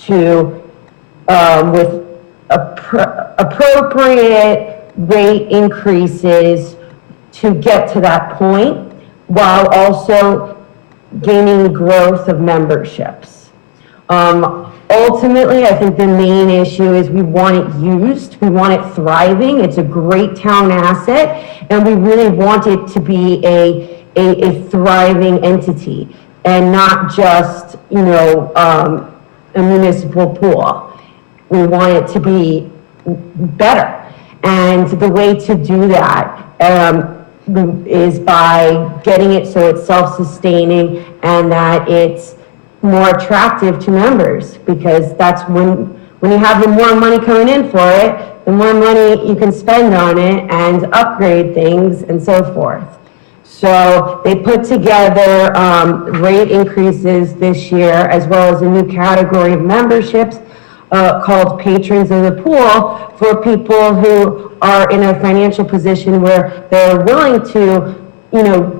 to, with appropriate rate increases to get to that point, while also gaining growth of memberships. Ultimately, I think the main issue is we want it used, we want it thriving, it's a great town asset, and we really want it to be a thriving entity, and not just, a municipal pool. We want it to be better. And the way to do that is by getting it so it's self-sustaining and that it's more attractive to members, because that's when you have the more money coming in for it, the more money you can spend on it and upgrade things and so forth. So they put together rate increases this year, as well as a new category of memberships called patrons of the pool, for people who are in a financial position where they're willing to,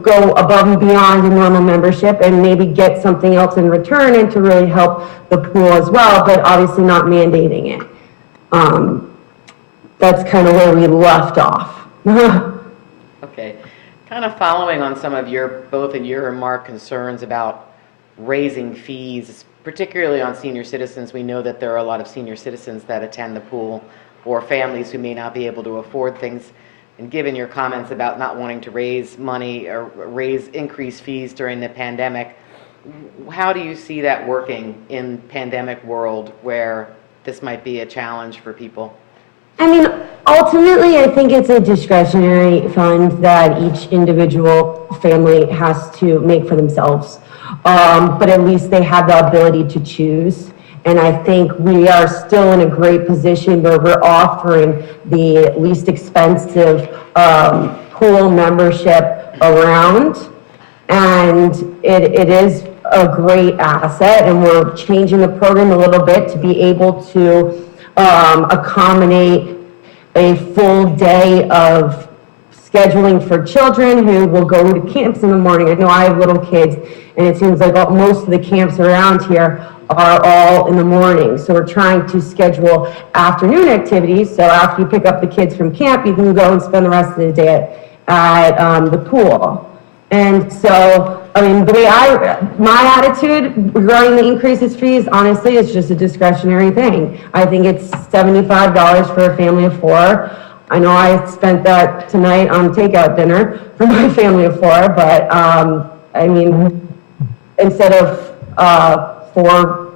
go above and beyond a normal membership and maybe get something else in return, and to really help the pool as well, but obviously not mandating it. That's kind of where we left off. Okay. Kind of following on some of both of your and Mark concerns about raising fees, particularly on senior citizens. We know that there are a lot of senior citizens that attend the pool, or families who may not be able to afford things. And given your comments about not wanting to raise money or increase fees during the pandemic, how do you see that working in pandemic world where this might be a challenge for people? I mean, ultimately, I think it's a discretionary fund that each individual family has to make for themselves. But at least they have the ability to choose. And I think we are still in a great position where we're offering the least expensive pool membership around. And it is a great asset, and we're changing the program a little bit to be able to accommodate a full day of scheduling for children who will go to camps in the morning. I know I have little kids, and it seems like most of the camps around here are all in the morning. So we're trying to schedule afternoon activities, so after you pick up the kids from camp, you can go and spend the rest of the day at the pool. And so, I mean, my attitude regarding the increases fees, honestly, is just a discretionary thing. I think it's $75 for a family of 4. I know I spent that tonight on takeout dinner for my family of 4, but, I mean, instead of, for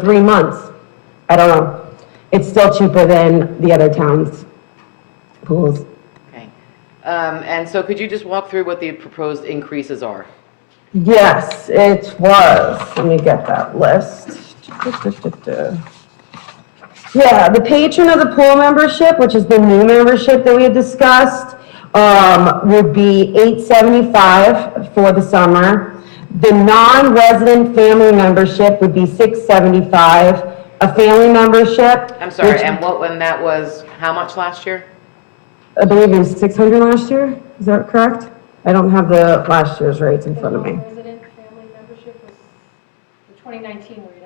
3 months, I don't know. It's still cheaper than the other towns' pools. And so could you just walk through what the proposed increases are? Yes, it was. Let me get that list. Yeah, the patron of the pool membership, which is the new membership that we had discussed, would be $875 for the summer. The non-resident family membership would be $675. A family membership. I'm sorry, and when that was how much last year? I believe it was $600 last year. Is that correct? I don't have the last year's rates in front of me. Resident family membership was the 2019 rate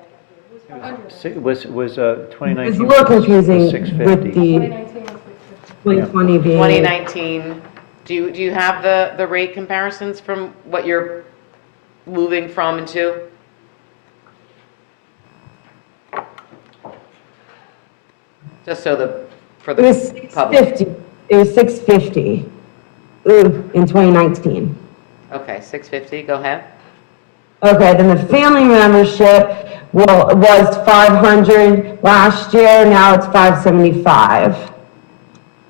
I got here. Was 2019? It's a little confusing with 650. the 2020 being. 2019 Do you have the rate comparisons from what you're moving from and to? Just so for It was the public. 650, it was 650 in 2019. Okay, 650, go ahead. Okay, then the family membership was 500 last year, now it's 575.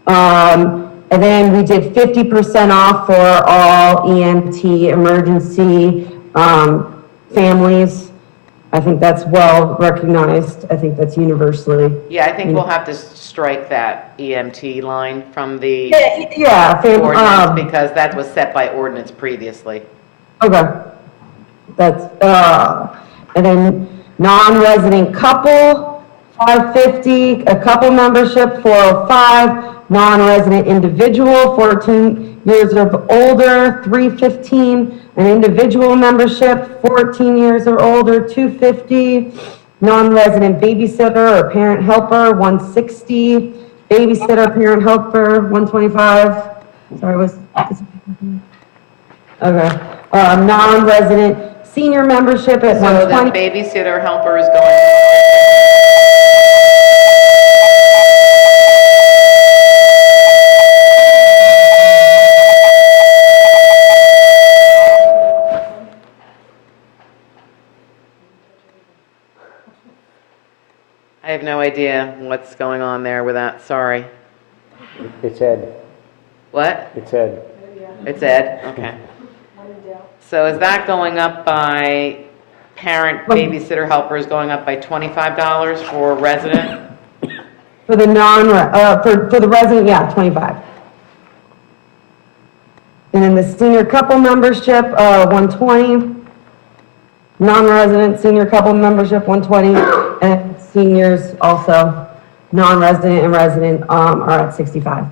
And then we did 50% off for all EMT emergency families. I think that's well recognized. I think that's universally. Yeah, I think we'll have to strike that EMT line from the Yeah, ordinance because that was set by ordinance previously. okay. That's, and then non-resident couple, 550, a couple membership, 405, non-resident individual, 14 years or older, 315, an individual membership, 14 years or older, 250, non-resident babysitter or parent helper, 160, babysitter, parent helper, 125. Sorry, was, okay. Non-resident senior membership at So the 120. babysitter helper is going, I have no idea what's going on there with that, sorry. It's Ed. What? It's Ed. It's Ed, okay. So is that going up by, parent babysitter helper is going up by $25 for resident? For the for the resident, yeah, 25. And then the senior couple membership, 120. Non-resident senior couple membership, 120. And seniors also, non-resident and resident, are at 65.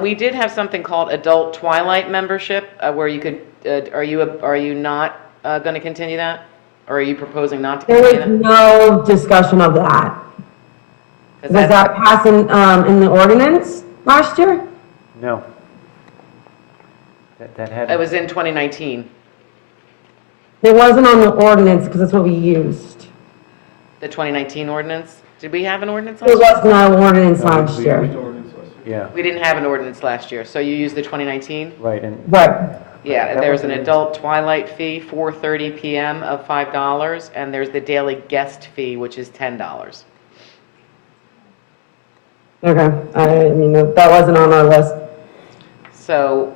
We did have something called adult twilight membership, where you could, are you not going to continue that? Or are you proposing not to There continue was that? no discussion of that. Is Was that passed in the ordinance last year? No. That had. It was in 2019, It wasn't on the ordinance because that's what we used. the 2019 ordinance. Did we have an ordinance There last year? was no ordinance last year. Yeah, We didn't have an ordinance last year, so you used the 2019? right, and Right. Yeah, there's an adult twilight fee, 4:30 PM of $5, and there's the daily guest fee, which is $10. Okay, I mean, that wasn't on our list. So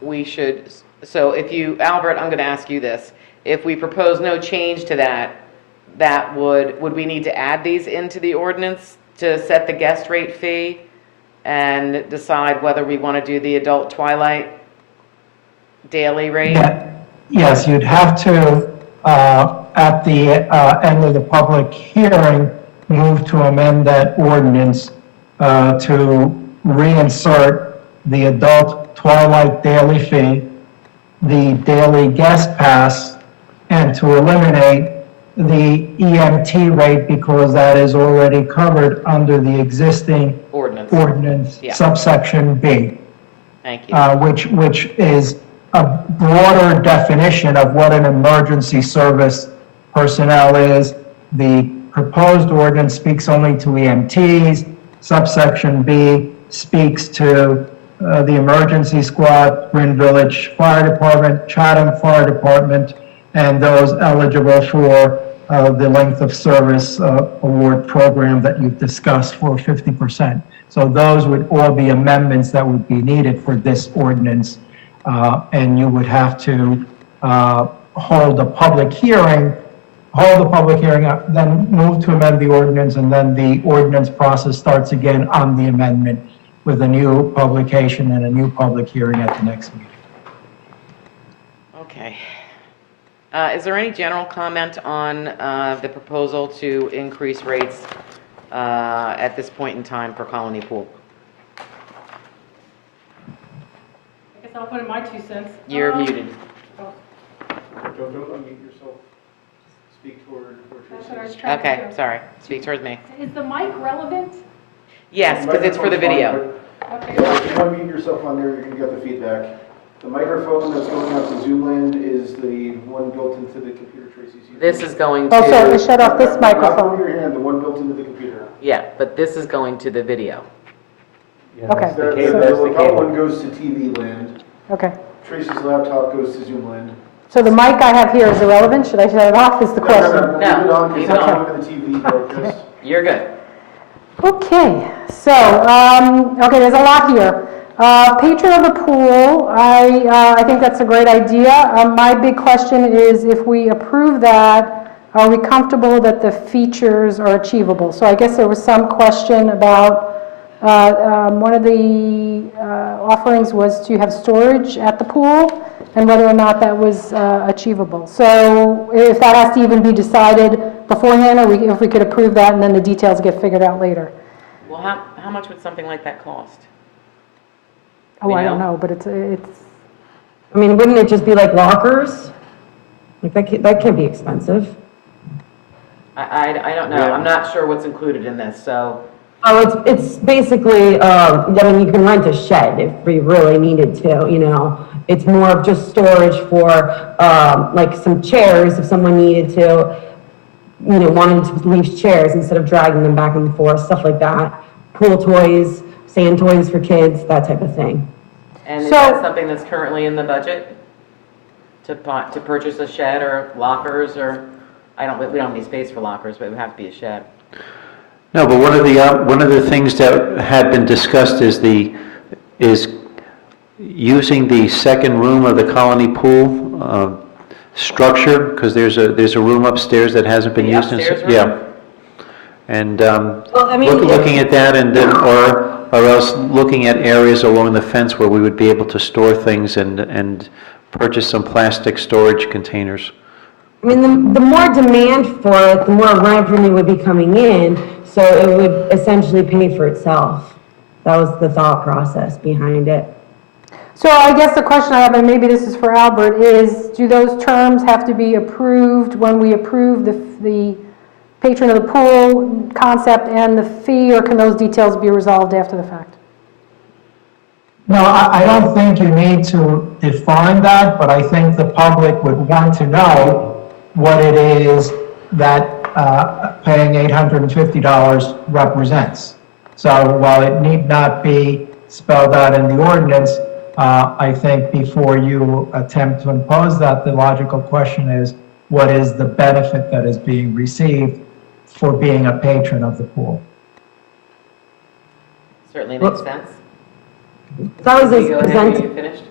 we should, so if you, Albert, I'm going to ask you this. If we propose no change to that would we need to add these into the ordinance to set the guest rate fee and decide whether we want to do the adult twilight daily rate? Yeah, yes, you'd have to, at the end of the public hearing, move to amend that ordinance to reinsert the adult twilight daily fee, the daily guest pass, and to eliminate the EMT rate because that is already covered under the existing ordinance Yeah. subsection B. Thank you. Which is a broader definition of what an emergency service personnel is. The proposed ordinance speaks only to EMTs. Subsection B speaks to the emergency squad, Bryn Village Fire Department, Chatham Fire Department, and those eligible for the length of service award program that you've discussed for 50%. So those would all be amendments that would be needed for this ordinance. And you would have to hold a public hearing, then move to amend the ordinance, and then the ordinance process starts again on the amendment with a new publication and a new public hearing at the next meeting. Okay. Is there any general comment on the proposal to increase rates at this point in time for Colony Pool? I guess I'll put in my 2 cents. You're muted. Don't unmute yourself. Speak toward That's what I was trying to Okay, do. sorry. Speak towards me. Is the mic relevant? Yes, because it's for the video. If you want to mute yourself on there, you're going to get the feedback. The microphone that's going out to Zoomland is the one built into the computer Tracy's using. This is going to... Oh, sorry, shut off this Not microphone. your hand, the one built into the computer. Yeah, but this is going to the video. Okay. The That's the laptop cable. one goes to TV land. Okay. Tracy's laptop goes to Zoomland. So the mic I have here is irrelevant? Should I shut it off is the question? Leave it on, leave because it it's on. going to the TV broadcast. You're good. Okay, so, okay, there's a lot here. Patron of the pool, I think that's a great idea. My big question is if we approve that, are we comfortable that the features are achievable? So I guess there was some question about, one of the offerings was to have storage at the pool and whether or not that was achievable. So if that has to even be decided beforehand, or if we could approve that and then the details get figured out later. Well, how much would something like that cost? Oh, I don't know, but it's, I mean, wouldn't it just be like lockers? Like that can't be expensive. I don't know. I'm not sure what's included in this, so... Oh, it's basically, I mean, you can rent a shed if we really needed to, you know. It's more of just storage for, like some chairs if someone needed to, you know, wanted to leave chairs instead of dragging them back and forth, stuff like that. Pool toys, sand toys for kids, that type of thing. And is that something that's currently in the budget? To purchase a shed or lockers or, we don't have any space for lockers, but it would have to be a shed. No, but one of the things that had been discussed is using the second room of the Colony Pool structure, because there's a room upstairs that hasn't been used. Upstairs room? Yeah. And I mean, looking at that, and then, or else looking at areas along the fence where we would be able to store things and purchase some plastic storage containers. I mean, the more demand for it, the more revenue would be coming in, so it would essentially pay for itself. That was the thought process behind it. so I guess the question I have, and maybe this is for Albert, is do those terms have to be approved when we approve the patron of the pool concept and the fee, or can those details be resolved after the fact? No, I don't think you need to define that, but I think the public would want to know what it is that paying $850 represents. So while it need not be spelled out in the ordinance, I think before you attempt to impose that, the logical question is, what is the benefit that is being received for being a patron of the pool? Certainly makes sense. That was You go ahead, presented, you finished?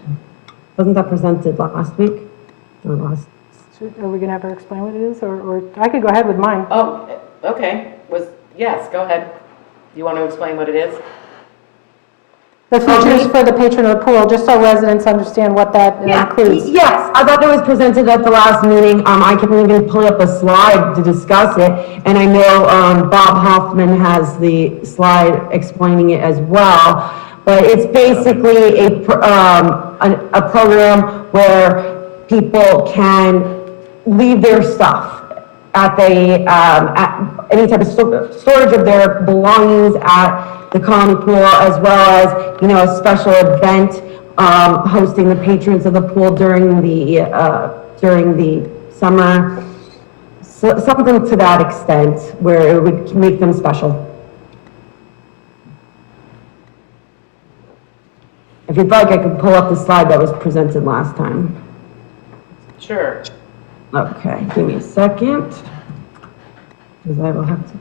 wasn't that presented last week? Or last? Are we going to have her explain what it is, or I could go ahead with mine. Oh, okay. Yes, go ahead. You want to explain what it is? The features for the patron of the pool, just so residents understand what that includes. Yes, I thought it was presented at the last meeting. I can even pull up a slide to discuss it. And I know Bob Hoffman has the slide explaining it as well. But it's basically a program where people can leave their stuff at any type of storage of their belongings at the Colony Pool, as well as, you know, a special event hosting the patrons of the pool during the summer. So, something to that extent where it would make them special. If you'd like, I could pull up the slide that was presented last time. Sure. Okay, give me a second. Because I will have to.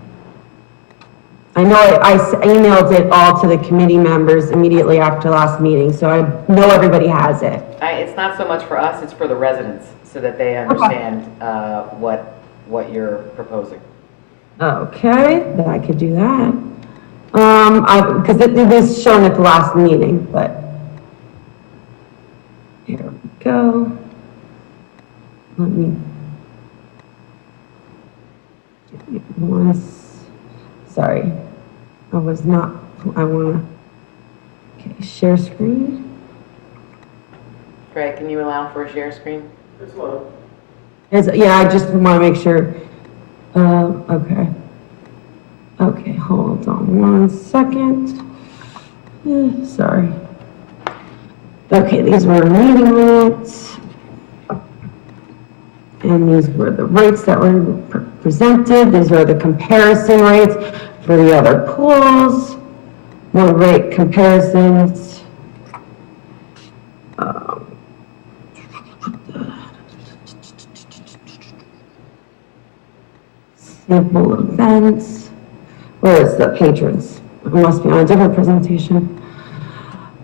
I know I emailed it all to the committee members immediately after last meeting, so I know everybody has it. It's not so much for us, it's for the residents, so that they understand what you're proposing. Okay, then I could do that. Because it was shown at the last meeting, but here we go. Let me give me one. Sorry, I want to, okay, share screen. Greg, can you allow for a share screen? Yeah, I just want to make sure. Okay. Okay, hold on one second. Sorry. Okay, these were meeting minutes. And these were the rates that were presented. These are the comparison rates for the other pools. No rate comparisons. Sample events. Where is the patrons? It must be on a different presentation.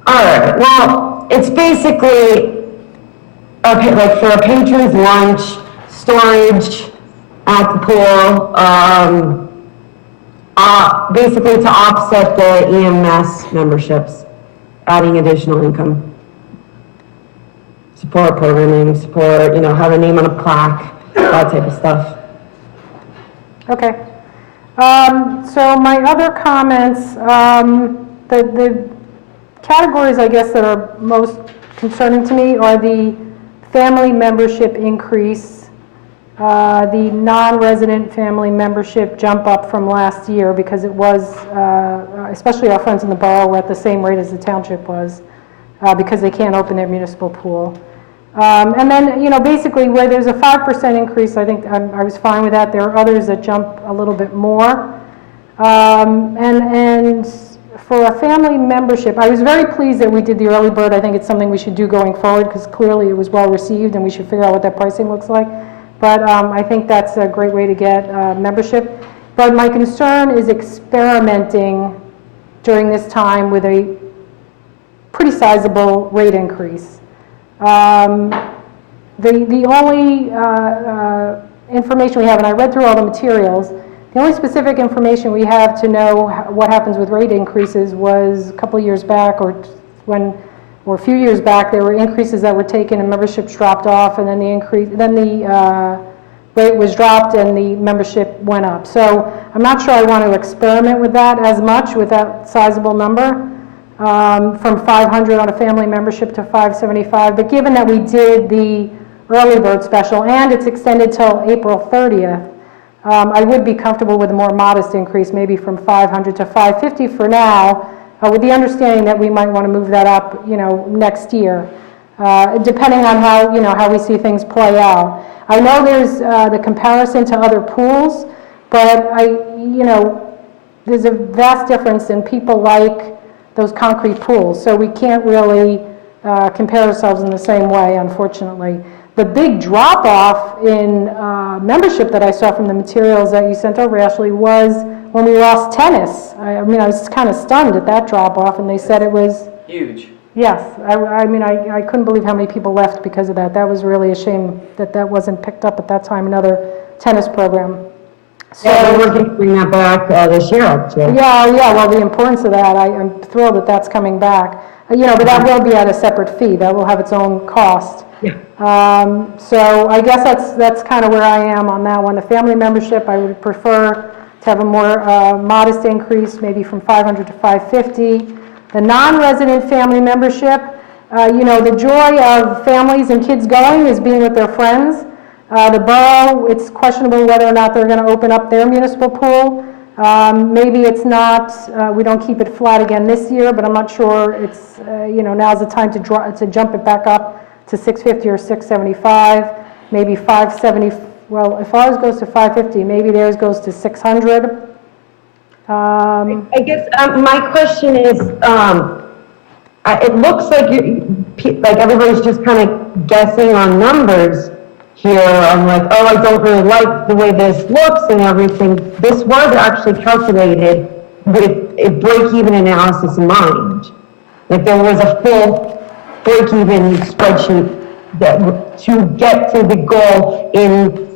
All right, well, it's basically, okay, like for a patron's lunch, storage at the pool, basically to offset the EMS memberships, adding additional income. Support programming, support, have a name on a plaque, that type of stuff. Okay. So my other comments, the categories, I guess, that are most concerning to me are the family membership increase, the non-resident family membership jump up from last year because it was, especially our friends in the borough, were at the same rate as the township was because they can't open their municipal pool. And then, basically where there's a 5% increase, I think I was fine with that. There are others that jump a little bit more. And for a family membership, I was very pleased that we did the early bird. I think it's something we should do going forward because clearly it was well received and we should figure out what that pricing looks like. But I think that's a great way to get membership. But my concern is experimenting during this time with a pretty sizable rate increase. The only information we have, and I read through all the materials, the only specific information we have to know what happens with rate increases was a couple of years back or a few years back, there were increases that were taken and memberships dropped off, and then the rate was dropped and the membership went up. So I'm not sure I want to experiment with that as much, with that sizable number. From 500 on a family membership to 575, but given that we did the early bird special and it's extended till April 30th, I would be comfortable with a more modest increase, maybe from 500 to 550 for now, with the understanding that we might want to move that up, next year, depending on how we see things play out. I know there's the comparison to other pools, but there's a vast difference in people like those concrete pools, so we can't really compare ourselves in the same way, unfortunately. The big drop-off in membership that I saw from the materials that you sent over, Ashley, was when we lost tennis. I was kind of stunned at that drop-off, and they said it was... Huge. Yes. I couldn't believe how many people left because of that. That was really a shame that wasn't picked up at that time, another tennis program. So we're working to bring that back this year, actually. Yeah, well, the importance of that, I'm thrilled that that's coming back. But that will be at a separate fee. That will have its own cost. Yeah. So I guess that's kind of where I am on that one. The family membership, I would prefer to have a more modest increase, maybe from 500 to 550. The non-resident family membership, the joy of families and kids going is being with their friends. The borough, it's questionable whether or not they're going to open up their municipal pool. Maybe it's not, we don't keep it flat again this year, but I'm not sure it's, now's the time to jump it back up to 650 or 675, maybe 570. Well, if ours goes to 550, maybe theirs goes to 600. I guess my question is, it looks like everybody's just kind of guessing on numbers here. I'm like, oh, I don't really like the way this looks and everything. This was actually calculated with a break-even analysis in mind. Like there was a full break-even spreadsheet to get to the goal in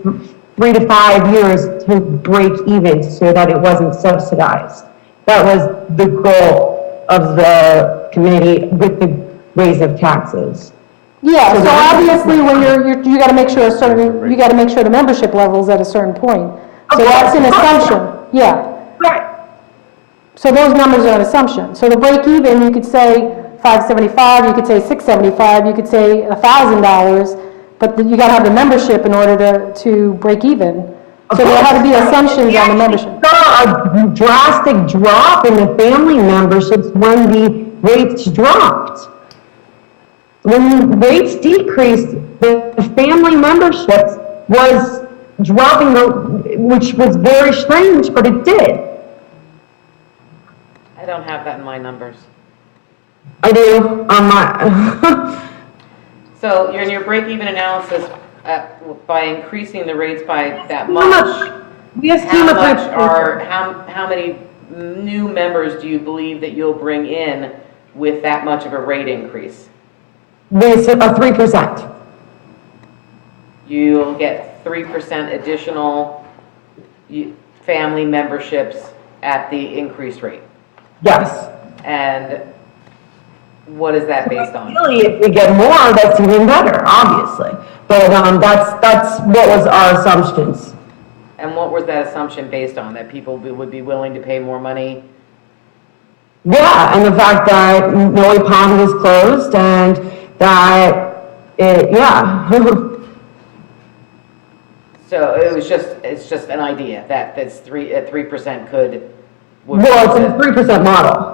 3 to 5 years to break even so that it wasn't subsidized. That was the goal of the committee with the raise of taxes. Yeah, so obviously when you got to make sure the membership level is at a certain point. So that's an assumption. Yeah. Right. So those numbers are an assumption. So the break even, you could say 575, you could say 675, you could say $1,000, but you got to have the membership in order to break even. So there had to be assumptions on the membership. We saw a drastic drop in the family memberships when the rates dropped. When rates decreased, the family memberships was dropping, which was very strange, but it did. I don't have that in my numbers. I do, on my, So in your break-even analysis, by increasing the rates by that how much, much, we estimate how many new members do you believe that you'll bring in with that much of a rate increase? With a 3%. You'll get 3% additional family memberships at the increased rate. Yes. And what is that based on? Really, if we get more, that's even better, obviously. But that's what was our assumptions. And what was that assumption based on? That people would be willing to pay more money? Yeah, and the fact that Noe Pond was closed and that it, yeah. So it's just an idea that this 3% could. Well, it's a 3% model.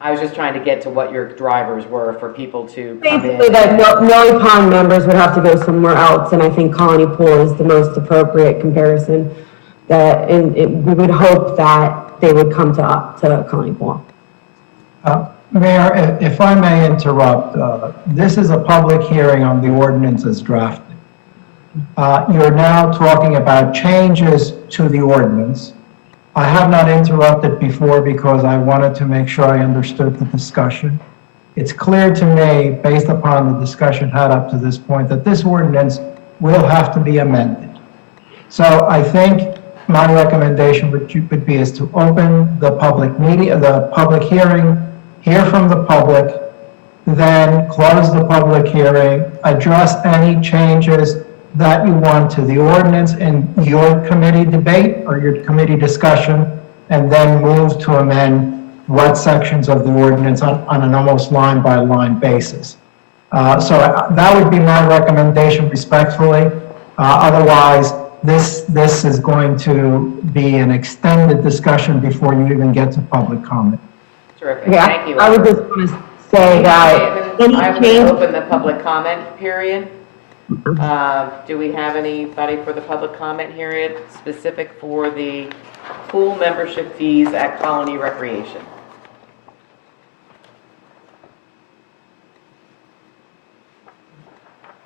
I was just trying to get to what your drivers were for people to come in. Basically, that Noe Pond members would have to go somewhere else, and I think Colony Pool is the most appropriate comparison. We would hope that they would come to Colony Pool. Mayor, if I may interrupt, this is a public hearing on the ordinance as drafted. You're now talking about changes to the ordinance. I have not interrupted before because I wanted to make sure I understood the discussion. It's clear to me, based upon the discussion had up to this point, that this ordinance will have to be amended. So I think my recommendation would be is to open the public hearing, hear from the public, then close the public hearing, address any changes that you want to the ordinance in your committee debate or your committee discussion, and then move to amend what sections of the ordinance on an almost line-by-line basis. So that would be my recommendation respectfully. Otherwise, this is going to be an extended discussion before you even get to public comment. Terrific, Yeah, thank you. I would just want to say that any I would change. open the public comment period. Do we have anybody for the public comment period specific for the pool membership fees at Colony Recreation?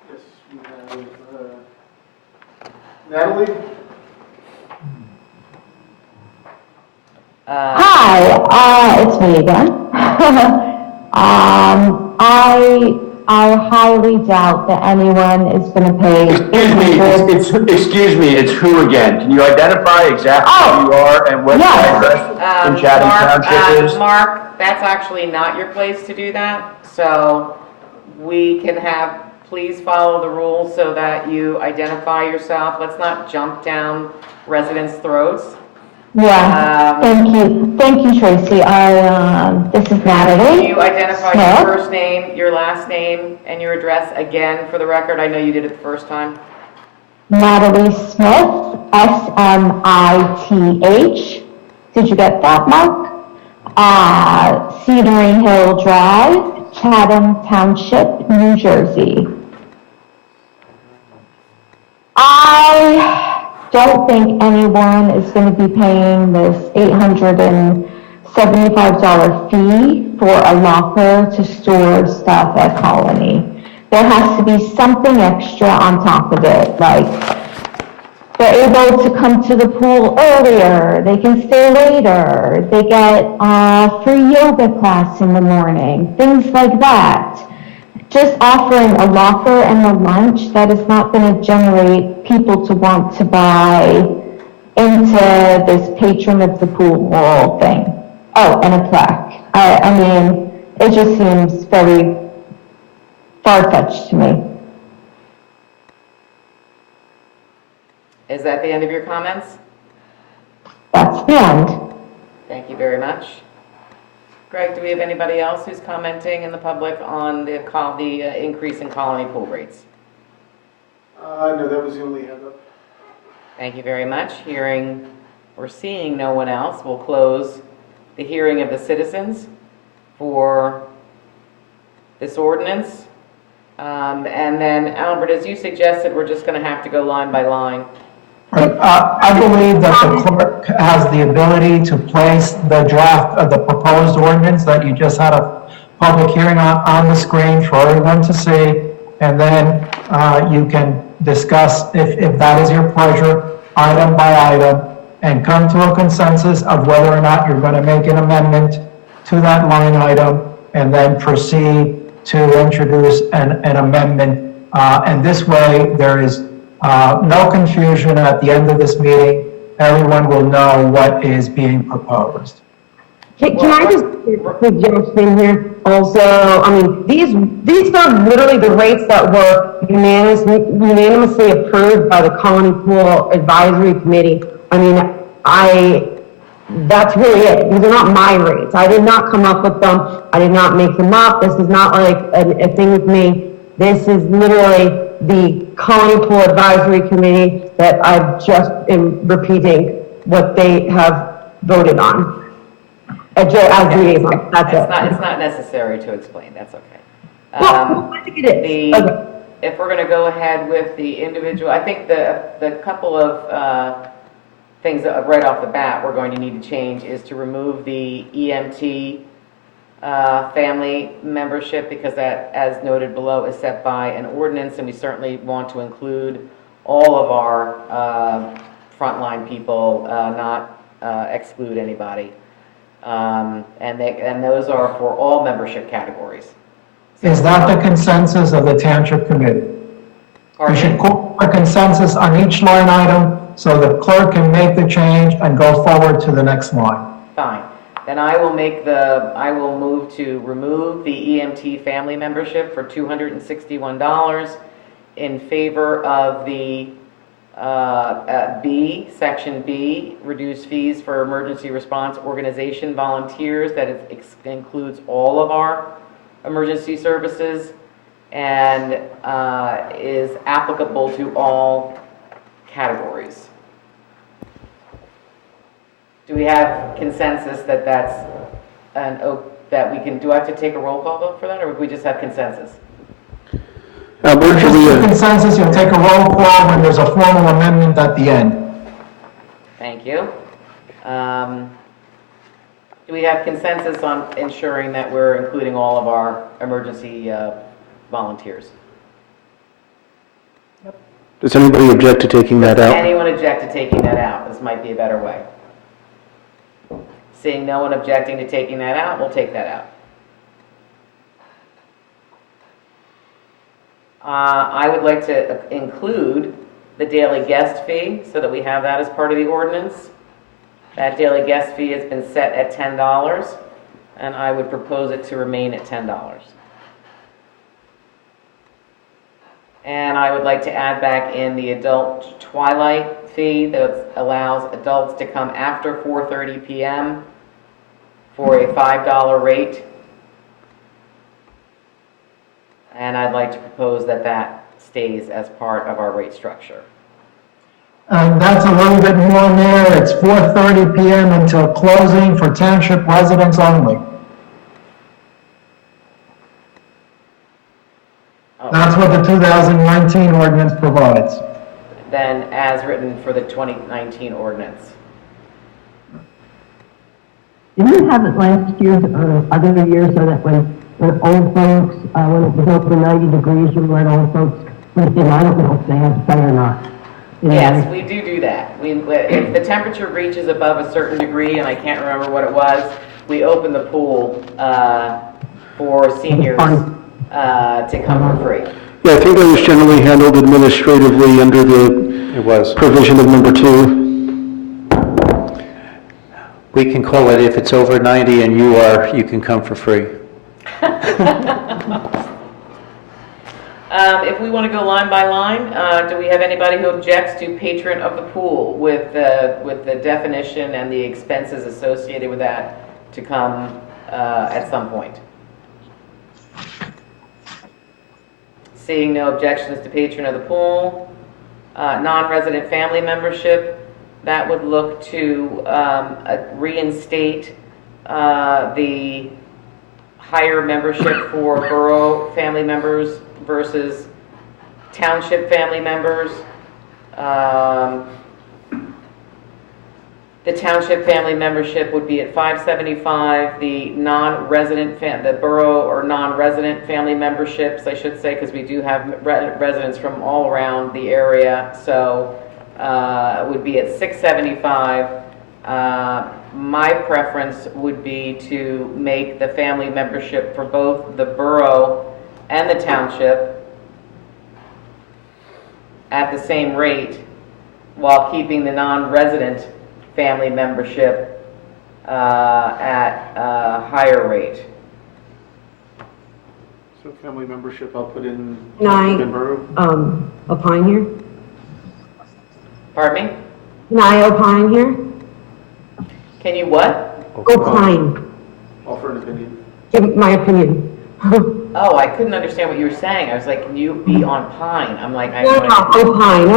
Yes, we have, Natalie? Hi, it's me again. I highly doubt that anyone is going to pay. Excuse me, it's who again? Can you identify exactly who you are and what the address in Chatham Township is? Mark, that's actually not your place to do that, so we can please follow the rules so that you identify yourself. Let's not jump down residents' throats. Yeah, thank you, Tracy. This is Natalie. Can you identify Smith. your first name, your last name, and your address again for the record? I know you did it the first time. Natalie Smith, Smith. Did you get that, Mark? Cedar Hill Drive, Chatham Township, New Jersey. I don't think anyone is going to be paying this $875 fee for a locker to store stuff at Colony. There has to be something extra on top of it, like they're able to come to the pool earlier, they can stay later, they get free yoga class in the morning, things like that. Just offering a locker and a lunch, that is not going to generate people to want to buy into this patron of the pool thing. Oh, and a plaque. I mean, it just seems very far-fetched to me. Is that the end of your comments? That's the end. Thank you very much. Greg, do we have anybody else who's commenting in the public on the increase in Colony pool rates? No, that was the only hand up. Thank you very much. Hearing or seeing no one else, we'll close the hearing of the citizens for this ordinance. And then, Albert, as you suggested, we're just going to have to go line by line. I believe that the clerk has the ability to place the draft of the proposed ordinance that you just had a public hearing on the screen for everyone to see, and then you can discuss, if that is your pleasure, item by item, and come to a consensus of whether or not you're going to make an amendment to that line item, and then proceed to introduce an amendment. And this way, there is no confusion at the end of this meeting. Everyone will know what is being proposed. Can I just suggest in here also, I mean, these are literally the rates that were unanimously approved by the Colony Pool Advisory Committee. I mean, that's really it. These are not my rates. I did not come up with them. I did not make them up. This is not like a thing with me. This is literally the Colony Pool Advisory Committee that I just am repeating what they have voted on. As liaison, that's it. It's not necessary to explain, that's okay. Well, I think it is. Okay. If we're going to go ahead with the individual, I think the couple of things that right off the bat we're going to need to change is to remove the EMT family membership, because that, as noted below, is set by an ordinance, and we certainly want to include all of our frontline people, not exclude anybody. And those are for all membership categories. Is that the consensus of the Township Committee? We should call a consensus on each line item so the clerk can make the change and go forward to the next line. Fine. Then I will move to remove the EMT family membership for $261 in favor of the B, Section B, reduce fees for emergency response organization volunteers, that it includes all of our emergency services and is applicable to all categories. Do we have consensus that that's that we can, do I have to take a roll call vote for that, or would we just have consensus? Consensus, you'll take a roll call when there's a formal amendment at the end. Thank you. Do we have consensus on ensuring that we're including all of our emergency volunteers? Does anybody object to taking that Does out? anyone object to taking that out? This might be a better way. Seeing no one objecting to taking that out, we'll take that out. I would like to include the daily guest fee so that we have that as part of the ordinance. That daily guest fee has been set at $10, and I would propose it to remain at $10. And I would like to add back in the adult twilight fee that allows adults to come after 4:30 p.m. for a $5 rate. And I'd like to propose that that stays as part of our rate structure. And that's a little bit more there. It's 4:30 p.m. until closing for Township residents only. That's what the 2019 ordinance provides. Then as written for the 2019 ordinance. Didn't you have it last year or other years so that when old folks, when it was over 90 degrees, you let old folks sleep in? I don't know if they have to pay or not. Yes, we do that. If the temperature reaches above a certain degree, and I can't remember what it was, we open the pool for seniors to come for free. Yeah, I think that was generally handled administratively under the provision of number 2. We can call it, if it's over 90 and you can come for free. If we want to go line by line, do we have anybody who objects to patron of the pool with the definition and the expenses associated with that to come at some point? Seeing no objections to patron of the pool, non-resident family membership, that would look to reinstate the higher membership for borough family members versus township family members. The township family membership would be at $575. The non-resident, the borough or non-resident family memberships, I should say, because we do have residents from all around the area, so would be at $675. My preference would be to make the family membership for both the borough and the township at the same rate, while keeping the non-resident family membership at a higher rate. So family membership, I'll put in Can I, borough. opine here? Pardon me? Can I opine here? Can you what? Opine. Offer an opinion. Give my opinion. Oh, I couldn't understand what you were saying. I was like, can you be on pine? I'm like, Opine.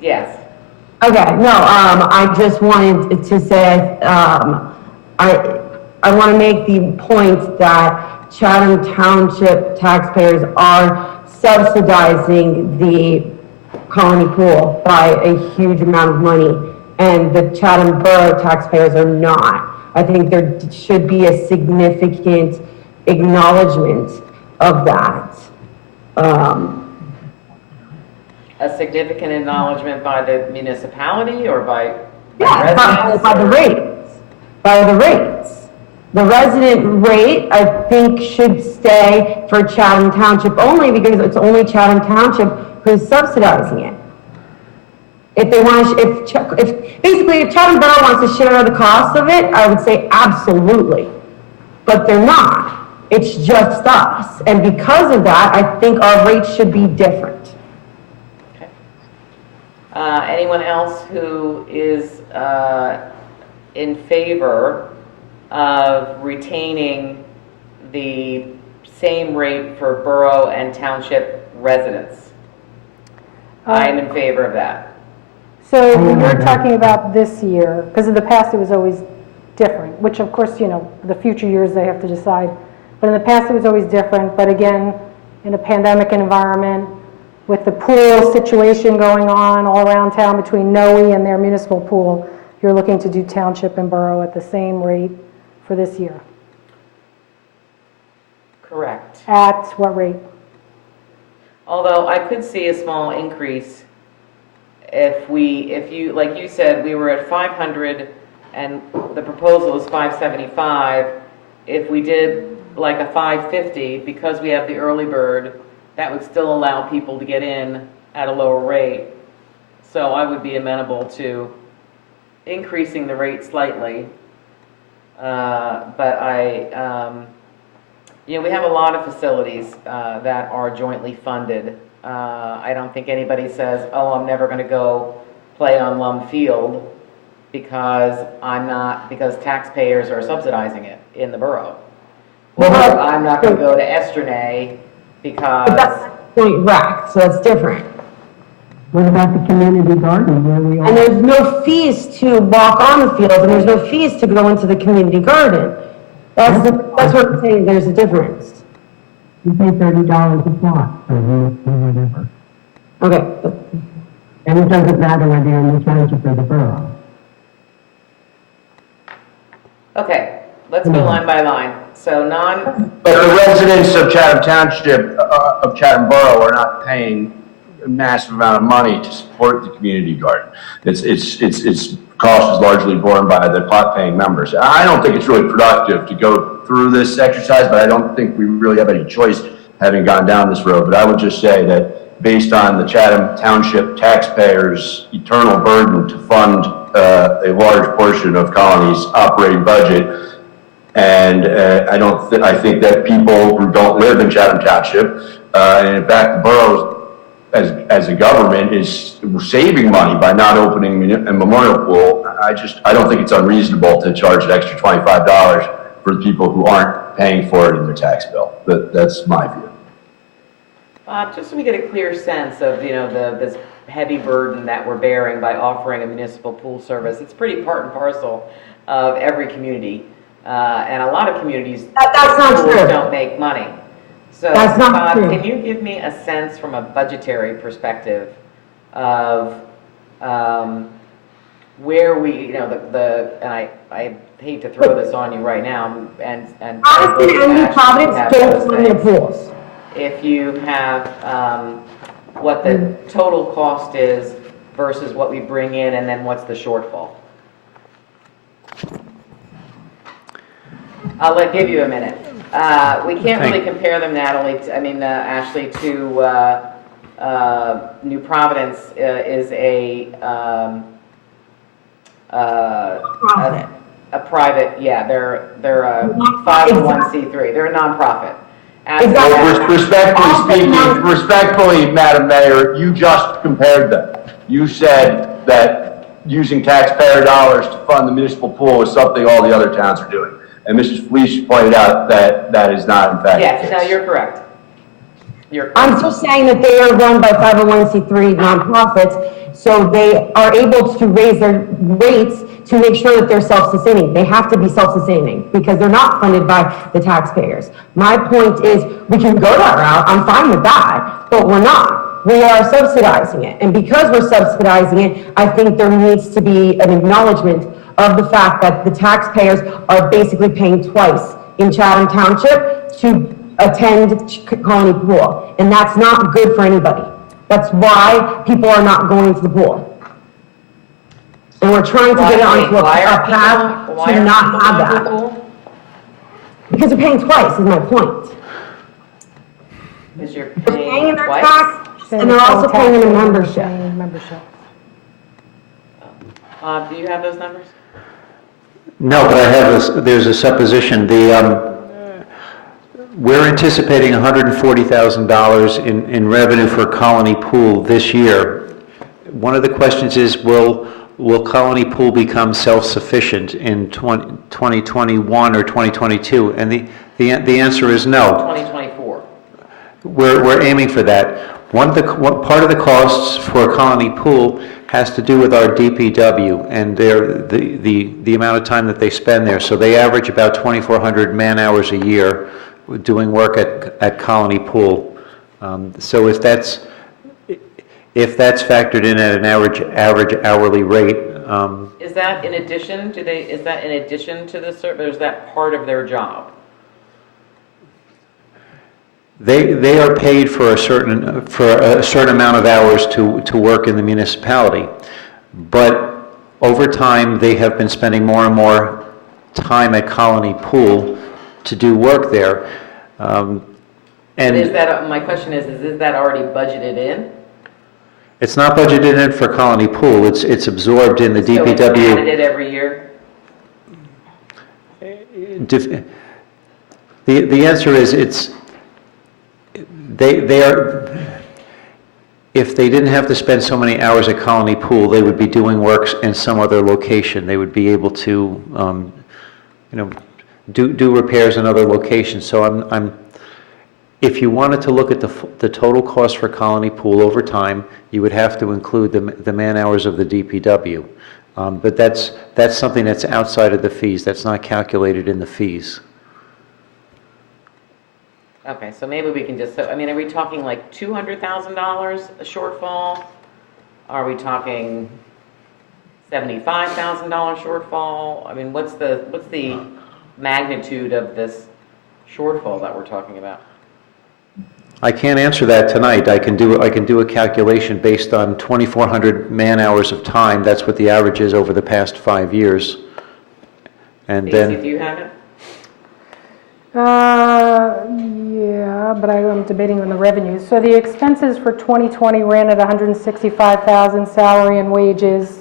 Yes. Okay, no, I just wanted to say, I want to make the point that Chatham Township taxpayers are subsidizing the colony pool by a huge amount of money, and the Chatham Borough taxpayers are not. I think there should be a significant acknowledgement of that. A significant acknowledgement by the municipality or by Yeah, residents? by the rates. By the rates. The resident rate, I think, should stay for Chatham Township only because it's only Chatham Township who's subsidizing it. If they want to, if Chatham Borough wants to share the cost of it, I would say absolutely. But they're not. It's just us. And because of that, I think our rates should be different. Anyone else who is in favor of retaining the same rate for borough and township residents? I am in favor of that. So when you're talking about this year, because in the past it was always different, which of course, you know, the future years they have to decide. But in the past it was always different, but again, in a pandemic environment, with the pool situation going on all around town between NOE and their municipal pool, you're looking to do township and borough at the same rate for this year. Correct. At what rate? Although I could see a small increase if you, like you said, we were at 500 and the proposal is 575. If we did like a 550, because we have the early bird, that would still allow people to get in at a lower rate. So I would be amenable to increasing the rate slightly. But we have a lot of facilities that are jointly funded. I don't think anybody says, oh, I'm never going to go play on Lum Field because because taxpayers are subsidizing it in the borough. Or I'm not going to go to Esternay because... But that's point rec, so that's different. What about the community garden where we are? And there's no fees to walk on the field, and there's no fees to go into the community garden. That's what I'm saying, there's a difference. You pay $30 a plot or whatever. Okay. And it doesn't matter whether you're in the township or the borough. Okay, let's go line by line. So But the residents of Chatham Township, of Chatham Borough are not paying a massive amount of money to support the community garden. Its cost is largely borne by the pot-paying members. I don't think it's really productive to go through this exercise, but I don't think we really have any choice having gone down this road. But I would just say that based on the Chatham Township taxpayers' eternal burden to fund a large portion of Colony's operating budget, and I think that people who don't live in Chatham Township, and in fact the borough as a government is saving money by not opening a memorial pool. I don't think it's unreasonable to charge an extra $25 for the people who aren't paying for it in their tax bill. That's my view. just so we get a clear sense of, this heavy burden that we're bearing by offering a municipal pool service, it's pretty part and parcel of every community. And a lot of communities, That's not schools true. don't make money. So, That's not Bob, true. can you give me a sense from a budgetary perspective of where we, you know, and I hate to throw this on you right now, and Austin and New Ashley Providence have don't those fund their things. pools. If you have what the total cost is versus what we bring in, and then what's the shortfall? I'll give you a minute. We can't really compare them, Natalie, Ashley, to New Providence is a private, yeah, they're a 501c3, they're a nonprofit. Respectfully, Madam Mayor, you just compared them. You said that using taxpayer dollars to fund the municipal pool is something all the other towns are doing. And Mrs. Felice pointed out that that is not in fact the Yes, case. no, you're correct. I'm just saying that they are run by 501c3 nonprofits, so they are able to raise their rates to make sure that they're self-sustaining. They have to be self-sustaining because they're not funded by the taxpayers. My point is, we can go that route, I'm fine with that, but we're not. We are subsidizing it, and because we're subsidizing it, I think there needs to be an acknowledgement of the fact that the taxpayers are basically paying twice in Chatham Township to attend Colony Pool, and that's not good for anybody. That's why people are not going to the pool. And we're trying to get it onto a path to not have that. Because they're paying twice, is my point. Because you're They're paying in their twice? tax, and they're also paying in a membership. Bob, do you have those numbers? No, but I have, there's a supposition. We're anticipating $140,000 in revenue for Colony Pool this year. One of the questions is, will Colony Pool become self-sufficient in 2021 or 2022? And the answer is no. 2024. We're aiming for that. Part of the costs for Colony Pool has to do with our DPW and the amount of time that they spend there. So they average about 2,400 man-hours a year doing work at Colony Pool. So if that's factored in at an average hourly rate. Is that in addition, is that in addition to the service, or is that part of their job? They are paid for a certain amount of hours to work in the municipality, but over time they have been spending more and more time at Colony Pool to do work there. And is that, my question is that already budgeted in? It's not budgeted in for Colony Pool. It's absorbed in the DPW. So it's added every year? The answer is they are, if they didn't have to spend so many hours at Colony Pool, they would be doing works in some other location. They would be able to, do repairs in other locations. So if you wanted to look at the total cost for Colony Pool over time, you would have to include the man-hours of the DPW. But that's something that's outside of the fees. That's not calculated in the fees. Okay, so maybe we can just, are we talking like $200,000 a shortfall? Are we talking $75,000 shortfall? What's the magnitude of this shortfall that we're talking about? I can't answer that tonight. I can do a calculation based on 2,400 man-hours of time. That's what the average is over the past 5 years. And Stacy, do you have it? Yeah, but I'm debating on the revenues. So the expenses for 2020 ran at $165,000, salary and wages.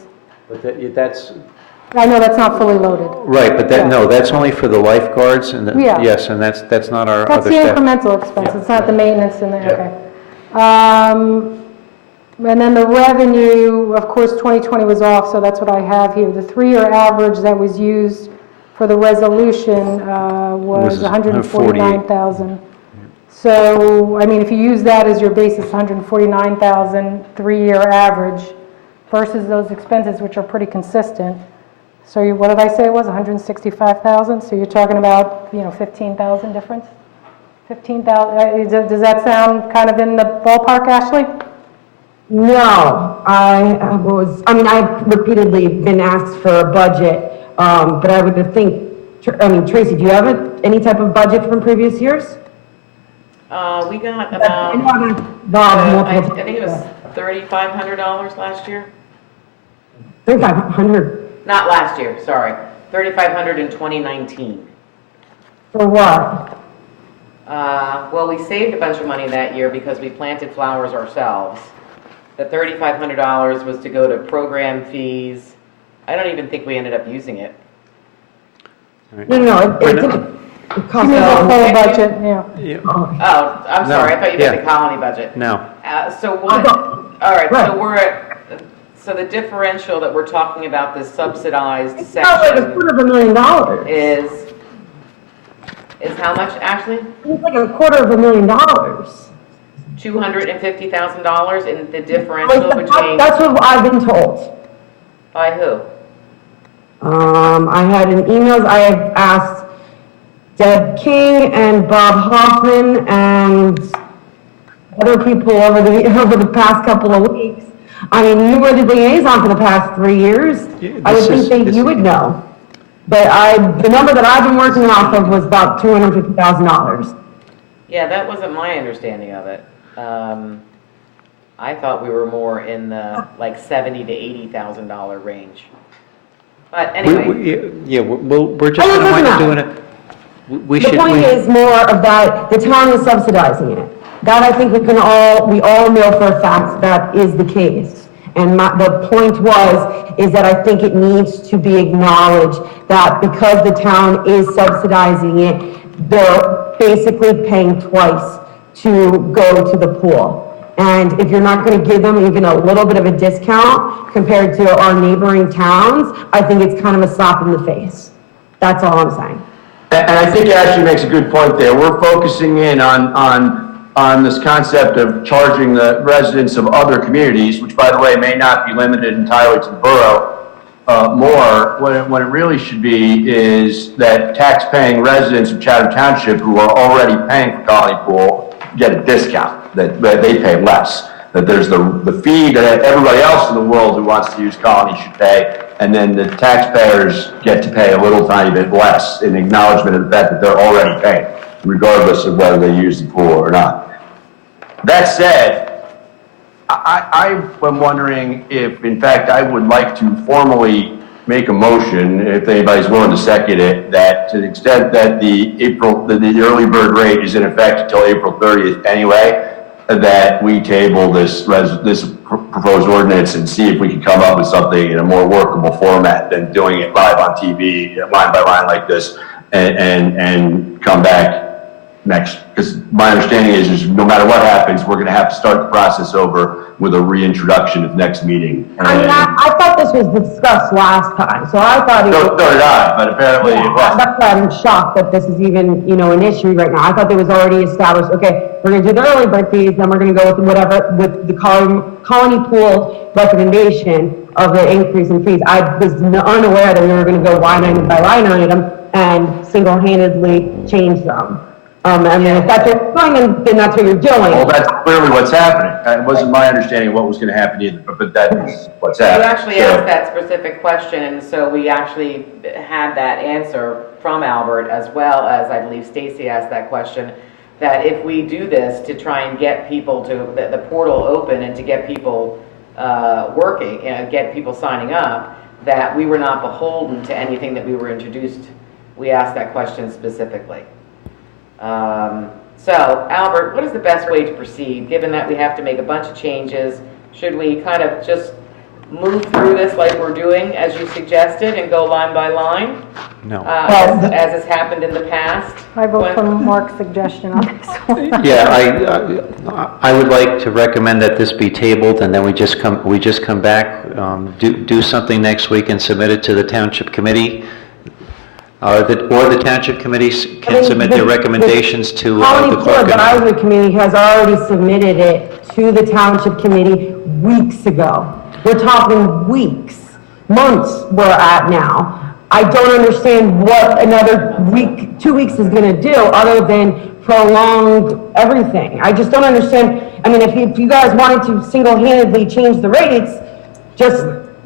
But that's... I know that's not fully loaded. Right, but no, that's only for the lifeguards and Yeah. yes, and that's not our That's other the staff. incremental expense, Yeah. it's not the maintenance in there, okay. And then the revenue, of course, 2020 was off, so that's what I have here. The 3-year average that was used for the resolution was 149,000. So, if you use that as your basis, 149,000 3-year average versus those expenses, which are pretty consistent, So what did I say it was, 165,000? So you're talking about, 15,000 difference? 15,000, does that sound kind of in the ballpark, Ashley? No, I've repeatedly been asked for a budget, but I would think, Tracy, do you have any type of budget from previous years? We got about, I think it was $3,500 last year. 3,500 Not last year, sorry. $3,500 in 2019. for what? Well, we saved a bunch of money that year because we planted flowers ourselves. The $3,500 was to go to program fees. I don't even think we ended up using it. No, it didn't. It cost You mean the a whole budget, yeah. Oh, I'm sorry, I thought you meant the colony budget. No. So what, all right, so Right. we're at, so the differential that we're talking about, this subsidized It's not like section $250,000. is how much, Ashley? It's like $250,000. $250,000 in the differential between, That's what I've been told. by who? I had I have asked Deb King and Bob Hoffman and other people over the past couple of weeks. I mean, you were the liaison for the past 3 years. I would think you would know. But the number that I've been working off of was about $250,000. Yeah, that wasn't my understanding of it. I thought we were more in the like $70,000 to $80,000 range. But anyway, We're just going to wind up doing it. The point is more of that, the town is subsidizing it. That I think we all know for a fact that is the case. And the point is that I think it needs to be acknowledged that because the town is subsidizing it, they're basically paying twice to go to the pool. And if you're not going to give them even a little bit of a discount compared to our neighboring towns, I think it's kind of a slap in the face. That's all I'm saying. And I think Ashley makes a good point there. We're focusing in on this concept of charging the residents of other communities, which by the way may not be limited entirely to the borough, more. What it really should be is that tax-paying residents of Chatham Township who are already paying for Colony Pool get a discount, that they pay less. That there's the fee that everybody else in the world who wants to use Colony should pay, and then the taxpayers get to pay a little tiny bit less in acknowledgement of the fact that they're already paying, regardless of whether they use the pool or not. That said, I am wondering if, in fact, I would like to formally make a motion, if anybody's willing to second it, that to the extent that the early bird rate is in effect until April 30th anyway, that we table this proposed ordinance and see if we can come up with something in a more workable format than doing it live on TV, line by line like this, and come back next. Because my understanding is no matter what happens, we're going to have to start the process over with a reintroduction at the next meeting. I thought this was discussed last time, so I thought it was... So did I, but apparently it wasn't. That's why I'm shocked that this is even, an issue right now. I thought it was already established, okay, we're gonna do the early bird fees, then we're gonna go with the colony pool recommendation of the increase in fees. I was unaware that we were gonna go line item by line item and single-handedly change them. And if that's what you're doing, then that's what you're doing. Well, that's clearly what's happening. It wasn't my understanding what was going to happen either, but that is what's happening. you actually asked that specific question, and so we actually had that answer from Albert, as well as I believe Stacy asked that question, that if we do this to try and get people to, the portal open and to get people working, get people signing up, that we were not beholden to anything that we were introduced. We asked that question specifically. So, Albert, what is the best way to proceed, given that we have to make a bunch of changes? Should we kind of just move through this like we're doing, as you suggested, and go line by line? No. As has happened in the past? I vote for Mark's suggestion on this one. Yeah, I would like to recommend that this be tabled, and then we just come back, do something next week and submit it to the Township Committee. Or the Township Committees can submit their recommendations to the Colony clerk. Pool Advisory Committee has already submitted it to the Township Committee weeks ago. We're talking weeks. months we're at now. I don't understand what another week, 2 weeks is gonna do, other than prolong everything. I just don't understand. I mean, if you guys wanted to single-handedly change the rates,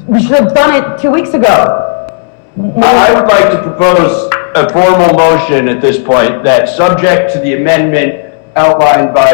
we should have done it 2 weeks ago. I would like to propose a formal motion at this point that, subject to the amendment outlined by,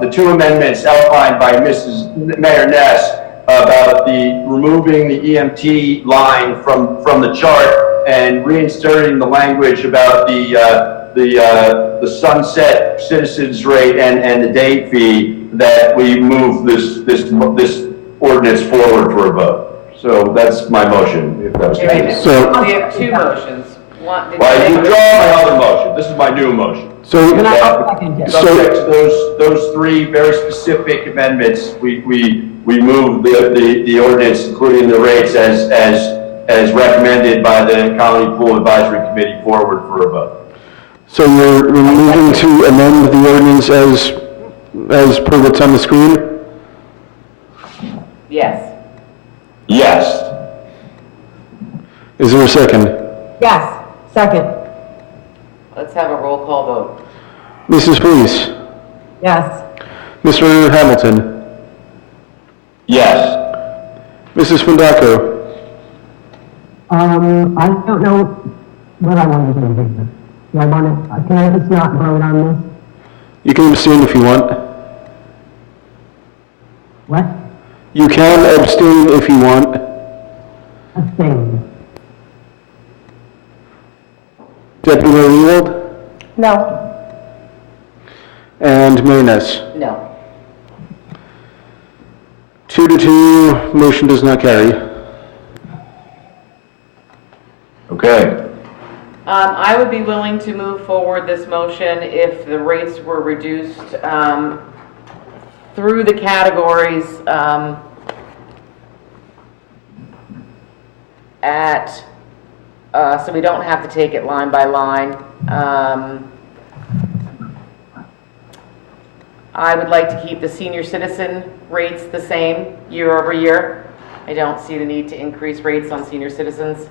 the two amendments outlined by Mrs. Mayor Ness about removing the EMT line from the chart and reinserting the language about the sunset citizens rate and the day fee, that we move this ordinance forward for a vote. So that's my motion, if that was the case. So- We have two motions. One, did Well, I you withdraw my other motion. This is my new motion. So, Subject to those three very specific amendments, we move the ordinance, including the rates as recommended by the Colony Pool Advisory Committee, forward for a vote. so you're moving to amend the ordinance as per what's on the screen? Yes. Yes. Is there a second? Yes, second. Let's have a roll call vote. Mrs. Police? Yes. Mr. Hamilton? Yes. Mrs. Fundaco? I don't know what I want to do here. Do I want to, can I just not vote on this? You can abstain if you want. What? You can abstain if you want. Abstain. Deputy Mayor Ewald? No. And Mayor Ness? No. 2-2, motion does not carry. Okay. I would be willing to move forward this motion if the rates were reduced through the categories so we don't have to take it line by line. I would like to keep the senior citizen rates the same year over year. I don't see the need to increase rates on senior citizens.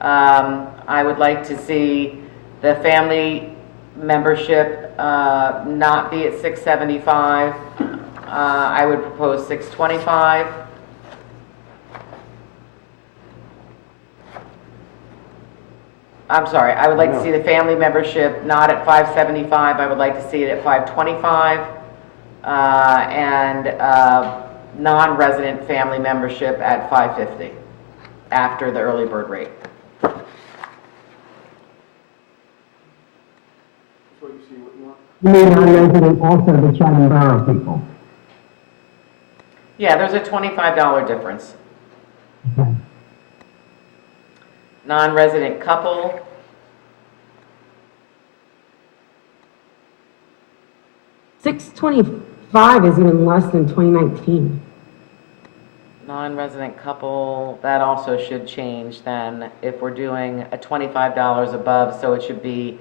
I would like to see the family membership not be at $675. I would propose $625. I'm sorry, I would like to see the family membership not at $575. I would like to see it at $525. And non-resident family membership at $550 after the early bird rate. You mean non-resident, also the Chatham Borough people? Yeah, there's a $25 difference. Okay. Non-resident couple, $625 is even less than 2019. non-resident couple, that also should change then if we're doing a $25 above, so it should be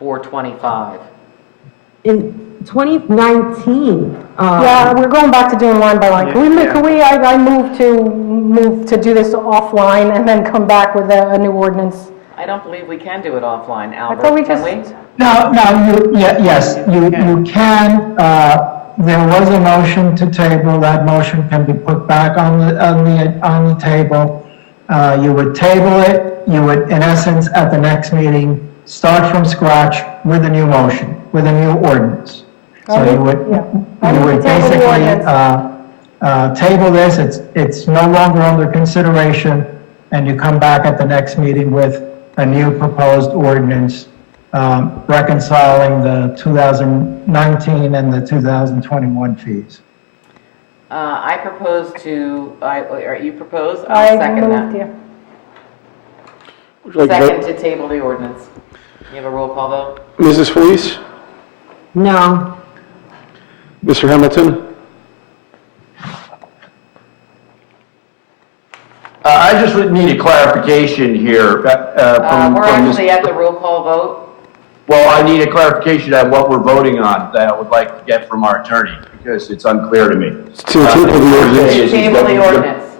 $425. In 2019, Yeah, we're going back to doing line by line. I move to do this offline and then come back with a new ordinance. I don't believe we can do it offline, Albert. thought we Can just- we? No, yes, you can, there was a motion to table, that motion can be put back on the table. You would table it, you would, in essence, at the next meeting, start from scratch with a new motion, with a new ordinance. So you would basically, table this, it's no longer under consideration, and you come back at the next meeting with a new proposed ordinance, reconciling the 2019 and the 2021 fees. I propose or you propose? I I'll second that. moved, yeah. Would you like to Second vote? to table the ordinance. You have a roll call vote? Mrs. Felice? no. Mr. Hamilton? I just would need a clarification here from We're this. actually at the roll call vote. Well, I need a clarification on what we're voting on that I would like to get from our attorney, because it's unclear to me. To table the ordinance. Table the ordinance.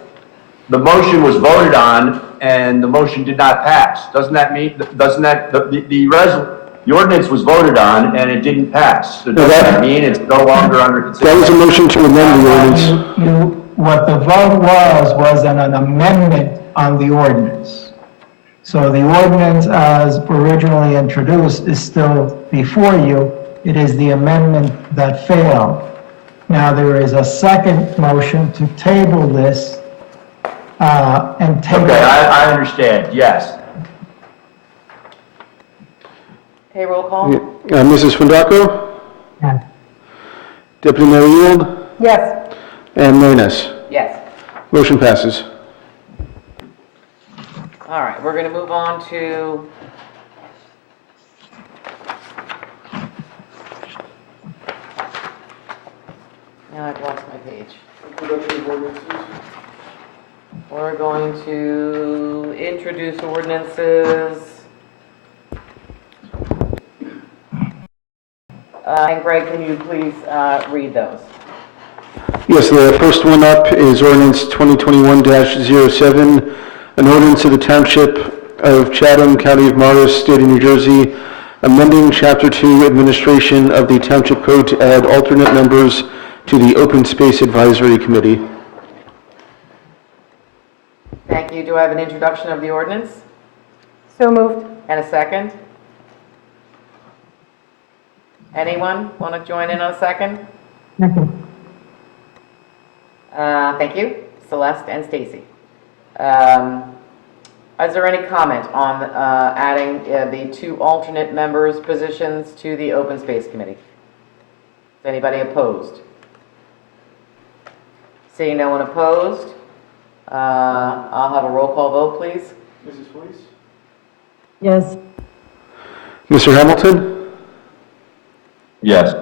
the motion was voted on and the motion did not pass. Doesn't that mean, the ordinance was voted on and it didn't pass? So does that mean it's no longer under That was consideration? a motion to amend the ordinance. What the vote was an amendment on the ordinance. So the ordinance as originally introduced is still before you. It is the amendment that failed. Now, there is a second motion to table this, and table. Okay, I understand, yes. Okay, roll call? Mrs. Fundaco? Yes. Deputy Mayor Ewald? Yes. And Mayor Ness. Yes. Motion passes. All right, we're going to move on to now I've lost my page. We're going to introduce ordinances. And Greg, can you please read those? Yes, the first one up is ordinance 2021-07, an ordinance of the Township of Chatham, County of Morris, State of New Jersey, amending Chapter 2 Administration of the Township Code to add alternate members to the Open Space Advisory Committee. Thank you. Do I have an introduction of the ordinance? So moved. And a second? Anyone want to join in on a second? Thank you, Celeste and Stacy. Is there any comment on adding the 2 alternate members' positions to the Open Space Committee? Is anybody opposed? Seeing no one opposed, I'll have a roll call vote, please. Mrs. Felice? Yes. Mr. Hamilton? Yes.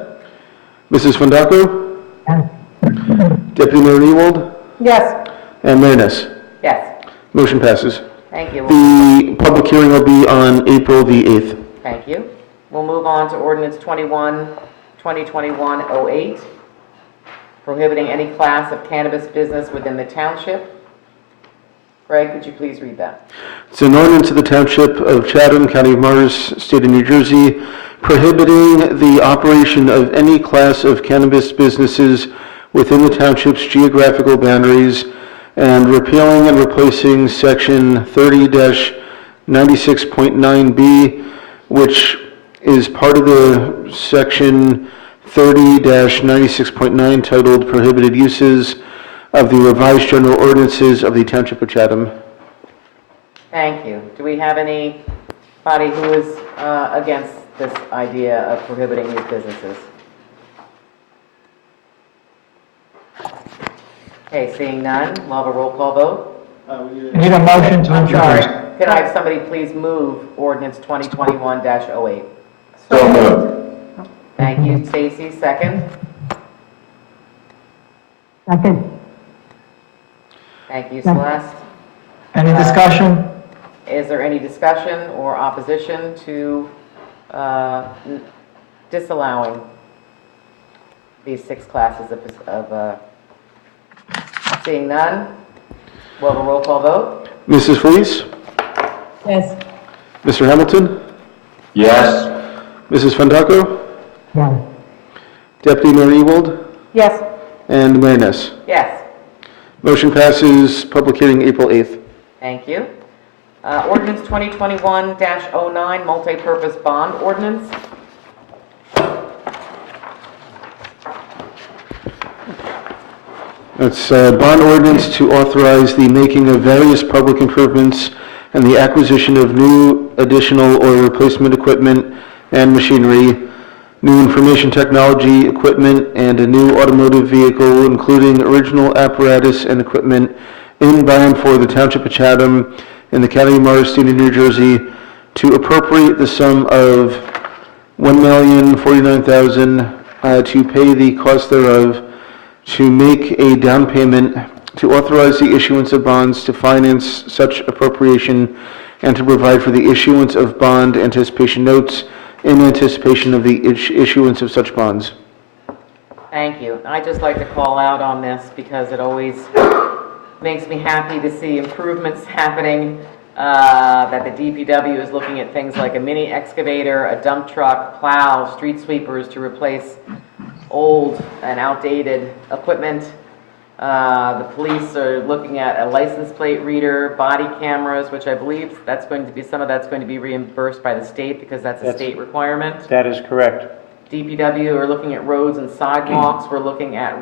Mrs. Fundaco? Deputy Mayor Ewald? Yes. And Mayor Ness. Yes, Motion passes. thank you. The public hearing will be on April the 8th. Thank you. We'll move on to ordinance 2021-08, prohibiting any class of cannabis business within the township. Greg, could you please read that? It's an ordinance of the Township of Chatham, County of Morris, State of New Jersey, prohibiting the operation of any class of cannabis businesses within the township's geographical boundaries, and repealing and replacing Section 30-96.9B, which is part of the Section 30-96.9 titled Prohibited Uses of the Revised General Ordinances of the Township of Chatham. Thank you. Do we have anybody who is against this idea of prohibiting these businesses? Okay, seeing none, we'll have a roll call vote. Need a motion to introduce. Can I have somebody please move ordinance 2021-08? So moved. Thank you, Stacy. Second? Second. Thank you, Celeste. Any discussion? Is there any discussion or opposition to disallowing these 6 classes of seeing none? We'll have a roll call vote. Mrs. Felice? Yes. Mr. Hamilton? Yes. Mrs. Fundaco? Yes. Deputy Mayor Ewald? Yes. And Mayor Ness. Yes, Motion passes. Public hearing April 8th. thank you. Ordinance 2021-09, multi-purpose bond ordinance. It's a bond ordinance to authorize the making of various public improvements and the acquisition of new, additional, or replacement equipment and machinery, new information technology equipment, and a new automotive vehicle, including original apparatus and equipment in, by, and for the Township of Chatham in the County of Morris, State of New Jersey, to appropriate the sum of $1,049,000 to pay the cost thereof, to make a down payment, to authorize the issuance of bonds to finance such appropriation, and to provide for the issuance of bond anticipation notes in anticipation of the issuance of such bonds. Thank you. I'd just like to call out on this because it always Makes me happy to see improvements happening, that the DPW is looking at things like a mini excavator, a dump truck, plow, street sweepers to replace old and outdated equipment. The police are looking at a license plate reader, body cameras, which I believe some of that's going to be reimbursed by the state because that's a state requirement. That is correct. DPW are looking at roads and sidewalks. We're looking at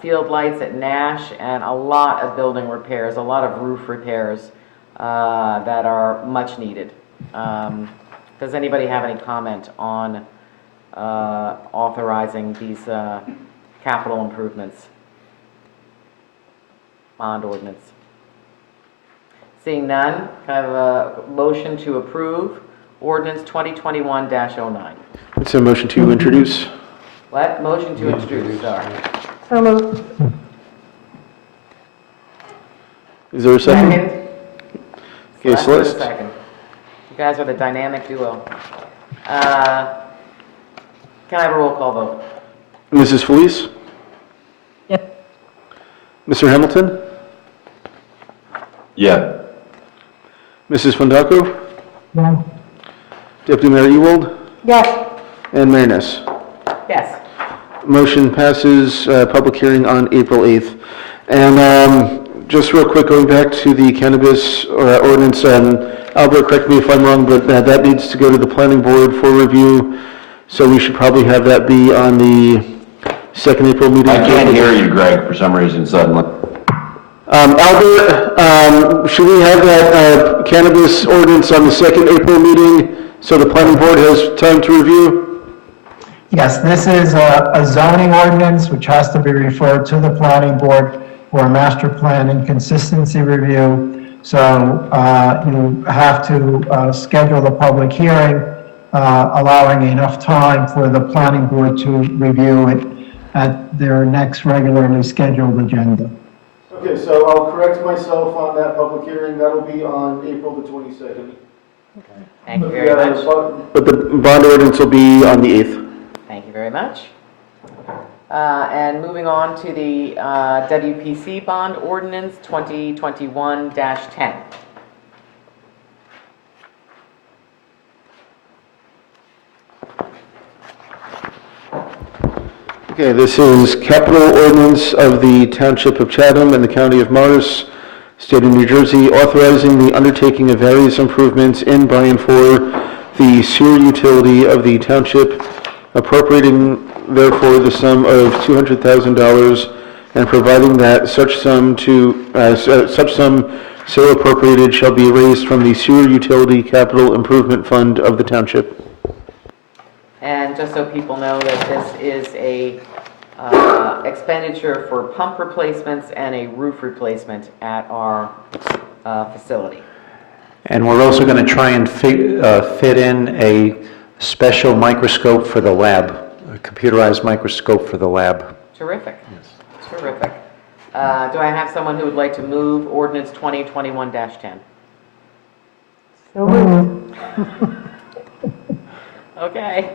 field lights at Nash, and a lot of building repairs, a lot of roof repairs that are much needed. Does anybody have any comment on authorizing these capital improvements? Bond ordinance. Seeing none, can I have a motion to approve ordinance 2021-09? It's a motion to introduce. What? Motion to introduce, sorry. So moved. Is there a second? Okay, Celeste, Celeste. second. You guys are the dynamic duo. Can I have a roll call vote? Mrs. Felice? Yes. Mr. Hamilton? Yeah. Mrs. Fondaco? No. Deputy Mayor Ewald? Yes. And Mayor Ness. Yes. Motion passes, public hearing on April 8th. And just real quick, going back to the cannabis ordinance, Albert, correct me if I'm wrong, but that needs to go to the planning board for review, so we should probably have that be on the second April meeting. I can't hear you, Greg, for some reason suddenly. Albert, should we have that cannabis ordinance on the second April meeting so the planning board has time to review? Yes, this is a zoning ordinance which has to be referred to the planning board for a master plan and consistency review. So you have to schedule the public hearing, allowing enough time for the planning board to review it at their next regularly scheduled agenda. Okay, so I'll correct myself on that public hearing. That'll be on April the 22nd. Thank you very much. But the bond ordinance will be on the 8th. Thank you very much. And moving on to the WPC bond ordinance 2021-10. Okay, this is capital ordinance of the Township of Chatham and the County of Morris, State of New Jersey, authorizing the undertaking of various improvements in by and for the sewer utility of the township, appropriating therefore the sum of $200,000 and providing that such sum so appropriated shall be raised from the sewer utility capital improvement fund of the township. And just so people know that this is a expenditure for pump replacements and a roof replacement at our facility. And we're also going to try and fit in a special microscope for the lab, a computerized microscope for the lab. Terrific. Yes. Terrific. Do I have someone who would like to move ordinance 2021-10? So moved. Okay.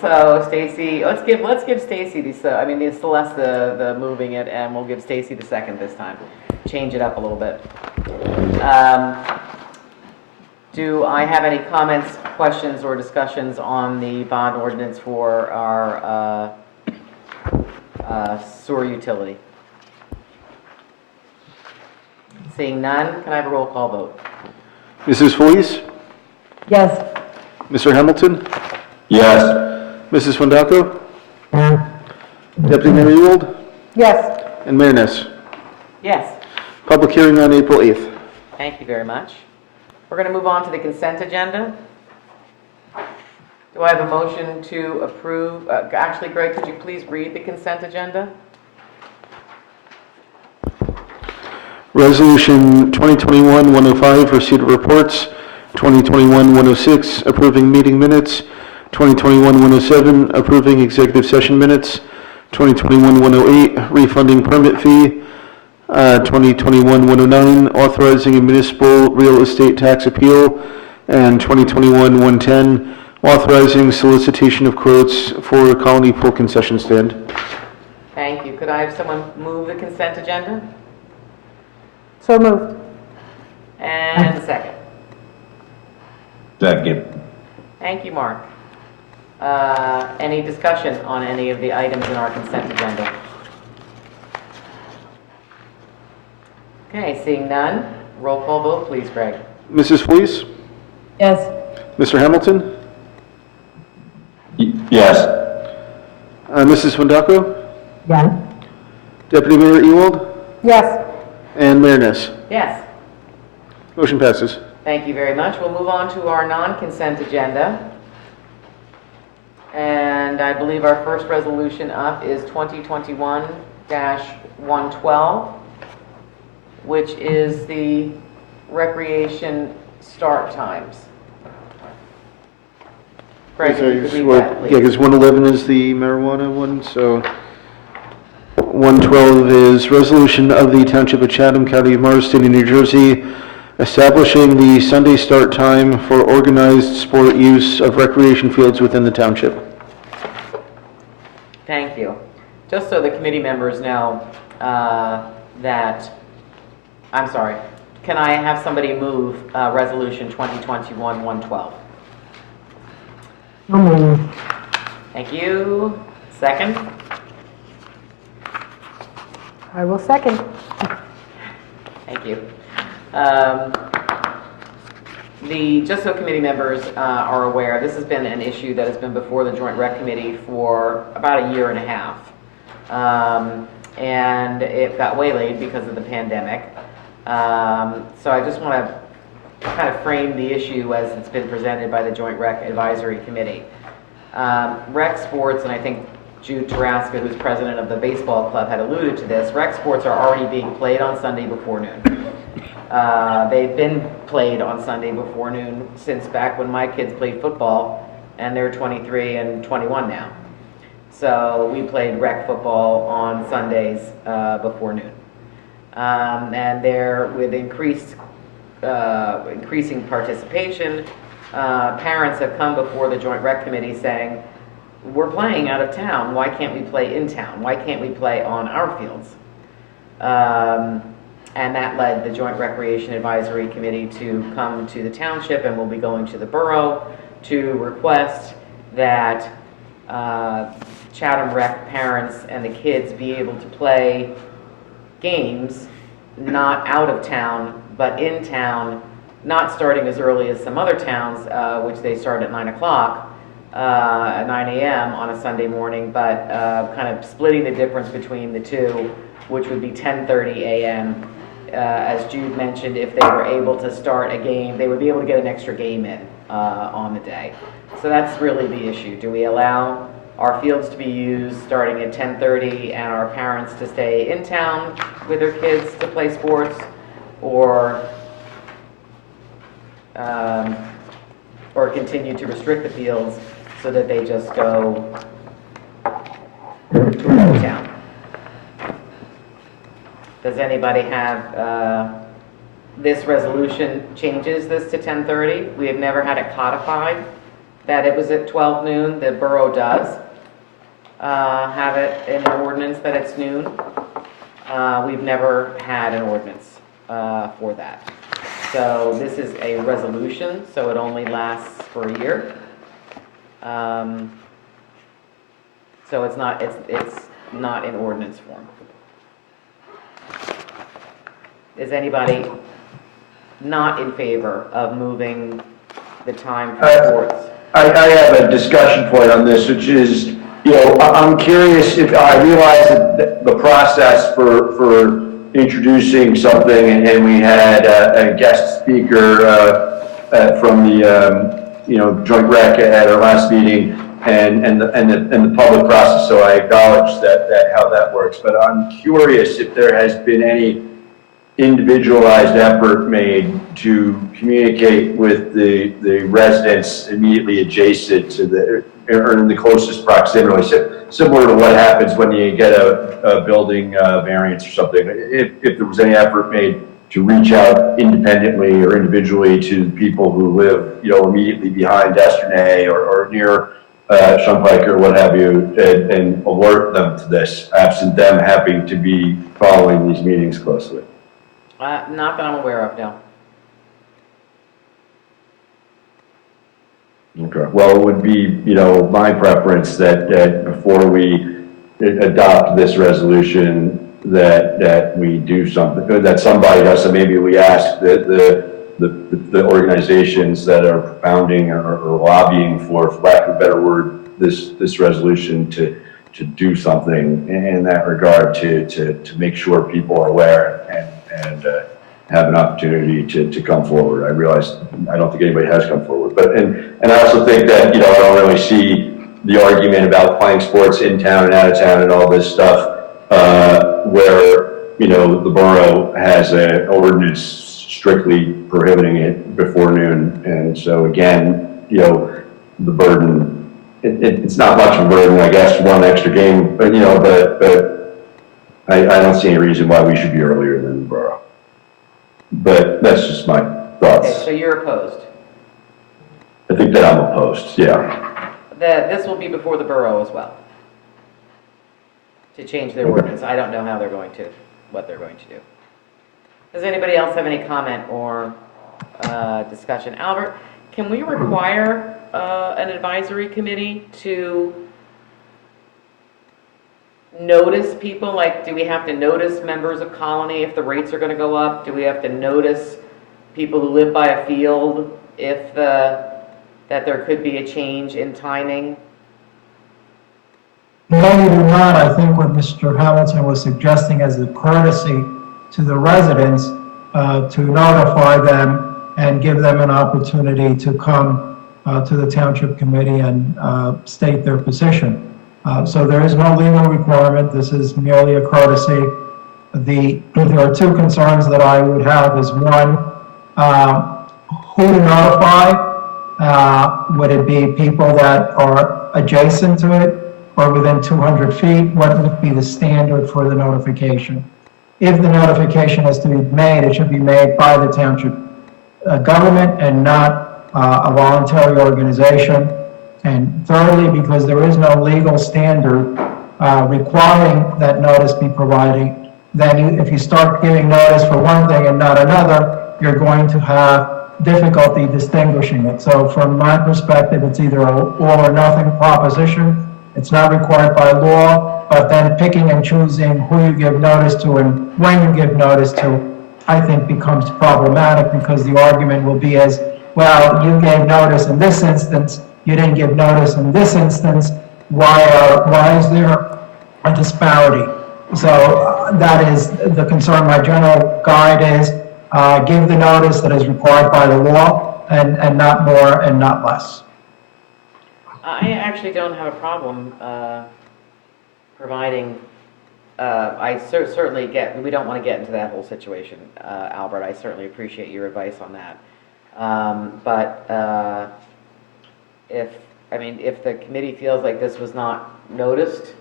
So Stacy, let's give Stacy the Celeste the moving it, and we'll give Stacy the second this time. Change it up a little bit. Do I have any comments, questions, or discussions on the bond ordinance for our sewer utility? Seeing none, can I have a roll call vote? Mrs. Felice? Yes. Mr. Hamilton? Yes. Mrs. Fondaco? Deputy Mayor Ewald? Yes. And Mayor Ness. Yes. Public hearing on April 8th. Thank you very much. We're going to move on to the consent agenda. Do I have a motion to approve? Actually, Greg, could you please read the consent agenda? Resolution 2021-105, receipt of reports. 2021-106, approving meeting minutes. 2021-107, approving executive session minutes. 2021-108, refunding permit fee. 2021-109, authorizing a municipal real estate tax appeal. And 2021-110, authorizing solicitation of quotes for Colony Pool concession stand. Thank you. Could I have someone move the consent agenda? So moved. And a second. Second. Thank you, Mark. Any discussion on any of the items in our consent agenda? Okay, seeing none, roll call vote, please, Greg. Mrs. Felice? Yes. Mr. Hamilton? Yes. Mrs. Wendako? Yes. Deputy Mayor Ewald? Yes. And Mayor Ness. Yes. Motion passes. Thank you very much. We'll move on to our non-consent agenda. And I believe our first resolution up is 2021-112, which is the recreation start times. Greg, if you could read that, Yeah, please. because 111 is the marijuana one, so 112 is resolution of the Township of Chatham, County of Morris, State of New Jersey, establishing the Sunday start time for organized sport use of recreation fields within the township. Thank you. Just so the committee members know that, I'm sorry, can I have somebody move Resolution 2021-112? So moved. Thank you. Second? I will second. Thank you. Just so committee members are aware, this has been an issue that has been before the Joint Rec Committee for about a year and a half. And it got waylaid because of the pandemic. So I just want to kind of frame the issue as it's been presented by the Joint Rec Advisory Committee. Rec sports, and I think Jude Taraska, who's president of the baseball club, had alluded to this. Rec sports are already being played on Sunday before noon. They've been played on Sunday before noon since back when my kids played football, and they're 23 and 21 now. So we played rec football on Sundays before noon. And there, with increasing participation, parents have come before the Joint Rec Committee saying, we're playing out of town, why can't we play in town? Why can't we play on our fields? And that led the Joint Recreation Advisory Committee to come to the township, and we'll be going to the borough to request that Chatham Rec parents and the kids be able to play games not out of town, but in town, not starting as early as some other towns, which they start at 9 o'clock, at 9 a.m. on a Sunday morning, but kind of splitting the difference between the two, which would be 10:30 a.m. As Jude mentioned, if they were able to start a game, they would be able to get an extra game in on the day. So that's really the issue. Do we allow our fields to be used starting at 10:30 and our parents to stay in town with their kids to play sports, or continue to restrict the fields so that they just go to another town? Does anybody have, this resolution changes this to 10:30? We have never had it codified that it was at 12 noon. The borough does have it in an ordinance that it's noon. We've never had an ordinance for that. So this is a resolution, so it only lasts for a year. So it's not in ordinance form. Is anybody not in favor of moving the time for sports? I have a discussion point on this, which is, I'm curious if I realize that the process for introducing something, and we had a guest speaker from the Joint Rec at our last meeting, and the public process. So I acknowledge that how that works. But I'm curious if there has been any individualized effort made to communicate with the residents immediately adjacent to or in the closest proximity, similar to what happens when you get a building variance or something. If there was any effort made to reach out independently or individually to people who live, immediately behind Destiny or near Shumpike or what have you, and alert them to this, absent them having to be following these meetings closely? Not that I'm aware of, no. Okay, well, it would be, my preference that before we adopt this resolution, that we do something, that somebody does, so maybe we ask the organizations that are propounding or lobbying for lack of a better word, this resolution to do something in that regard to make sure people are aware and have an opportunity to come forward. I realize, I don't think anybody has come forward, but, and I also think that, I don't really see the argument about playing sports in town and out of town and all this stuff, where, the borough has an ordinance strictly prohibiting it before noon. And so again, the burden, it's not much of a burden, I guess, one extra game, but, but I don't see any reason why we should be earlier than the borough. But that's just my thoughts. Okay, so you're opposed. I think that I'm opposed, yeah. This will be before the borough as well, to change their ordinance. I don't know how they're going to, what they're going to do. Does anybody else have any comment or discussion? Albert, can we require an advisory committee to notice people? Like, do we have to notice members of Colony if the rates are going to go up? Do we have to notice people who live by a field if that there could be a change in timing? No, you do not. I think what Mr. Hamilton was suggesting as a courtesy to the residents, to notify them and give them an opportunity to come to the Township Committee and state their position. So there is no legal requirement. This is merely a courtesy. There are two concerns that I would have is one, who to notify. Would it be people that are adjacent to it or within 200 feet? What would be the standard for the notification? If the notification is to be made, it should be made by the township government and not a voluntary organization. And thirdly, because there is no legal standard requiring that notice be provided, then if you start giving notice for one thing and not another, you're going to have difficulty distinguishing it. So from my perspective, it's either an all or nothing proposition. It's not required by law, but then picking and choosing who you give notice to and when you give notice to, I think becomes problematic because the argument will be as, well, you gave notice in this instance, you didn't give notice in this instance, why is there a disparity? So that is the concern. My general guide is give the notice that is required by the law and not more and not less. I actually don't have a problem providing, I certainly get, we don't want to get into that whole situation, Albert. I certainly appreciate your advice on that. But if the committee feels like this was not noticed,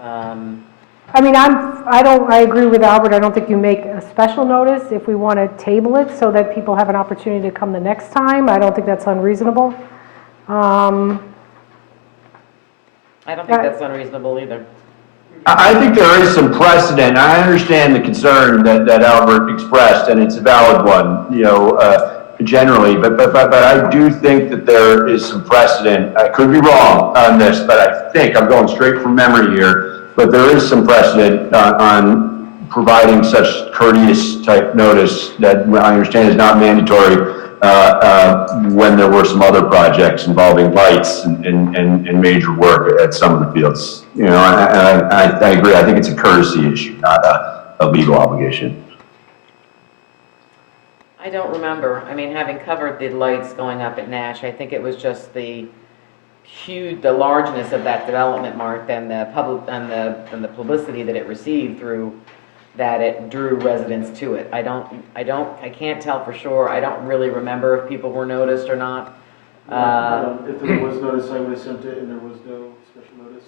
I agree with Albert. I don't think you make a special notice if we want to table it so that people have an opportunity to come the next time. I don't think that's unreasonable. I don't think that's unreasonable either. I think there is some precedent. I understand the concern that Albert expressed, and it's a valid one, generally, but I do think that there is some precedent. I could be wrong on this, but I think I'm going straight from memory here, but there is some precedent on providing such courteous type notice that I understand is not mandatory when there were some other projects involving lights and major work at some of the fields. I agree. I think it's a courtesy issue, not a legal obligation. I don't remember. Having covered the lights going up at Nash, I think it was just the largeness of that development, Mark, and the publicity that it received through that it drew residents to it. I can't tell for sure. I don't really remember if people were noticed or not. If there was notice, I would have sent it and there was no special notice.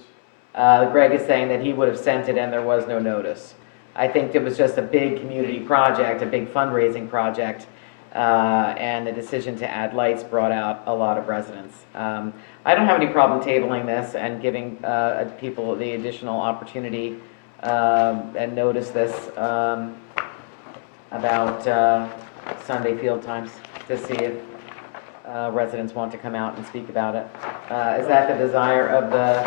Greg is saying that he would have sent it and there was no notice. I think it was just a big community project, a big fundraising project, and the decision to add lights brought out a lot of residents. I don't have any problem tabling this and giving people the additional opportunity and notice this about Sunday field times to see if residents want to come out and speak about it. Is that the desire of the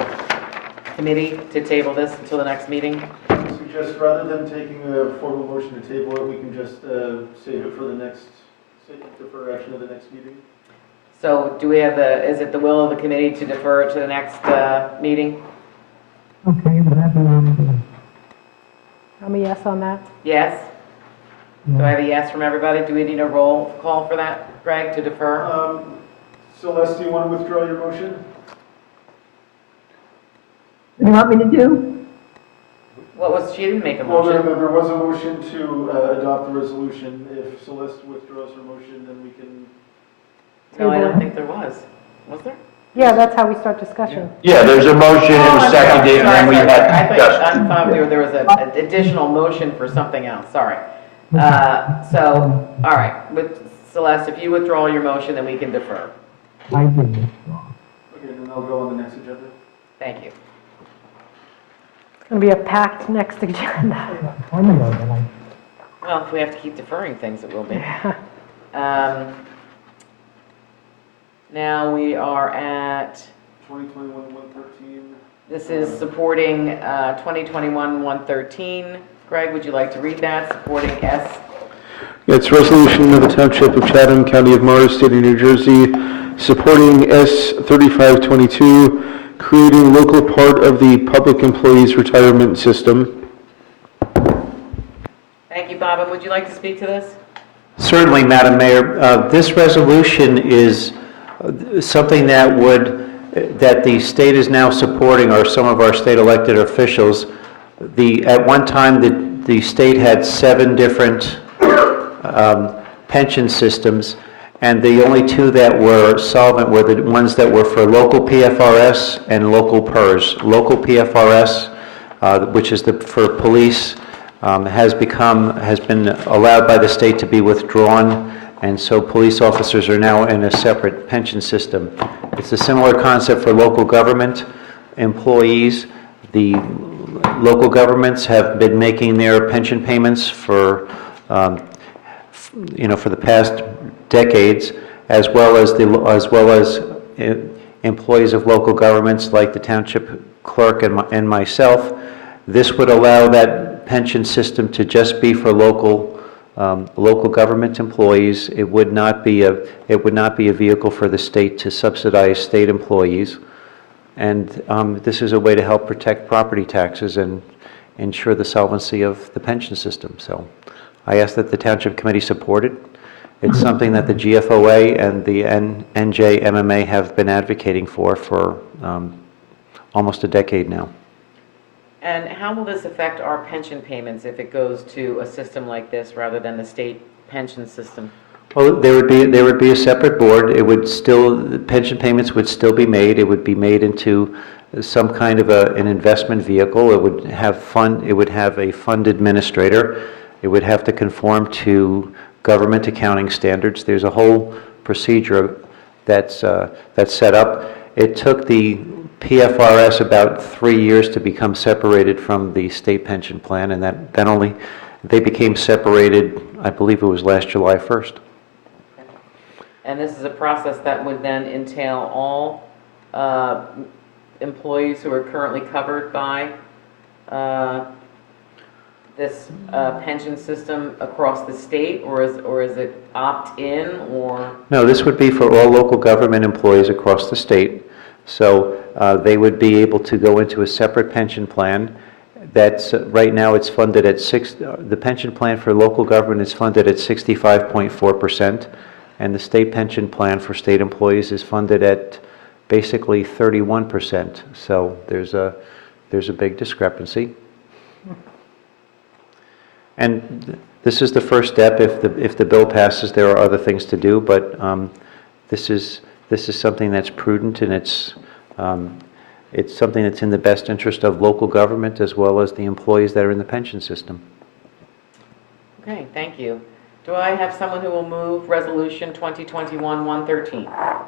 committee to table this until the next meeting? Suggest rather than taking a formal motion to table it, we can just save it for the next, defer action to the next meeting. So do we have is it the will of the committee to defer it to the next meeting? Okay, whatever you want to do. I'm a yes on that. Yes? Do I have a yes from everybody? Do we need a roll call for that, Greg, to defer? Celeste, do you want to withdraw your motion? What do you want me to do? She didn't make a Well, motion. there was a motion to adopt the resolution. If Celeste withdraws her motion, then we can... No, I don't think there was. Was there? Yeah, that's how we start discussion. Yeah, there's a motion, it was seconded, and then we had I discussion. thought there was an additional motion for something else, sorry. So, all right, with Celeste, if you withdraw your motion, then we can defer. I did withdraw. Okay, then I'll go on the next agenda. Thank you. It's going to be a packed next agenda. I know that I... Well, if we have to keep deferring things, it will be. Now we are at, 2021-113. this is supporting 2021-113. Greg, would you like to read that? Supporting S. It's a resolution of the Township of Chatham, County of Morris, State of New Jersey, supporting S 3522, creating local part of the Public Employees Retirement System. Thank you, Bob. And would you like to speak to this? Certainly, Madam Mayor. This resolution is something that the state is now supporting, or some of our state elected officials. At one time, the state had 7 different pension systems, and the only 2 that were solvent were the ones that were for local PFRS and local PERS. Local PFRS, which is for police, has been allowed by the state to be withdrawn, and so police officers are now in a separate pension system. It's a similar concept for local government employees. The local governments have been making their pension payments for the past decades, as well as employees of local governments like the township clerk and myself. This would allow that pension system to just be for local government employees. It would not be a vehicle for the state to subsidize state employees. And this is a way to help protect property taxes and ensure the solvency of the pension system. So I ask that the Township Committee support it. It's something that the GFOA and the NJMMA have been advocating for almost a decade now. And how will this affect our pension payments if it goes to a system like this rather than the state pension system? Well, there would be a separate board. The pension payments would still be made. It would be made into some kind of an investment vehicle. It would have a fund administrator. It would have to conform to government accounting standards. There's a whole procedure that's set up. It took the PFRS about 3 years to become separated from the state pension plan, and they became separated, I believe it was last July 1st. And this is a process that would then entail all employees who are currently covered by this pension system across the state, or is it opt-in, or? No, this would be for all local government employees across the state. So they would be able to go into a separate pension plan. That's right now it's funded at the pension plan for local government is funded at 65.4%, and the state pension plan for state employees is funded at basically 31%. So there's a big discrepancy. And this is the first step. If the bill passes, there are other things to do, but this is something that's prudent, and it's something that's in the best interest of local government as well as the employees that are in the pension system. Okay, thank you. Do I have someone who will move Resolution 2021-113?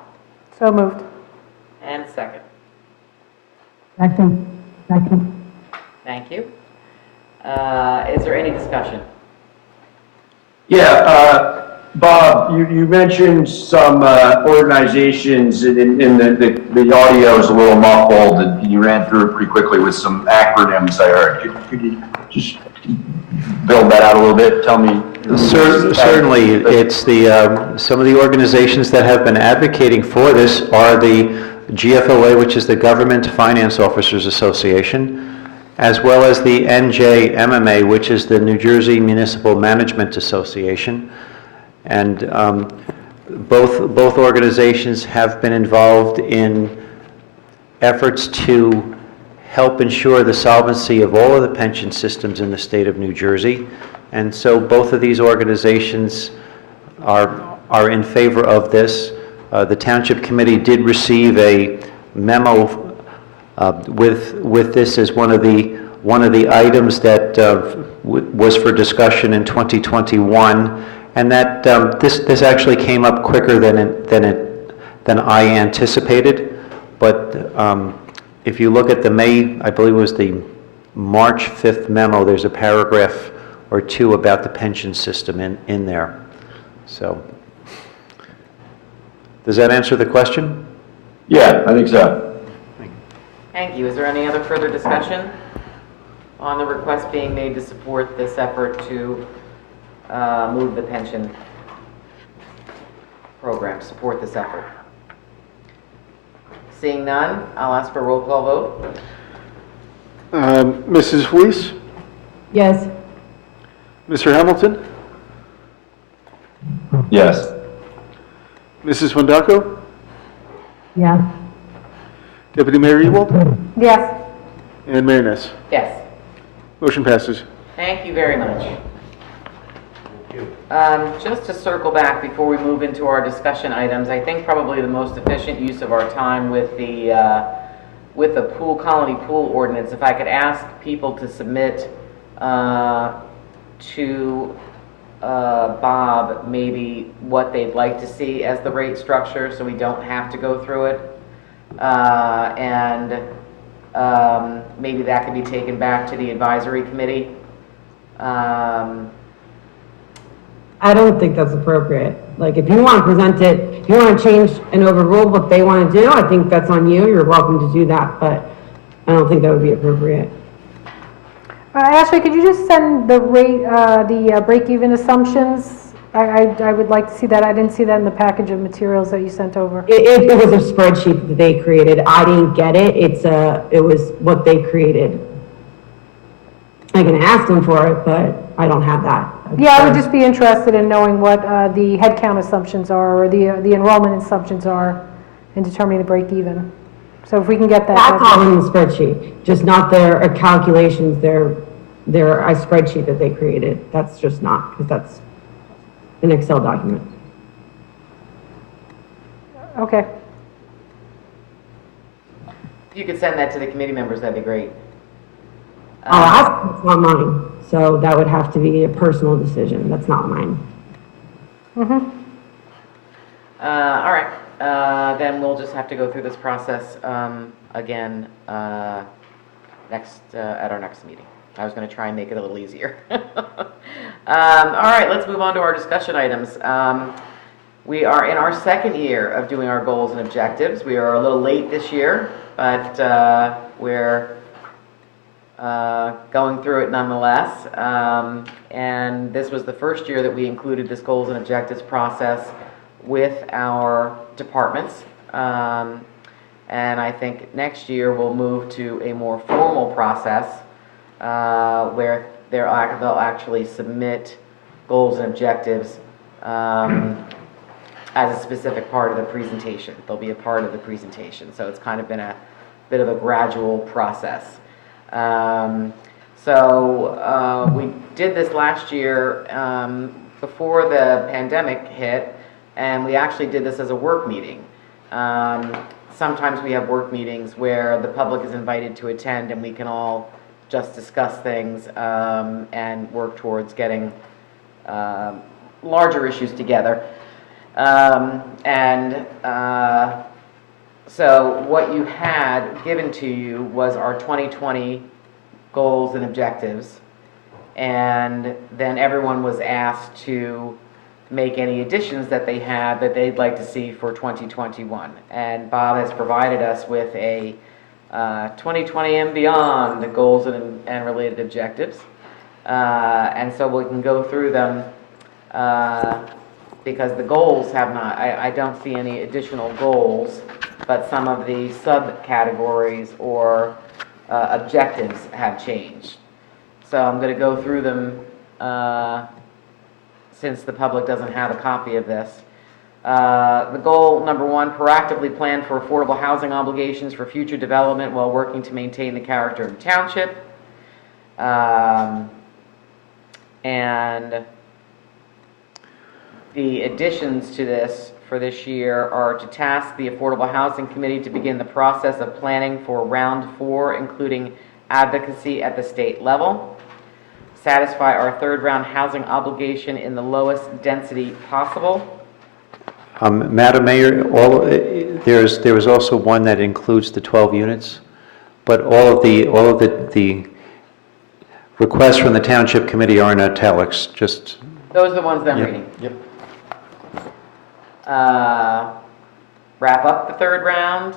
So moved. And a second. Second. Thank you. Is there any discussion? Yeah, Bob, you mentioned some organizations, and the audio is a little muffled, and you ran through it pretty quickly with some acronyms I heard. Could you just build that out a little bit? Tell me. Certainly, it's some of the organizations that have been advocating for this are the GFOA, which is the Government Finance Officers Association, as well as the NJMMA, which is the New Jersey Municipal Management Association. And both organizations have been involved in efforts to help ensure the solvency of all of the pension systems in the state of New Jersey. And so both of these organizations are in favor of this. The Township Committee did receive a memo with this as one of the items that was for discussion in 2021, and that this actually came up quicker than I anticipated. But if you look at the I believe it was the March 5th memo, there's a paragraph or two about the pension system in there. So, does that answer the question? Yeah, I think so. Thank you. Is there any other further discussion on the request being made to support this effort to move the pension program, support this effort? Seeing none, I'll ask for a roll call vote. Mrs. Felice? Yes. Mr. Hamilton? Yes. Mrs. Wondako? Yeah. Deputy Mayor Ewald? Yes. And Mayor Ness. Yes. Motion passes. Thank you very much. Just to circle back before we move into our discussion items, I think probably the most efficient use of our time with the colony pool ordinance, if I could ask people to submit to Bob maybe what they'd like to see as the rate structure, so we don't have to go through it. And maybe that could be taken back to the advisory committee. I don't think that's appropriate. Like, if you want to present it, if you want to change and overrule what they want to do, I think that's on you. You're welcome to do that, but I don't think that would be appropriate. Ashley, could you just send the rate, the break-even assumptions? I would like to see that. I didn't see that in the package of materials that you sent over. It was a spreadsheet that they created. I didn't get it. It was what they created. I can ask them for it, but I don't have that. Yeah, I would just be interested in knowing what the headcount assumptions are, or the enrollment assumptions are, in determining the break-even. So if we can get that. That's all in the spreadsheet, just not their calculations, their spreadsheet that they created. That's just not, because that's an Excel document. Okay. If you could send that to the committee members, that'd be great. I'll ask, it's not mine, so that would have to be a personal decision. That's not mine. Mm-hmm. All right, then we'll just have to go through this process again at our next meeting. I was going to try and make it a little easier. All right, let's move on to our discussion items. We are in our second year of doing our goals and objectives. We are a little late this year, but we're going through it nonetheless. And this was the first year that we included this goals and objectives process with our departments. And I think next year we'll move to a more formal process where they'll actually submit goals and objectives as a specific part of the presentation. They'll be a part of the presentation. So it's kind of been a bit of a gradual process. We did this last year before the pandemic hit, and we actually did this as a work meeting. Sometimes we have work meetings where the public is invited to attend and we can all just discuss things and work towards getting larger issues together. So what you had given to you was our 2020 goals and objectives. And then everyone was asked to make any additions that they had that they'd like to see for 2021. And Bob has provided us with a 2020 and beyond the goals and related objectives. And so we can go through them because the goals have not, I don't see any additional goals, but some of the subcategories or objectives have changed. So I'm going to go through them since the public doesn't have a copy of this. The goal number 1, proactively plan for affordable housing obligations for future development while working to maintain the character of the township. And the additions to this for this year are to task the Affordable Housing Committee to begin the process of planning for round 4, including advocacy at the state level. Satisfy our third round housing obligation in the lowest density possible. Madam Mayor, there was also one that includes the 12 units, but all of the requests from the Township Committee are in italics, just... Those are the ones that I'm reading. Yep. Wrap up the third round.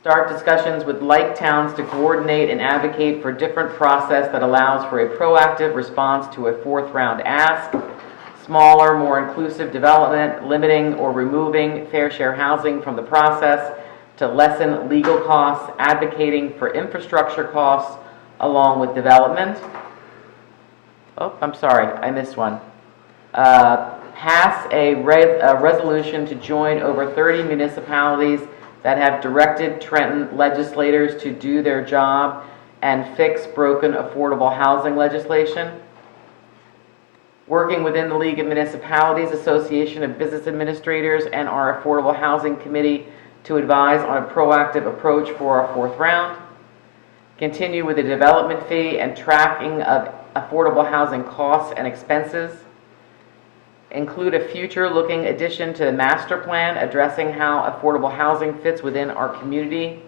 Start discussions with like towns to coordinate and advocate for different process that allows for a proactive response to a fourth round ask. Smaller, more inclusive development, limiting or removing fair share housing from the process to lessen legal costs, advocating for infrastructure costs along with development. Oh, I'm sorry, I missed one. Pass a resolution to join over 30 municipalities that have directed Trenton legislators to do their job and fix broken affordable housing legislation. Working within the League of Municipalities, Association of Business Administrators, and our Affordable Housing Committee to advise on a proactive approach for our fourth round. Continue with the development fee and tracking of affordable housing costs and expenses. Include a future-looking addition to the master plan addressing how affordable housing fits within our community.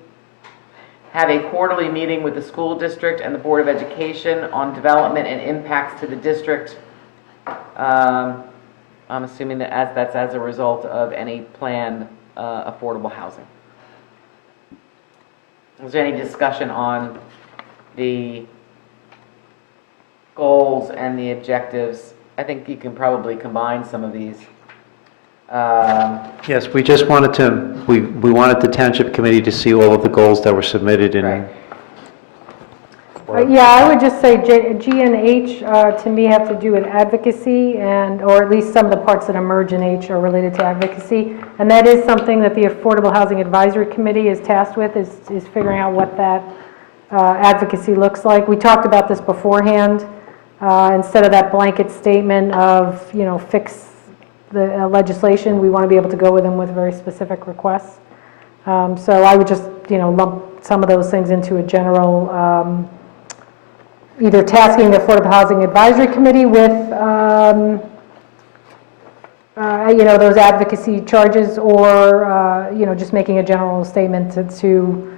Have a quarterly meeting with the school district and the Board of Education on development and impacts to the district. I'm assuming that that's as a result of any planned affordable housing. Is there any discussion on the goals and the objectives? I think you can probably combine some of these. Yes, we just wanted to, we wanted the Township Committee to see all of the goals that were submitted in. Right. Yeah, I would just say G and H to me have to do with advocacy, and or at least some of the parts that emerge in H are related to advocacy. And that is something that the Affordable Housing Advisory Committee is tasked with, is figuring out what that advocacy looks like. We talked about this beforehand. Instead of that blanket statement of, fix the legislation, we want to be able to go with them with very specific requests. So I would just, lump some of those things into a general, either tasking the Affordable Housing Advisory Committee with, those advocacy charges, or, just making a general statement to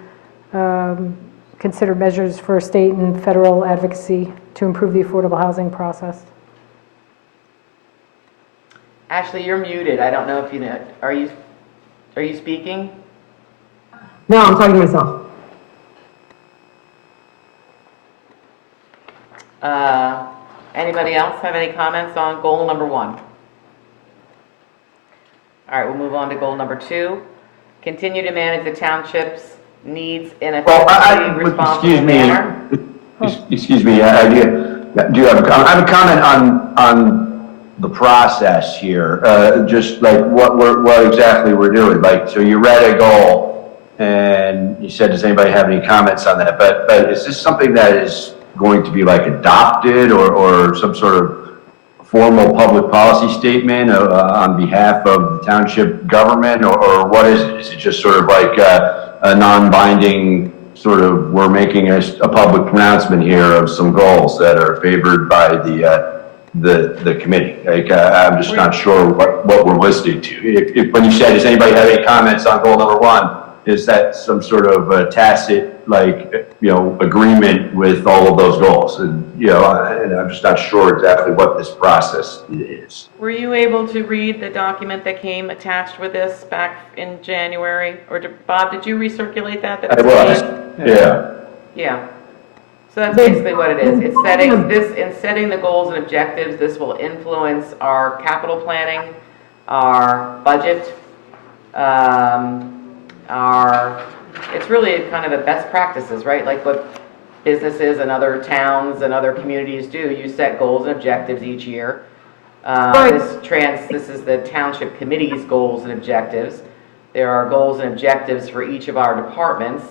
consider measures for state and federal advocacy to improve the affordable housing process. Ashley, you're muted. I don't know if you know. Are you speaking? No, I'm talking to myself. Anybody else have any comments on goal number 1? All right, we'll move on to goal number 2. Continue to manage the township's needs in a responsible manner. Excuse me, I do have a comment. I have a comment on the process here, just like what exactly we're doing. Like, so you read a goal and you said, does anybody have any comments on that? But is this something that is going to be like adopted or some sort of formal public policy statement on behalf of the township government, or what is it? Is it just sort of like a non-binding sort of, we're making a public pronouncement here of some goals that are favored by the committee. Like, I'm just not sure what we're listening to. If when you said, does anybody have any comments on goal number 1, is that some sort of tacit, like, agreement with all of those goals? And, and I'm just not sure exactly what this process is. Were you able to read the document that came attached with this back in January? Or Bob, did you recirculate that? I was, yeah. Yeah. So that's basically what it is. It's in setting the goals and objectives, this will influence our capital planning, our budget, it's really kind of a best practices, right? Like what businesses and other towns and other communities do. You set goals and objectives each year. This is the Township Committee's goals and objectives. There are goals and objectives for each of our departments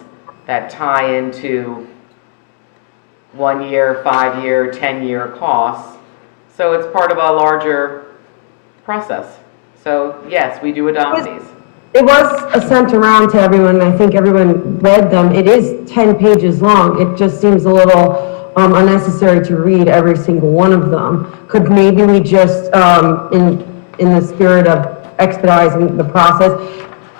that tie into 1 year, 5 year, 10-year costs. So it's part of a larger process. So yes, we do adopt these. It was sent around to everyone, and I think everyone read them. It is 10 pages long. It just seems a little unnecessary to read every single one of them. Could maybe we just, in the spirit of expediting the process,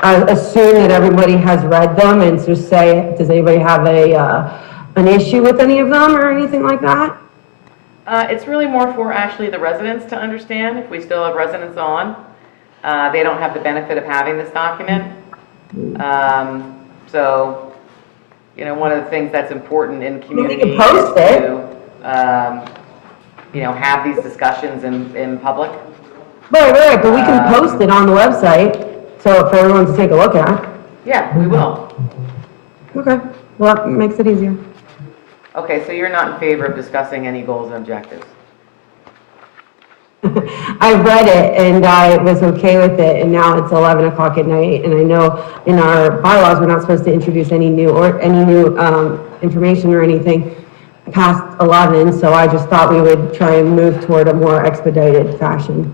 assume that everybody has read them and just say, does anybody have an issue with any of them or anything like that? It's really more for actually the residents to understand, if we still have residents on. They don't have the benefit of having this document. So, one of the things that's important in community is to, have these discussions in public. Right, but we can post it on the website, so for everyone to take a look at. Yeah, we will. Okay, well, that makes it easier. Okay, so you're not in favor of discussing any goals and objectives? I read it and I was okay with it, and now it's 11 o'clock at night, and I know in our bylaws, we're not supposed to introduce any new information or anything past 11, so I just thought we would try and move toward a more expedited fashion.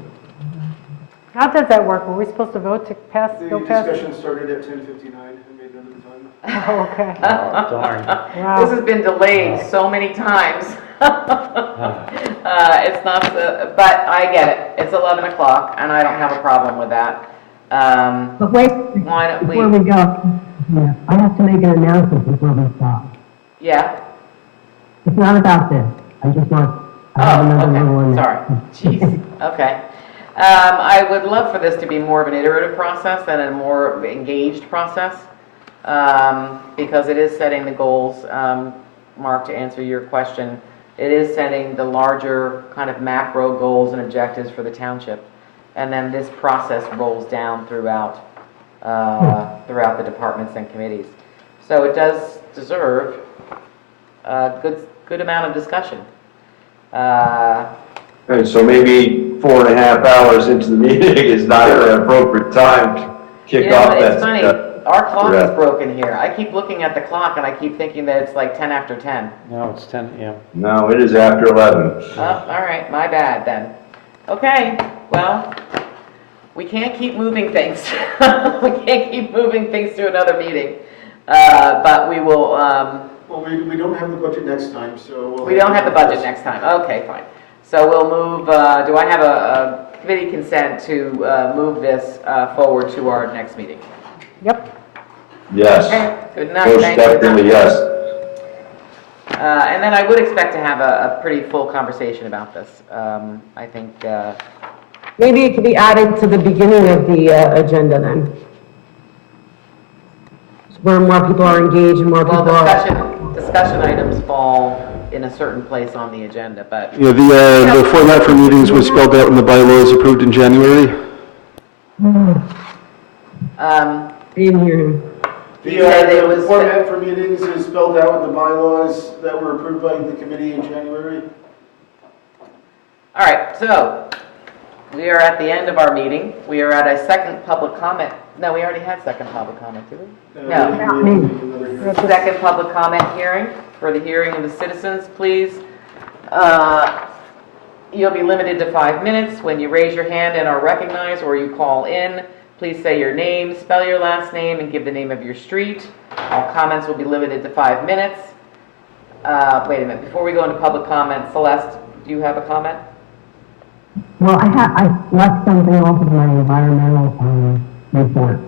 How does that work? Were we supposed to vote to pass, go past? The discussion started at 10:59 and made it under the time. Oh, okay. Oh, darn. Wow. This has been delayed so many times. It's not, but I get it. It's 11 o'clock, and I don't have a problem with that. But wait, Why don't before we go, yeah, I have to make an announcement before we stop. Yeah? It's not about this. I just want, I have another little one. Sorry. Jeez. Okay. I would love for this to be more of an iterative process than a more engaged process, because it is setting the goals. Mark, to answer your question, it is setting the larger kind of macro goals and objectives for the township. And then this process rolls down throughout the departments and committees. So it does deserve a good amount of discussion. And so maybe 4.5 hours into the meeting is not an appropriate time to kick off that. It's funny, our clock is broken here. I keep looking at the clock and I keep thinking that it's like 10 after 10. No, it's 10, yeah. No, it is after 11. Oh, all right, my bad then. Okay, well, we can't keep moving things. We can't keep moving things to another meeting. But we will, Well, we don't have the budget next time, so. we don't have the budget next time. Okay, fine. So we'll move, do I have a committee consent to move this forward to our next meeting? Yep. Yes. Okay, good enough. Most Thank you. definitely, yes. And then I would expect to have a pretty full conversation about this. I think, Maybe it could be added to the beginning of the agenda then. Where more people are engaged and more well, people are. discussion items fall in a certain place on the agenda, but. Yeah, the format for meetings was spelled out in the bylaws approved in January. In here. The format for meetings is spelled out in the bylaws that were approved by the committee in January. All right, so we are at the end of our meeting. We are at a second public comment. No, we already had second public comment, did we? No. Second public comment hearing for the hearing of the citizens, please. You'll be limited to 5 minutes. When you raise your hand and are recognized or you call in, Please say your name, spell your last name, and give the name of your street. All comments will be limited to 5 minutes. Wait a minute, before we go into public comment, Celeste, do you have a comment? Well, I left something off of my environmental, report.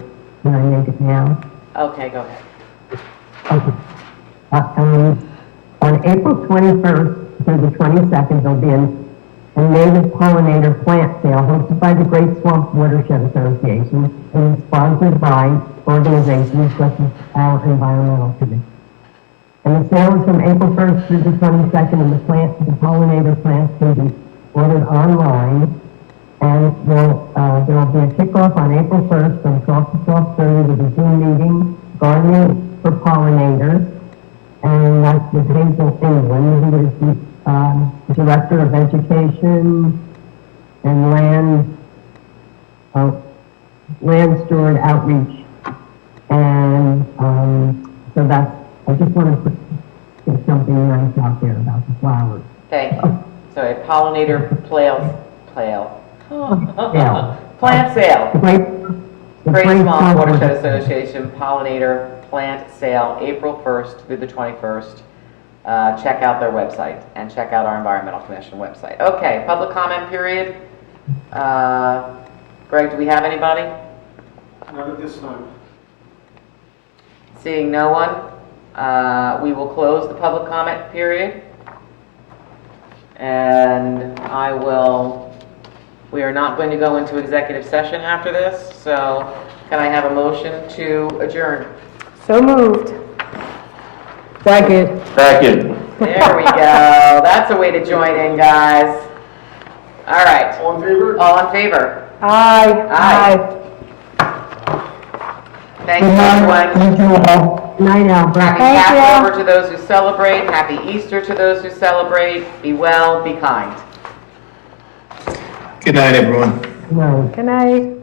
Can I make it now? Okay, go ahead. Okay. On April 21st through the 22nd, there'll be a native pollinator plant sale hosted by the Great Swamp Watershed Association and sponsored by organizations such as our Environmental Committee. And the sale is from April 1st through the 22nd, and the pollinator plants can be ordered online. And there'll be a kickoff on April 1st from 12 to 12:30 with a Zoom meeting, gardening for pollinators. And that's with Hazel England, who is the Director of Education and Land Steward Outreach. And so that's, I just want to get something nice out there about the flowers. Thank you. So a pollinator plant sale. Great Swamp Watershed Association pollinator plant sale, April 1st through the 21st. Check out their website and check out our Environmental Commission website. Okay, public comment period. Greg, do we have anybody? Not at this time. Seeing no one, we will close the public comment period. And we are not going to go into executive session after this, so can I have a motion to adjourn? So moved. Second. Second. There we go. That's a way to join in, guys. All right. All in favor? All in favor? Aye. Thank you, everyone. Thank you all. Night, Albert. Happy Thank you. Passover to those who celebrate. Happy Easter to those who celebrate. Be well, be kind. Good night, everyone. No. Good night.